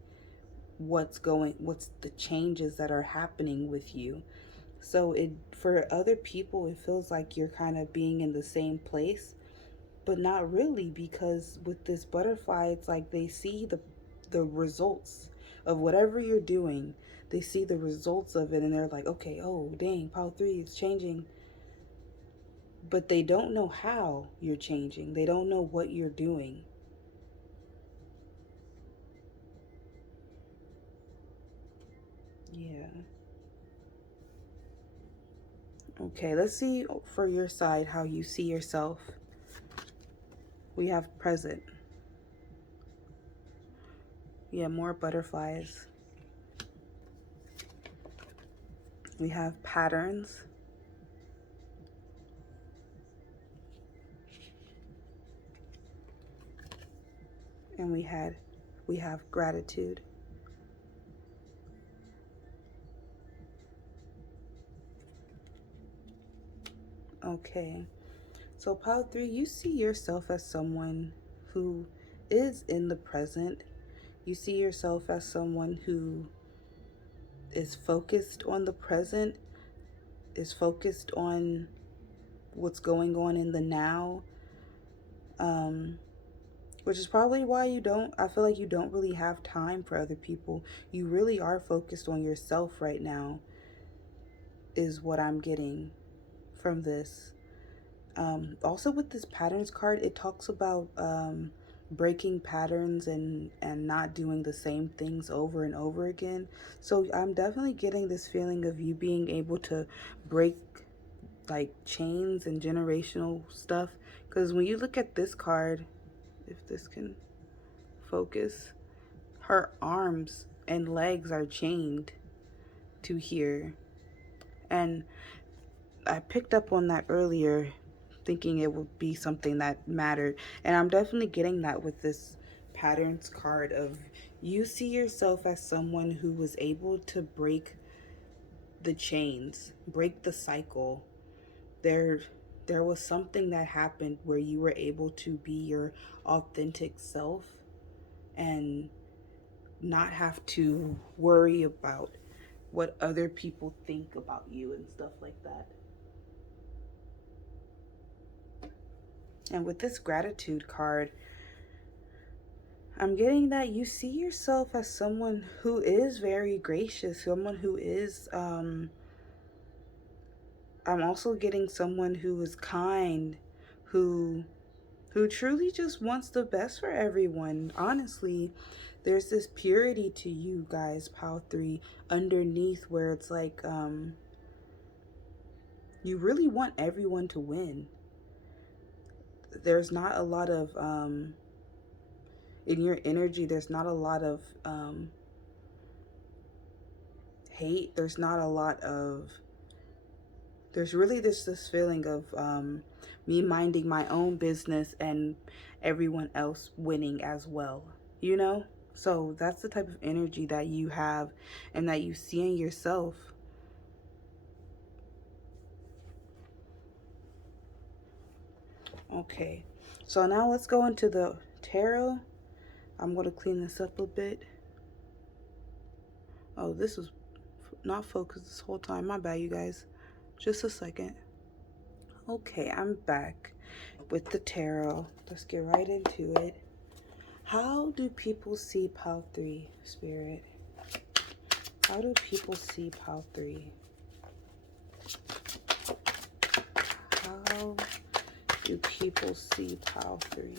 what's the changes that are happening with you. So it, for other people, it feels like you're kind of being in the same place, but not really, because with this butterfly, it's like they see the results of whatever you're doing. They see the results of it and they're like, okay, oh dang, Pile 3 is changing. But they don't know how you're changing. They don't know what you're doing. Yeah. Okay, let's see for your side how you see yourself. We have present. Yeah, more butterflies. We have patterns. And we have gratitude. Okay. So pile 3, you see yourself as someone who is in the present. You see yourself as someone who is focused on the present, is focused on what's going on in the now. Which is probably why I feel like you don't really have time for other people. You really are focused on yourself right now, is what I'm getting from this. Also with this patterns card, it talks about breaking patterns and not doing the same things over and over again. So I'm definitely getting this feeling of you being able to break like chains and generational stuff. Because when you look at this card, if this can focus, her arms and legs are chained to here. And I picked up on that earlier, thinking it would be something that mattered. And I'm definitely getting that with this patterns card of you see yourself as someone who was able to break the chains, break the cycle. There was something that happened where you were able to be your authentic self and not have to worry about what other people think about you and stuff like that. And with this gratitude card, I'm getting that you see yourself as someone who is very gracious, someone who is, I'm also getting someone who is kind, who truly just wants the best for everyone. Honestly, there's this purity to you guys, pile 3, underneath, where it's like, you really want everyone to win. There's not a lot of, in your energy, there's not a lot of hate. There's not a lot of, there's really this feeling of me minding my own business and everyone else winning as well, you know? So that's the type of energy that you have and that you see in yourself. Okay, so now let's go into the tarot. I'm going to clean this up a bit. Oh, this was not focused this whole time. My bad, you guys. Just a second. Okay, I'm back with the tarot. Let's get right into it. How do people see pile 3, Spirit? How do people see pile 3? How do people see pile 3?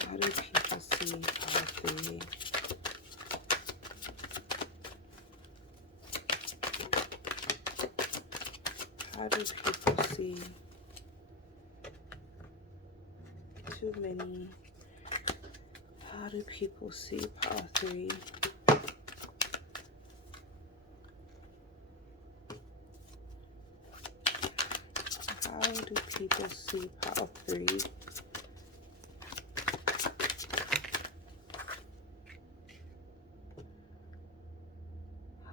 How do people see pile 3? How do people see? Too many. How do people see pile 3? How do people see pile 3?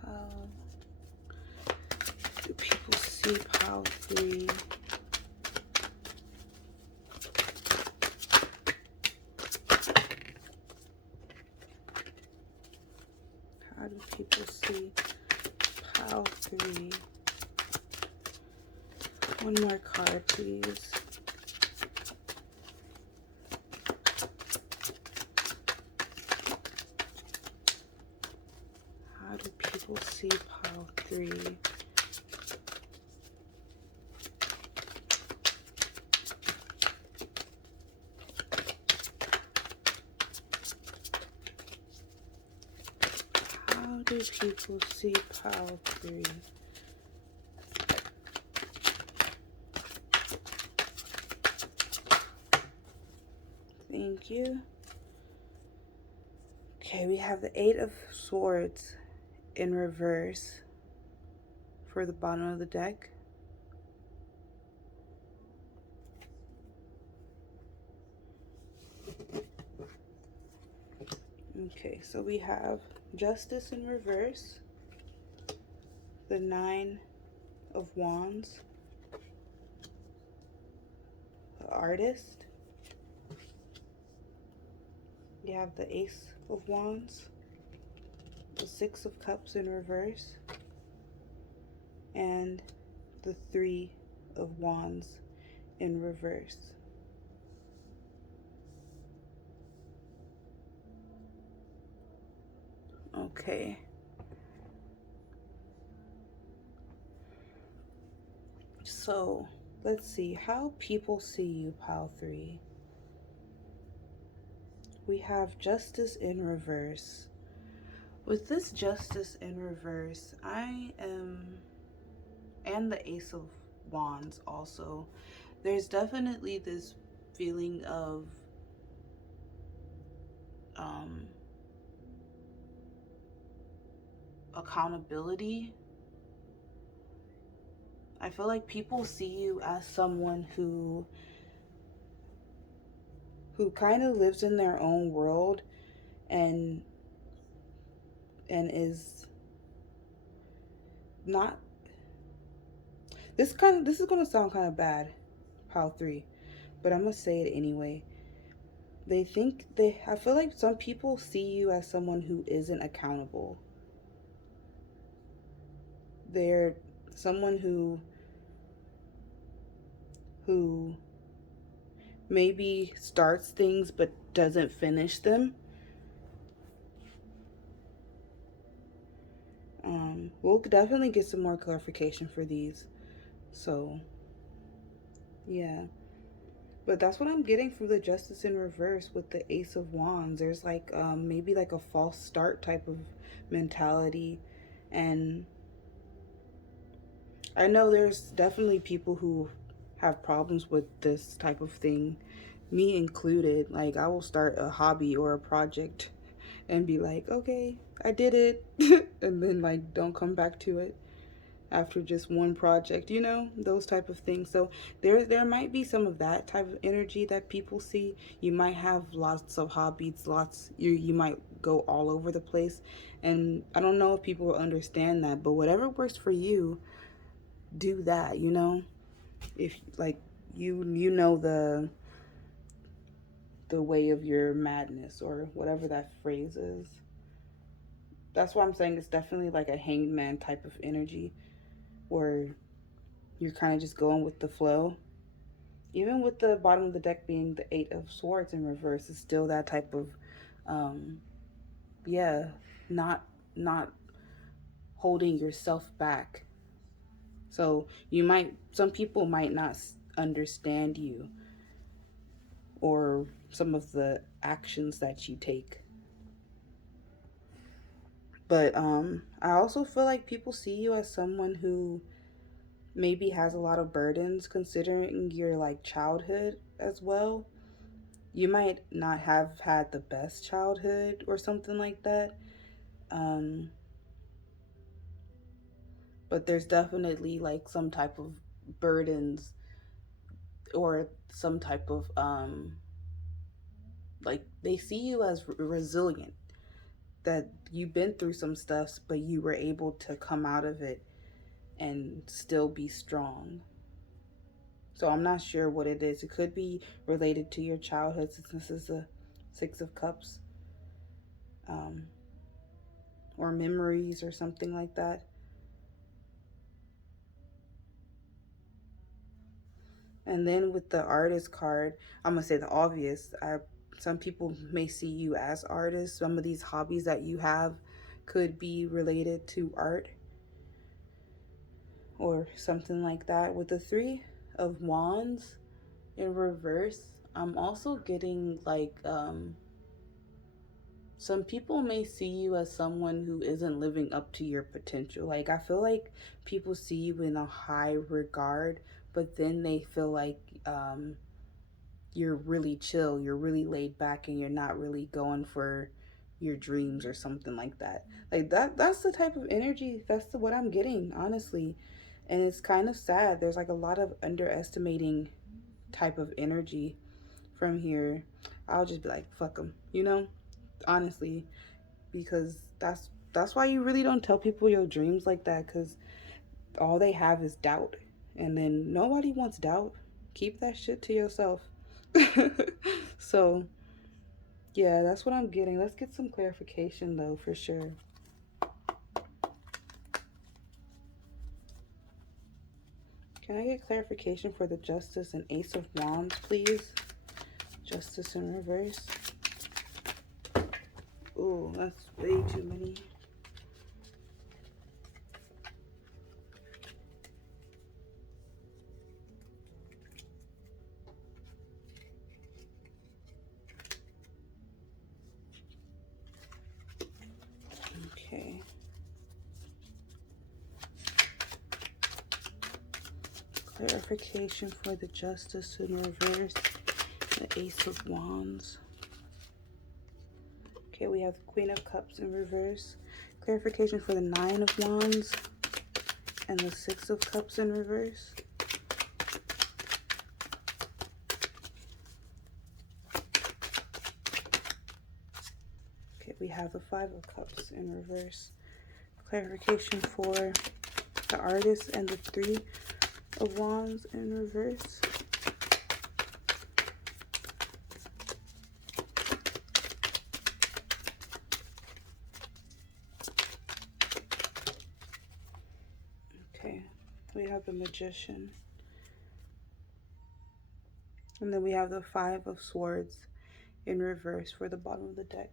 How do people see pile 3? How do people see pile 3? One more card, please. How do people see pile 3? How do people see pile 3? Thank you. Okay, we have the 8 of Swords in reverse for the bottom of the deck. Okay, so we have Justice in reverse, the Nine of Wands, the Artist. You have the Ace of Wands, the Six of Cups in reverse, and the Three of Wands in reverse. Okay. So, let's see how people see you, Pile 3. We have Justice in reverse. With this Justice in reverse, I am, and the Ace of Wands also, there's definitely this feeling of accountability. I feel like people see you as someone who kind of lives in their own world and is not, this is going to sound kind of bad, Pile 3, but I'm going to say it anyway. I feel like some people see you as someone who isn't accountable. They're someone who maybe starts things but doesn't finish them. We'll definitely get some more clarification for these. So, yeah. But that's what I'm getting from the Justice in reverse with the Ace of Wands. There's like maybe like a false start type of mentality. And I know there's definitely people who have problems with this type of thing, me included. Like, I will start a hobby or a project and be like, okay, I did it, and then like don't come back to it after just one project, you know, those type of things. So there might be some of that type of energy that people see. You might have lots of hobbies, you might go all over the place, and I don't know if people will understand that, but whatever works for you, do that, you know. If like you know the way of your madness, or whatever that phrase is. That's why I'm saying it's definitely like a hangman type of energy where you're kind of just going with the flow. Even with the bottom of the deck being the Eight of Swords in reverse, it's still that type of, um, yeah, not holding yourself back. So some people might not understand you or some of the actions that you take. But I also feel like people see you as someone who maybe has a lot of burdens, considering your like childhood as well. You might not have had the best childhood or something like that. Um, but there's definitely like some type of burdens or some type of like they see you as resilient, that you've been through some stuff but you were able to come out of it and still be strong. So I'm not sure what it is. It could be related to your childhood, since this is a Six of Cups, um, or memories or something like that. And then with the Artist card, I'm gonna say the obvious. Some people may see you as artists. Some of these hobbies that you have could be related to art or something like that. With the Three of Wands in reverse, I'm also getting like some people may see you as someone who isn't living up to your potential. Like, I feel like people see you in a high regard, but then they feel like you're really chill, you're really laid back, and you're not really going for your dreams or something like that. Like that's the type of energy, what I'm getting, honestly. And it's kind of sad. There's like a lot of underestimating type of energy from here. I'll just be like, fuck them, you know? Honestly, because that's why you really don't tell people your dreams like that, because all they have is doubt. And then nobody wants doubt. Keep that shit to yourself. So, yeah, that's what I'm getting. Let's get some clarification, though, for sure. Can I get clarification for the Justice and Ace of Wands, please? Justice in reverse. Ooh, that's way too many. Okay. Clarification for the Justice in reverse, the Ace of Wands. Okay, we have the Queen of Cups in reverse. Clarification for the Nine of Wands and the Six of Cups in reverse. Okay, we have the Five of Cups in reverse. Clarification for the Artist and the Three of Wands in reverse. Okay, we have the Magician. And then we have the Five of Swords in reverse for the bottom of the deck.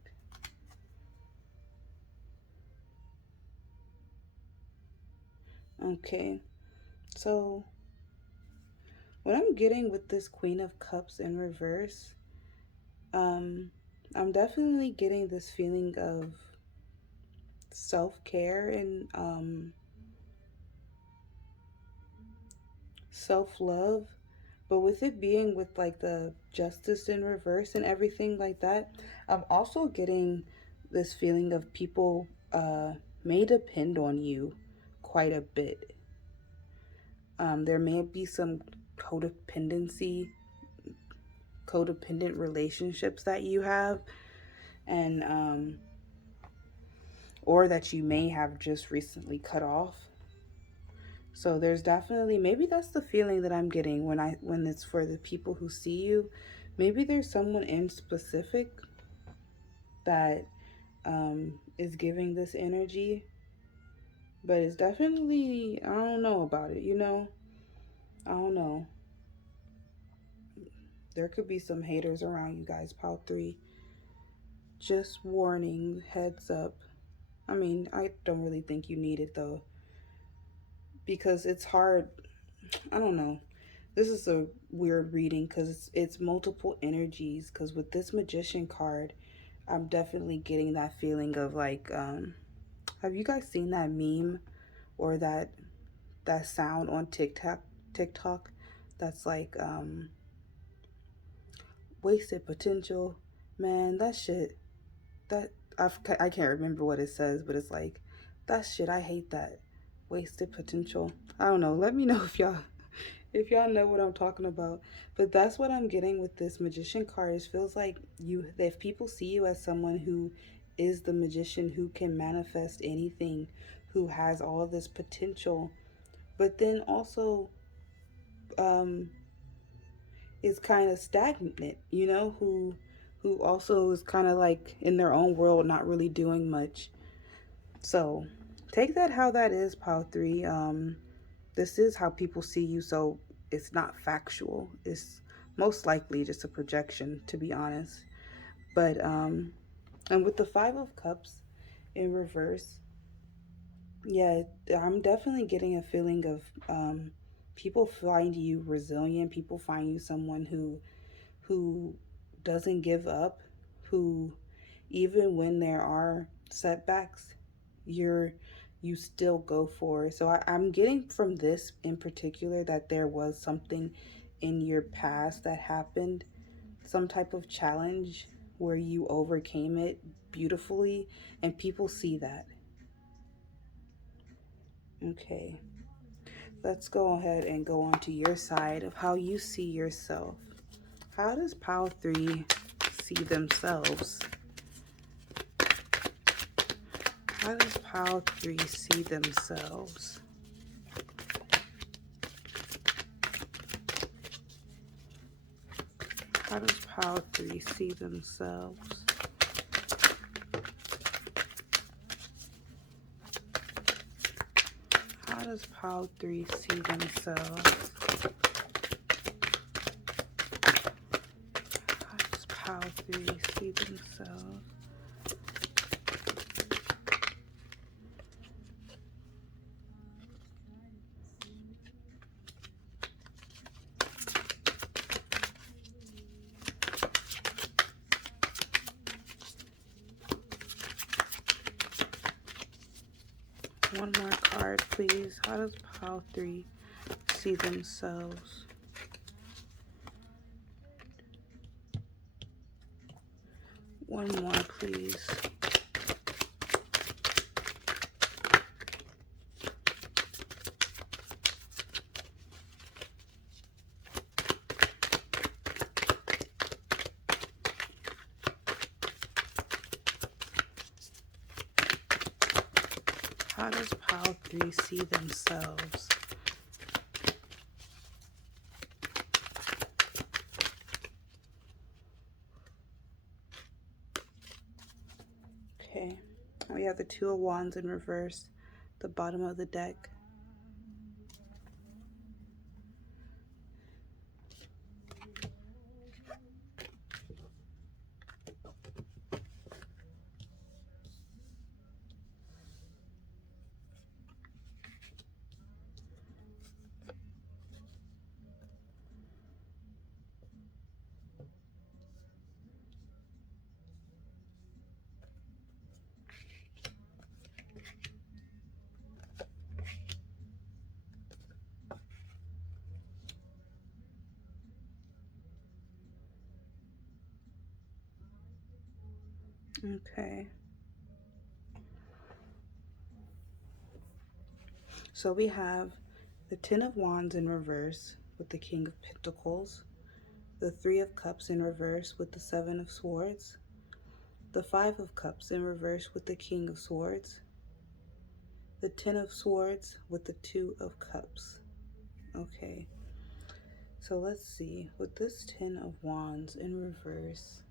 Okay, so what I'm getting with this Queen of Cups in reverse, I'm definitely getting this feeling of self-care and self-love. But with it being with like the Justice in reverse and everything like that, I'm also getting this feeling of people may depend on you quite a bit. There may be some codependent relationships that you have, and or that you may have just recently cut off. So there's definitely, maybe that's the feeling that I'm getting when it's for the people who see you. Maybe there's someone in specific that is giving this energy, but it's definitely, I don't know about it, you know? I don't know. There could be some haters around you guys, Pile 3. Just warning, heads up. I mean, I don't really think you need it though, because it's hard. I don't know. This is a weird reading because it's multiple energies. Because with this Magician card, I'm definitely getting that feeling of like, have you guys seen that meme or that sound on TikTok that's like wasted potential? Man, that shit, that I can't remember what it says, but it's like, that shit, I hate that. Wasted potential. I don't know. Let me know if y'all know what I'm talking about. But that's what I'm getting with this Magician card. It feels like if people see you as someone who is the magician, who can manifest anything, who has all of this potential, but then also is kind of stagnant, you know, who also is kind of like in their own world, not really doing much. So take that how that is, Pile 3. This is how people see you, so it's not factual. It's most likely just a projection, to be honest. But and with the Five of Cups in reverse, yeah, I'm definitely getting a feeling of people find you resilient. People find you someone who doesn't give up, who even when there are setbacks, you still go for it. So I'm getting from this in particular that there was something in your past that happened, some type of challenge where you overcame it beautifully, and people see that. Okay, let's go ahead and go on to your side of how you see yourself. How does Pile 3 see themselves? How does pile 3 see themselves? How does pile 3 see themselves? How does pile 3 see themselves? How does pile 3 see themselves? One more card, please. How does pile 3 see themselves? One more, please. How does pile 3 see themselves? Okay, we have the 2 of Wands in reverse, the bottom of the deck. Okay. So we have the 10 of Wands in reverse with the King of Pentacles, the 3 of Cups in reverse with the 7 of Swords, the 5 of Cups in reverse with the King of Swords, the 10 of Swords with the 2 of Cups. Okay. So let's see, with this 10 of Wands in reverse,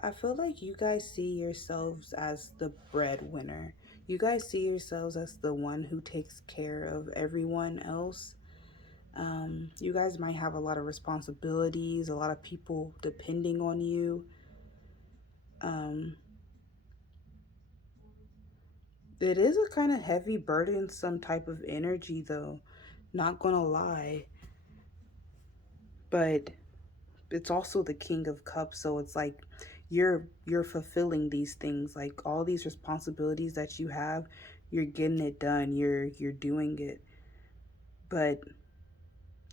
I feel like you guys see yourselves as the breadwinner. You guys see yourselves as the one who takes care of everyone else. You guys might have a lot of responsibilities, a lot of people depending on you. It is a kind of heavy, burdensome type of energy, though. Not gonna lie. But it's also the King of Cups, so it's like you're fulfilling these things, like all these responsibilities that you have, you're getting it done, you're doing it, but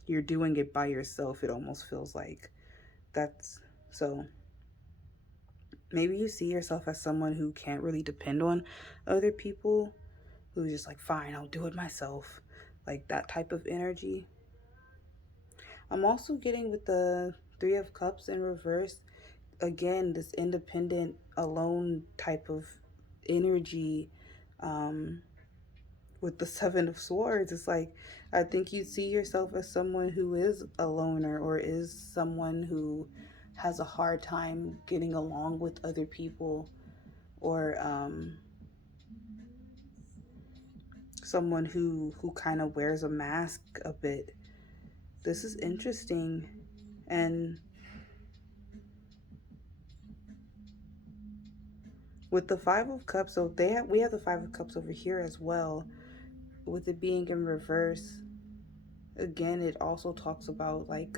you're doing it by yourself. It almost feels like that's so. Maybe you see yourself as someone who can't really depend on other people, who's just like, fine, I'll do it myself, like that type of energy. I'm also getting with the 3 of Cups in reverse, again, this independent, alone type of energy. With the 7 of Swords, it's like, I think you see yourself as someone who is a loner, or is someone who has a hard time getting along with other people, or someone who kind of wears a mask a bit. This is interesting. And with the 5 of Cups, so we have the 5 of Cups over here as well. With it being in reverse, again, it also talks about like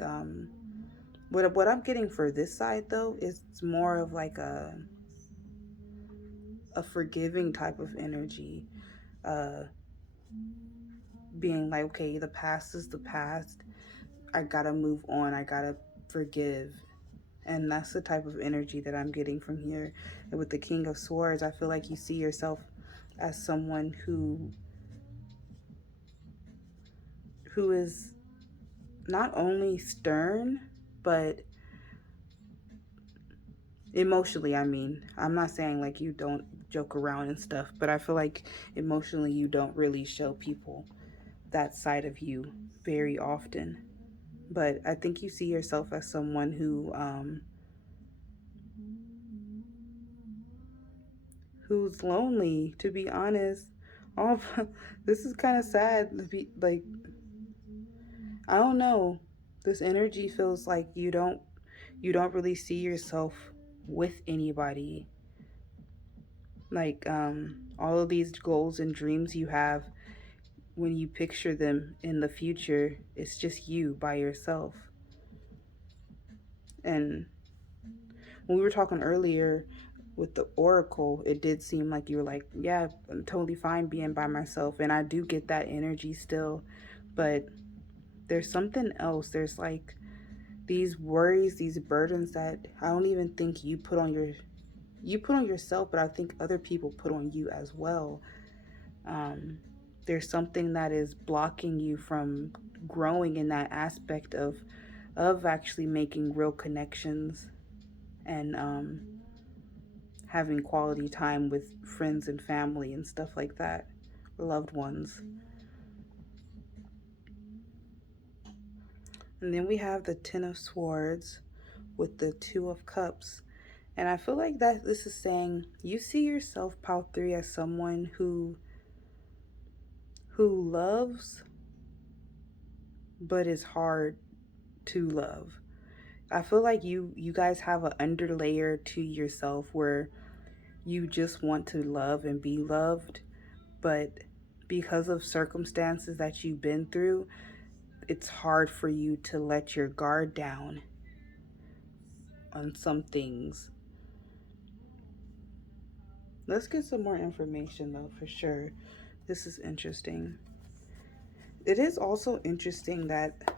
what I'm getting for this side though is more of like a forgiving type of energy, uh being like, okay, the past is the past, I gotta move on, I gotta forgive. And that's the type of energy that I'm getting from here. And with the King of Swords, I feel like you see yourself as someone who is not only stern, but Emotionally, I mean. I'm not saying like you don't joke around and stuff, but I feel like emotionally you don't really show people that side of you very often. But I think you see yourself as someone who's lonely, to be honest. All this is kind of sad to be like, I don't know. This energy feels like you don't really see yourself with anybody. Like all of these goals and dreams you have, when you picture them in the future, it's just you by yourself. And when we were talking earlier with the oracle, it did seem like you were like, yeah, I'm totally fine being by myself. And I do get that energy still. But there's something else. There's like these worries, these burdens that I don't even think you put on yourself, but I think other people put on you as well. Um, there's something that is blocking you from growing in that aspect of actually making real connections and having quality time with friends and family and stuff like that, loved ones. And then we have the Ten of Swords with the Two of Cups. And I feel like that this is saying you see yourself, pile 3, as someone who loves but is hard to love. I feel like you guys have an underlayer to yourself where you just want to love and be loved, but because of circumstances that you've been through, it's hard for you to let your guard down on some things. Let's get some more information though, for sure. This is interesting. It is also interesting that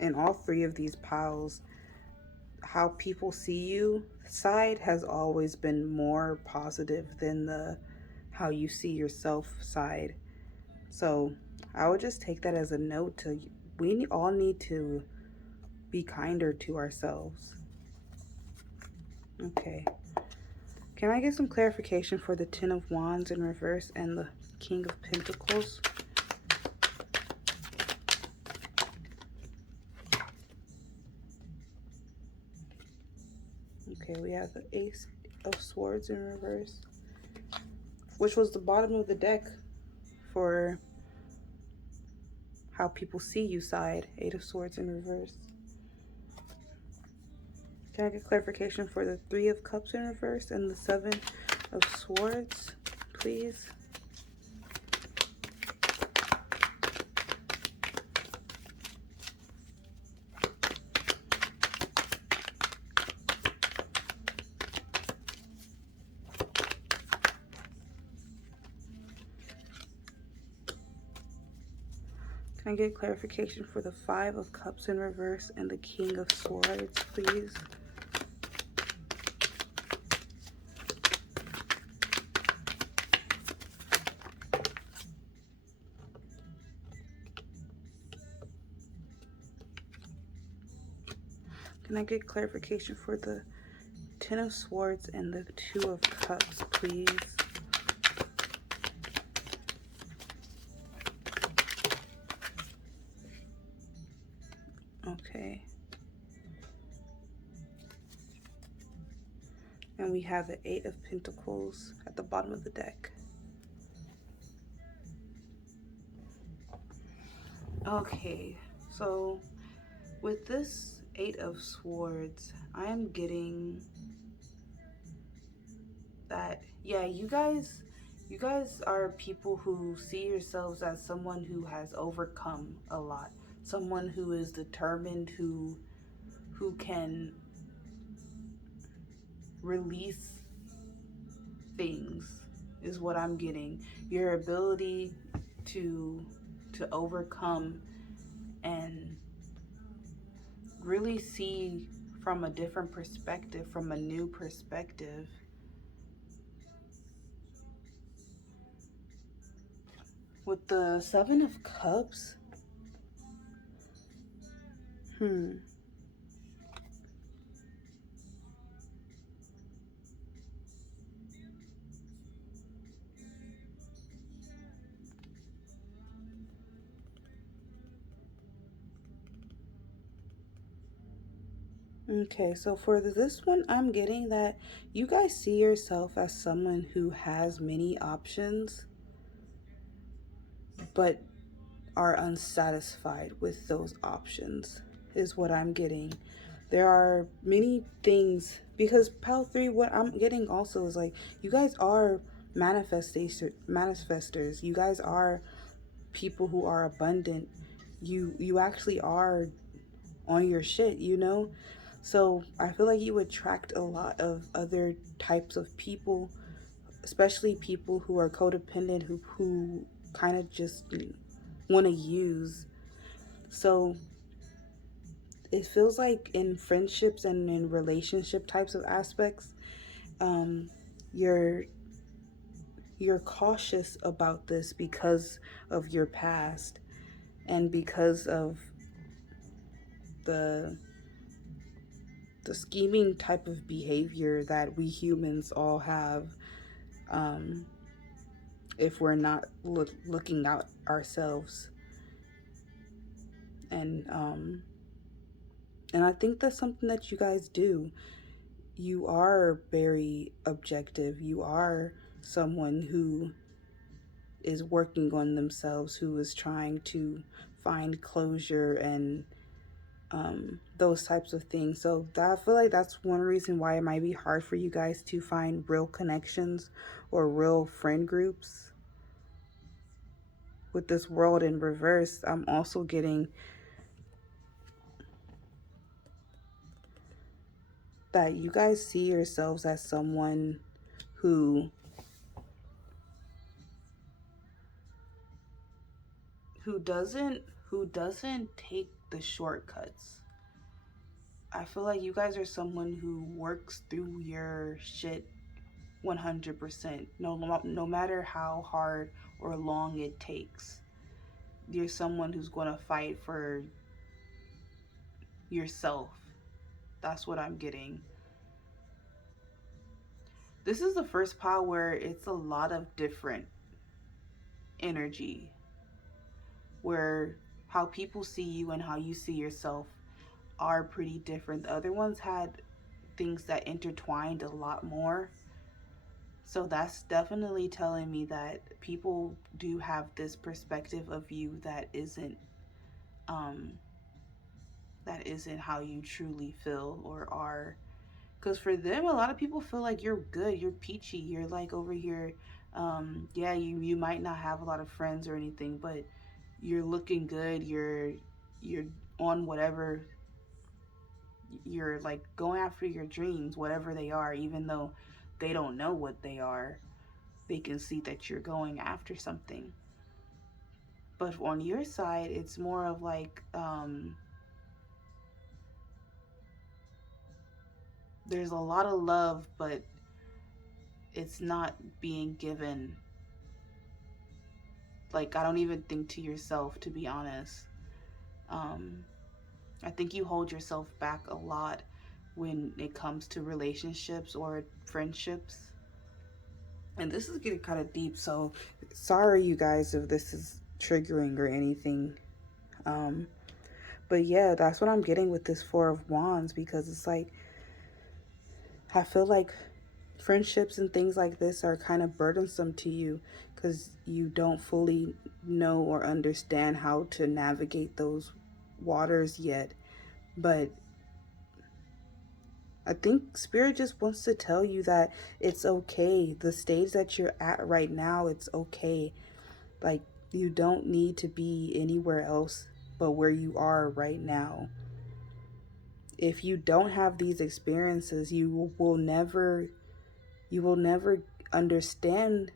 in all 3 of these piles, how people see you side has always been more positive than the how you see yourself side. So I would just take that as a note to we all need to be kinder to ourselves. Okay. Can I get some clarification for the Ten of Wands in reverse and the King of Pentacles? Okay, we have the Ace of Swords in reverse, which was the bottom of the deck for how people see you side. 8 of Swords in reverse. Can I get clarification for the 3 of Cups in reverse and the 7 of Swords, please? Can I get clarification for the 5 of Cups in reverse and the King of Swords, please? Can I get clarification for the 10 of Swords and the 2 of Cups, please? Okay. And we have the 8 of Pentacles at the bottom of the deck. Okay, so with this 8 of Swords, I am getting that, yeah, you guys are people who see yourselves as someone who has overcome a lot, someone who is determined, who can release things is what I'm getting. Your ability to overcome and really see from a different perspective, from a new perspective. With the 7 of Cups, Okay, so for this one, I'm getting that you guys see yourself as someone who has many options, but are unsatisfied with those options, is what I'm getting. There are many things, because Pal 3, what I'm getting also is like, you guys are manifestors. You guys are people who are abundant. You actually are on your shit, you know? So I feel like you attract a lot of other types of people, especially people who are codependent, who kind of just want to use. So it feels like in friendships and in relationship types of aspects, um, you're you're cautious about this because of your past and because of the the scheming type of behavior that we humans all have, um, if we're not looking out ourselves. And and I think that's something that you guys do. You are very objective. You are someone who is working on themselves, who is trying to find closure and those types of things. So I feel like that's one reason why it might be hard for you guys to find real connections or real friend groups. With this world in reverse, I'm also getting that you guys see yourselves as someone who who doesn't who doesn't take the shortcuts. I feel like you guys are someone who works through your shit 100%. No matter how hard or long it takes. You're someone who's going to fight for yourself. That's what I'm getting. This is the first pile where it's a lot of different energy, where how people see you and how you see yourself are pretty different. The other ones had things that intertwined a lot more. So that's definitely telling me that people do have this perspective of you um that isn't how you truly feel or are. Because for them, a lot of people feel like you're good, you're peachy, you're like over here. Yeah, you might not have a lot of friends or anything, but you're looking good. You're on whatever, you're like going after your dreams, whatever they are, even though they don't know what they are. They can see that you're going after something. But on your side, it's more of like, there's a lot of love, but it's not being given. Like, I don't even think to yourself, to be honest. Um, I think you hold yourself back a lot when it comes to relationships or friendships. And this is getting kind of deep, so sorry, you guys, if this is triggering or anything. Um, but yeah, that's what I'm getting with this Four of Wands, because it's like, I feel like friendships and things like this are kind of burdensome to you because you don't fully know or understand how to navigate those waters yet. But I think Spirit just wants to tell you that it's okay. The stage that you're at right now, it's okay. Like, you don't need to be anywhere else but where you are right now. If you don't have these experiences, you will never understand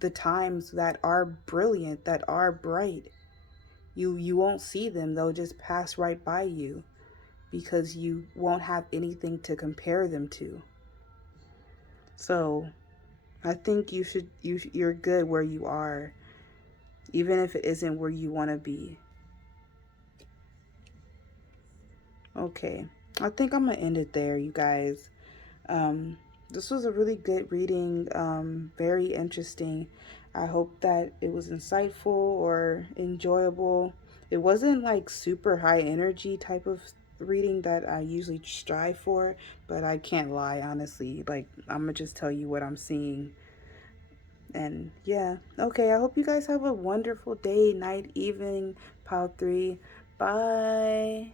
the times that are brilliant, that are bright. You won't see them. They'll just pass right by you because you won't have anything to compare them to. So I think you're good where you are, even if it isn't where you want to be. Okay, I think I'm gonna end it there, you guys. Um, this was a really good reading, very interesting. I hope that it was insightful or enjoyable. It wasn't like super high energy type of reading that I usually strive for, but I can't lie, honestly. Like, I'm gonna just tell you what I'm seeing. And yeah, okay, I hope you guys have a wonderful day, night, evening, pile 3. Bye.